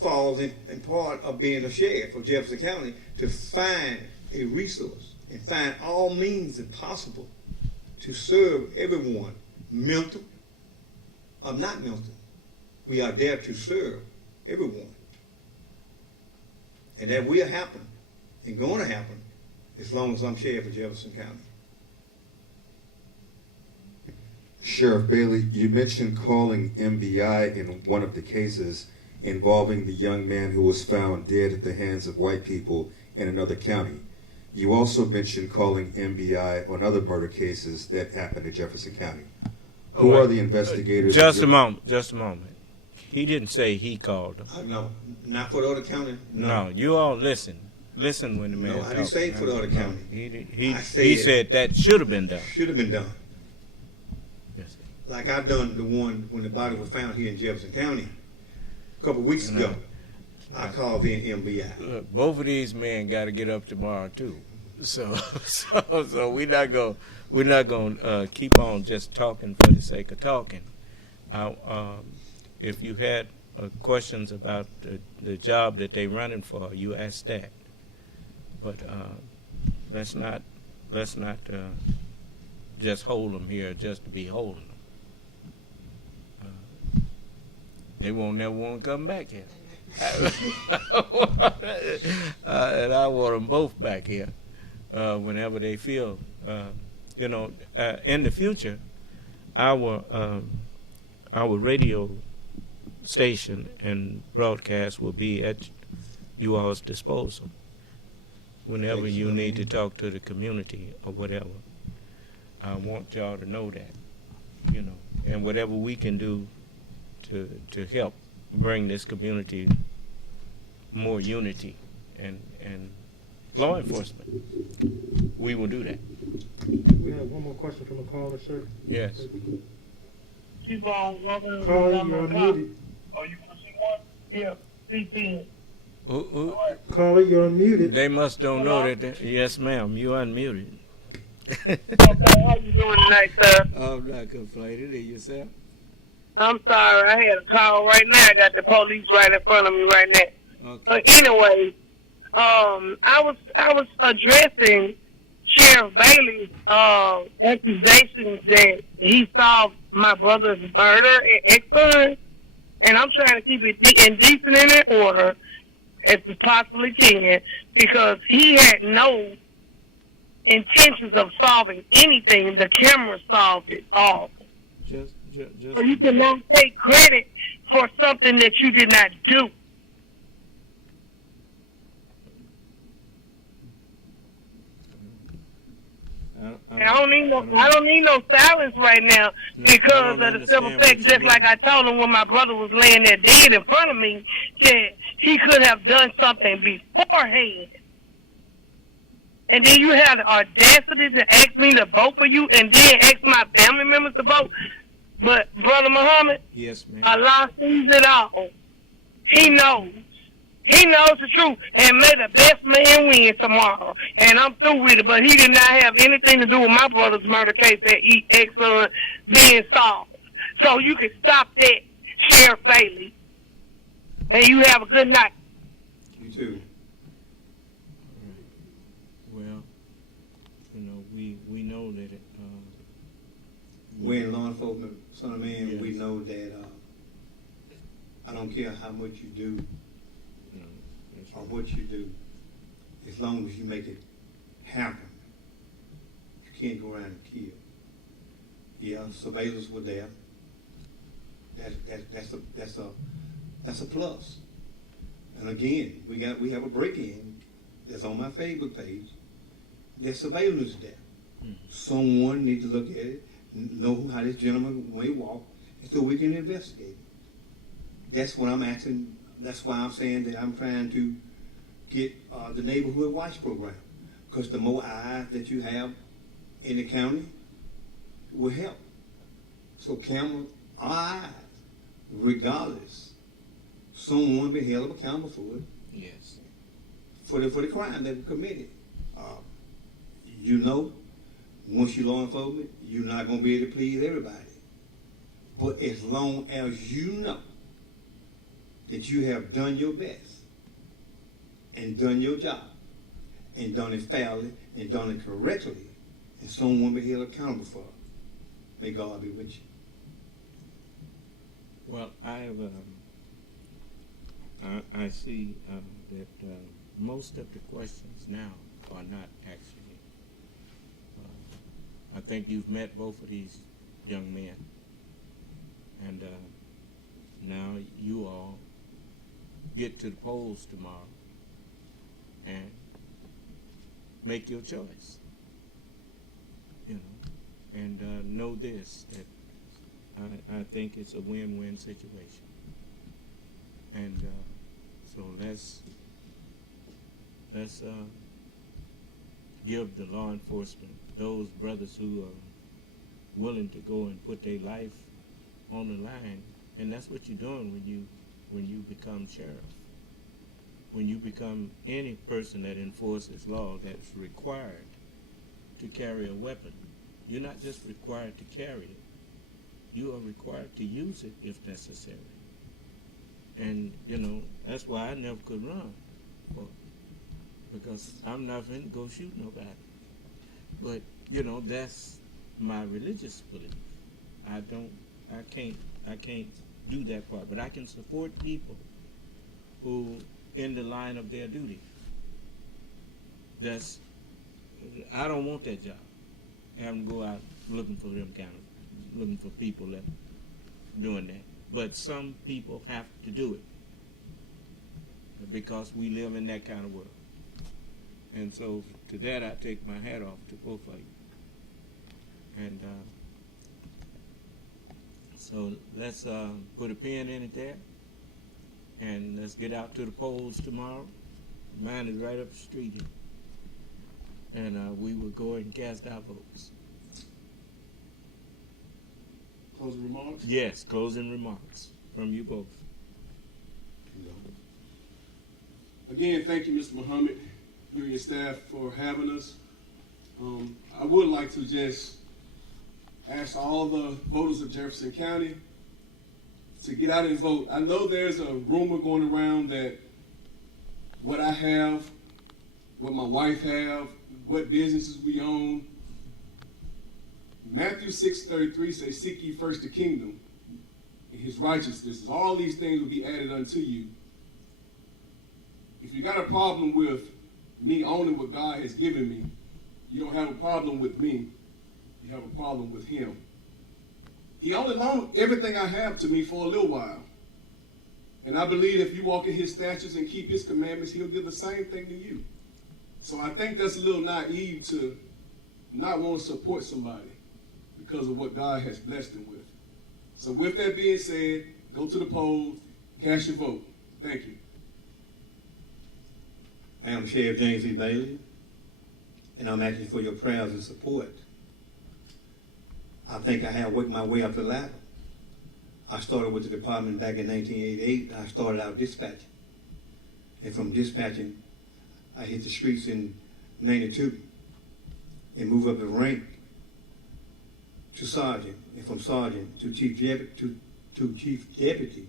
falls in part of being a sheriff of Jefferson County to find a resource and find all means possible to serve everyone, mental or not mental. We are there to serve everyone. And that will happen and going to happen as long as I'm sheriff of Jefferson County. Sheriff Bailey, you mentioned calling MBI in one of the cases involving the young man who was found dead at the hands of white people in another county. You also mentioned calling MBI on other murder cases that happened in Jefferson County. Who are the investigators? Just a moment. He didn't say he called them. No, not for the other county. No, you all listen. Listen when the man No, I didn't say for the other county. He said that should have been done. Should have been done. Yes. Like I done the one when the body was found here in Jefferson County a couple of weeks ago. I called in MBI. Look, both of these men got to get up tomorrow too. So we're not going keep on just talking for the sake of talking. If you had questions about the job that they're running for, you ask that. But let's not just hold them here just to be holding them. They won't never want to come back here. And I want them both back here whenever they feel. In the future, our radio station and broadcast will be at you all's disposal whenever you need to talk to the community or whatever. I want y'all to know that, and whatever we can do to help bring this community more unity and law enforcement, we will do that. We have one more question from a caller, sir. Yes. Keep on walking. Caller, you're unmuted. Oh, you want to see one? Yeah, 310. Caller, you're unmuted. They must don't know that. Yes, ma'am, you unmuted. Okay, how you doing tonight, sir? I'm not complaining. And yourself? I'm sorry, I had a call right now. I got the police right in front of me right now. Okay. But anyway, I was addressing Sheriff Bailey's accusations that he solved my brother's murder and ex-son, and I'm trying to keep it indecent and in order as we possibly can, because he had no intentions of solving anything. The camera solved it all. Just So you cannot take credit for something that you did not do. I don't need no silence right now because of the simple fact, just like I told him when my brother was laying there dead in front of me, that he could have done something beforehand. And then you had the audacity to ask me to vote for you and then ask my family members to vote. But Brother Muhammad, yes, ma'am. Allah sees it all. He knows. He knows the truth, and may the best man win tomorrow. And I'm through with it, but he did not have anything to do with my brother's murder case that ex-son being solved. So you can stop that, Sheriff Bailey. And you have a good night. You too. Well, we know that we're in law enforcement, son of man. Yes. We know that I don't care how much you do or what you do, as long as you make it happen. You can't go around and kill. Yeah, surveillance were there. That's a plus. And again, we have a break-in that's on my Facebook page. There's surveillance there. Someone needs to look at it, know how this gentleman may walk, and so we can investigate it. That's what I'm asking. That's why I'm saying that I'm trying to get the neighborhood watch program, because the more eyes that you have in the county will help. So camera eyes, regardless, someone be held accountable for it. Yes. For the crime that was committed. You know, once you're law enforcement, you're not going to be able to please everybody. But as long as you know that you have done your best and done your job and done it fairly and done it correctly, and someone be held accountable for it, may God be with you. Well, I have, I see that most of the questions now are not actually. I think you've met both of these young men, and now you all get to the polls tomorrow and make your choice. You know, and know this, that I think it's a win-win situation. And so let's give the law enforcement, those brothers who are willing to go and put their life on the line, and that's what you're doing when you become sheriff. When you become any person that enforces law that's required to carry a weapon, you're not just required to carry it, you are required to use it if necessary. And, you know, that's why I never could run, because I'm not going to go shoot nobody. But, you know, that's my religious belief. I can't do that part, but I can support people who in the line of their duty. I don't want that job. Having to go out looking for looking for people that doing that. But some people have to do it because we live in that kind of world. And so to that, I take my hat off to both of you. And so let's put a pin in it there, and let's get out to the polls tomorrow. Mine is right up the street here. And we will go and cast our votes. Closing remarks? Yes, closing remarks from you both. Again, thank you, Mr. Muhammad, you and your staff for having us. I would like to just ask all the voters of Jefferson County to get out and vote. I know there's a rumor going around that what I have, what my wife have, what businesses we own. Matthew 6:33 says, "Seek ye first the kingdom and his righteousness. All these things will be added unto you." If you got a problem with me owning what God has given me, you don't have a problem with me. You have a problem with him. He only loaned everything I have to me for a little while. And I believe if you walk in his statutes and keep his commandments, he'll give the same thing to you. So I think that's a little naive to not want to support somebody because of what God has blessed them with. So with that being said, go to the polls, cast your vote. Thank you. I am Sheriff James E. Bailey, and I'm asking for your prayers and support. I think I have worked my way up the ladder. I started with the department back in 1988. I started out dispatching. And from dispatching, I hit the streets in 92 and moved up the rank to sergeant, and from sergeant to chief deputy, to chief deputy,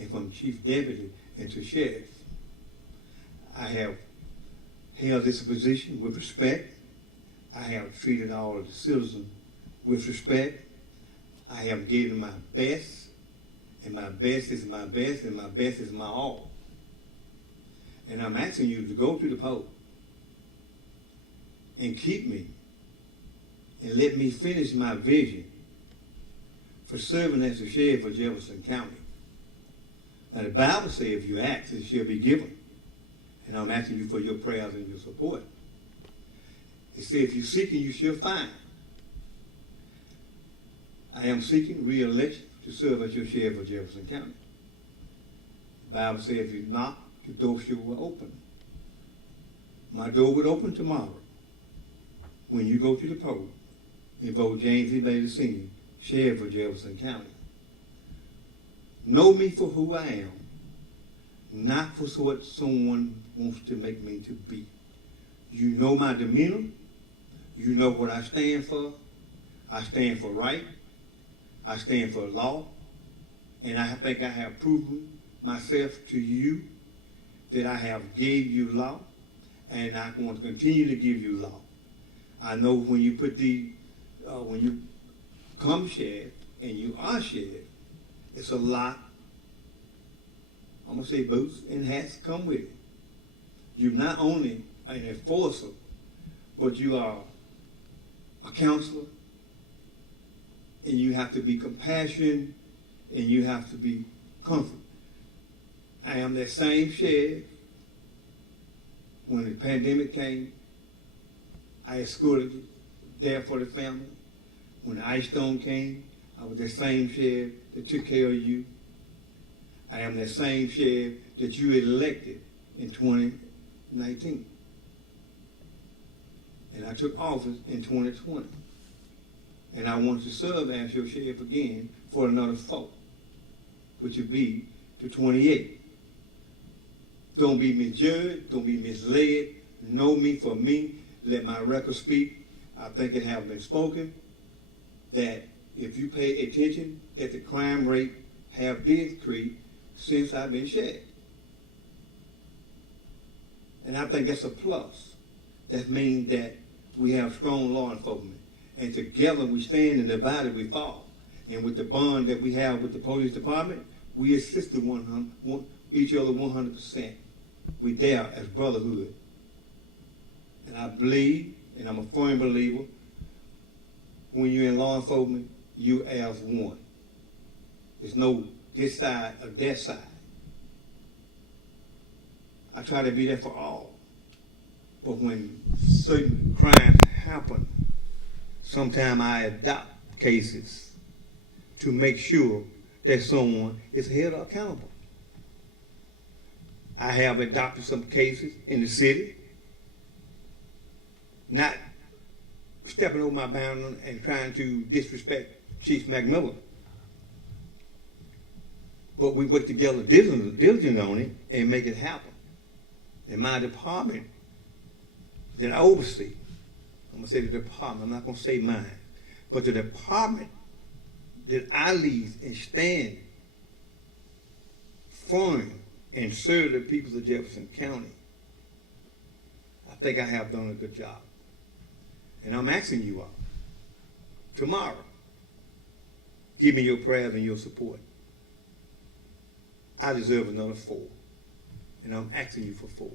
and from chief deputy into sheriff. I have held this position with respect. I have treated all of the citizens with respect. I have given my best, and my best is my best, and my best is my all. And I'm asking you to go to the poll and keep me and let me finish my vision for serving as the sheriff of Jefferson County. Now the Bible says if you ask, it shall be given. And I'm asking you for your prayers and your support. It says if you seek and you shall find. I am seeking re-election to serve as your sheriff of Jefferson County. The Bible says if you knock, the door sure will open. My door would open tomorrow when you go to the poll and vote James E. Bailey Sr., Sheriff of Jefferson County. Know me for who I am, not for what someone wants to make me to be. You know my demeanor. You know what I stand for. I stand for right. I stand for law. And I think I have proven myself to you that I have gave you law, and I want to continue to give you law. I know when you put when you come sheriff and you are sheriff, it's a lot, I'm going to say boots and hats come with it. You're not only an enforcer, but you are a counselor, and you have to be compassionate, and you have to be comfort. I am that same sheriff. When the pandemic came, I escorted there for the family. When the ice storm came, I was that same sheriff that took care of you. I am that same sheriff that you elected in 2019. And I took office in 2020. And I want to serve as your sheriff again for another 4, which would be to 28. Don't be misjudged. Don't be misled. Know me for me. Let my record speak. I think it has been spoken that if you pay attention, that the crime rate have decreased since I've been sheriff. And I think that's a plus. That means that we have strong law enforcement. And together we stand and divided we fall. And with the bond that we have with the police department, we assist each other 100%. We there as brotherhood. And I believe, and I'm a firm believer, when you're in law enforcement, you as one. There's no this side or that side. I try to be there for all. But when certain crimes happen, sometimes I adopt cases to make sure that someone is held accountable. I have adopted some cases in the city, not stepping over my boundary and trying to disrespect Chief McMillan. But we work together diligently on it and make it happen. In my department that I oversee, I'm going to say the department, I'm not going to say mine, but the department that I lead and stand firm and serve the people of Jefferson County, I think I have done a good job. And I'm asking you all, tomorrow, give me your prayers and your support. I deserve another 4. And I'm asking you for 4.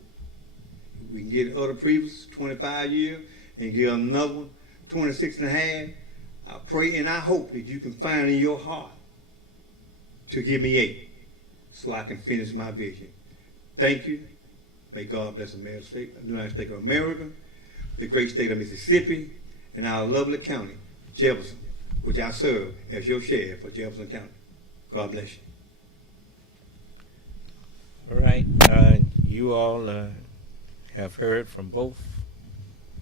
We can get other previous 25 years and get another one, 26 and a half. I pray and I hope that you can find in your heart to give me 8 so I can finish my vision. Thank you. May God bless the United States of America, the great state of Mississippi, and our lovely county, Jefferson, which I serve as your sheriff for Jefferson County. God bless you. All right. You all have heard from both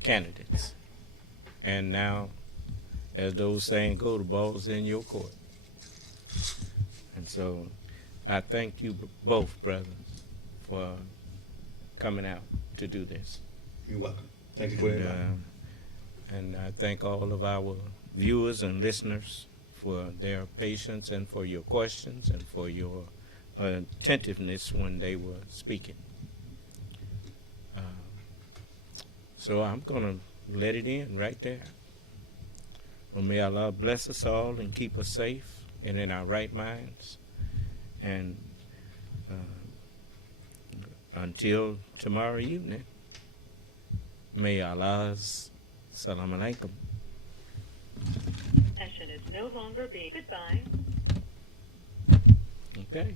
candidates. And now, as those saying go, the ball's in your court. And so I thank you both, brothers, for coming out to do this. You're welcome. Thank you for that. And I thank all of our viewers and listeners for their patience and for your questions and for your attentiveness when they were speaking. So I'm going to let it in right there. Well, may Allah bless us all and keep us safe and in our right minds. And until tomorrow evening, may Allah's Salam Alaikum. session is no longer being. Goodbye. Okay.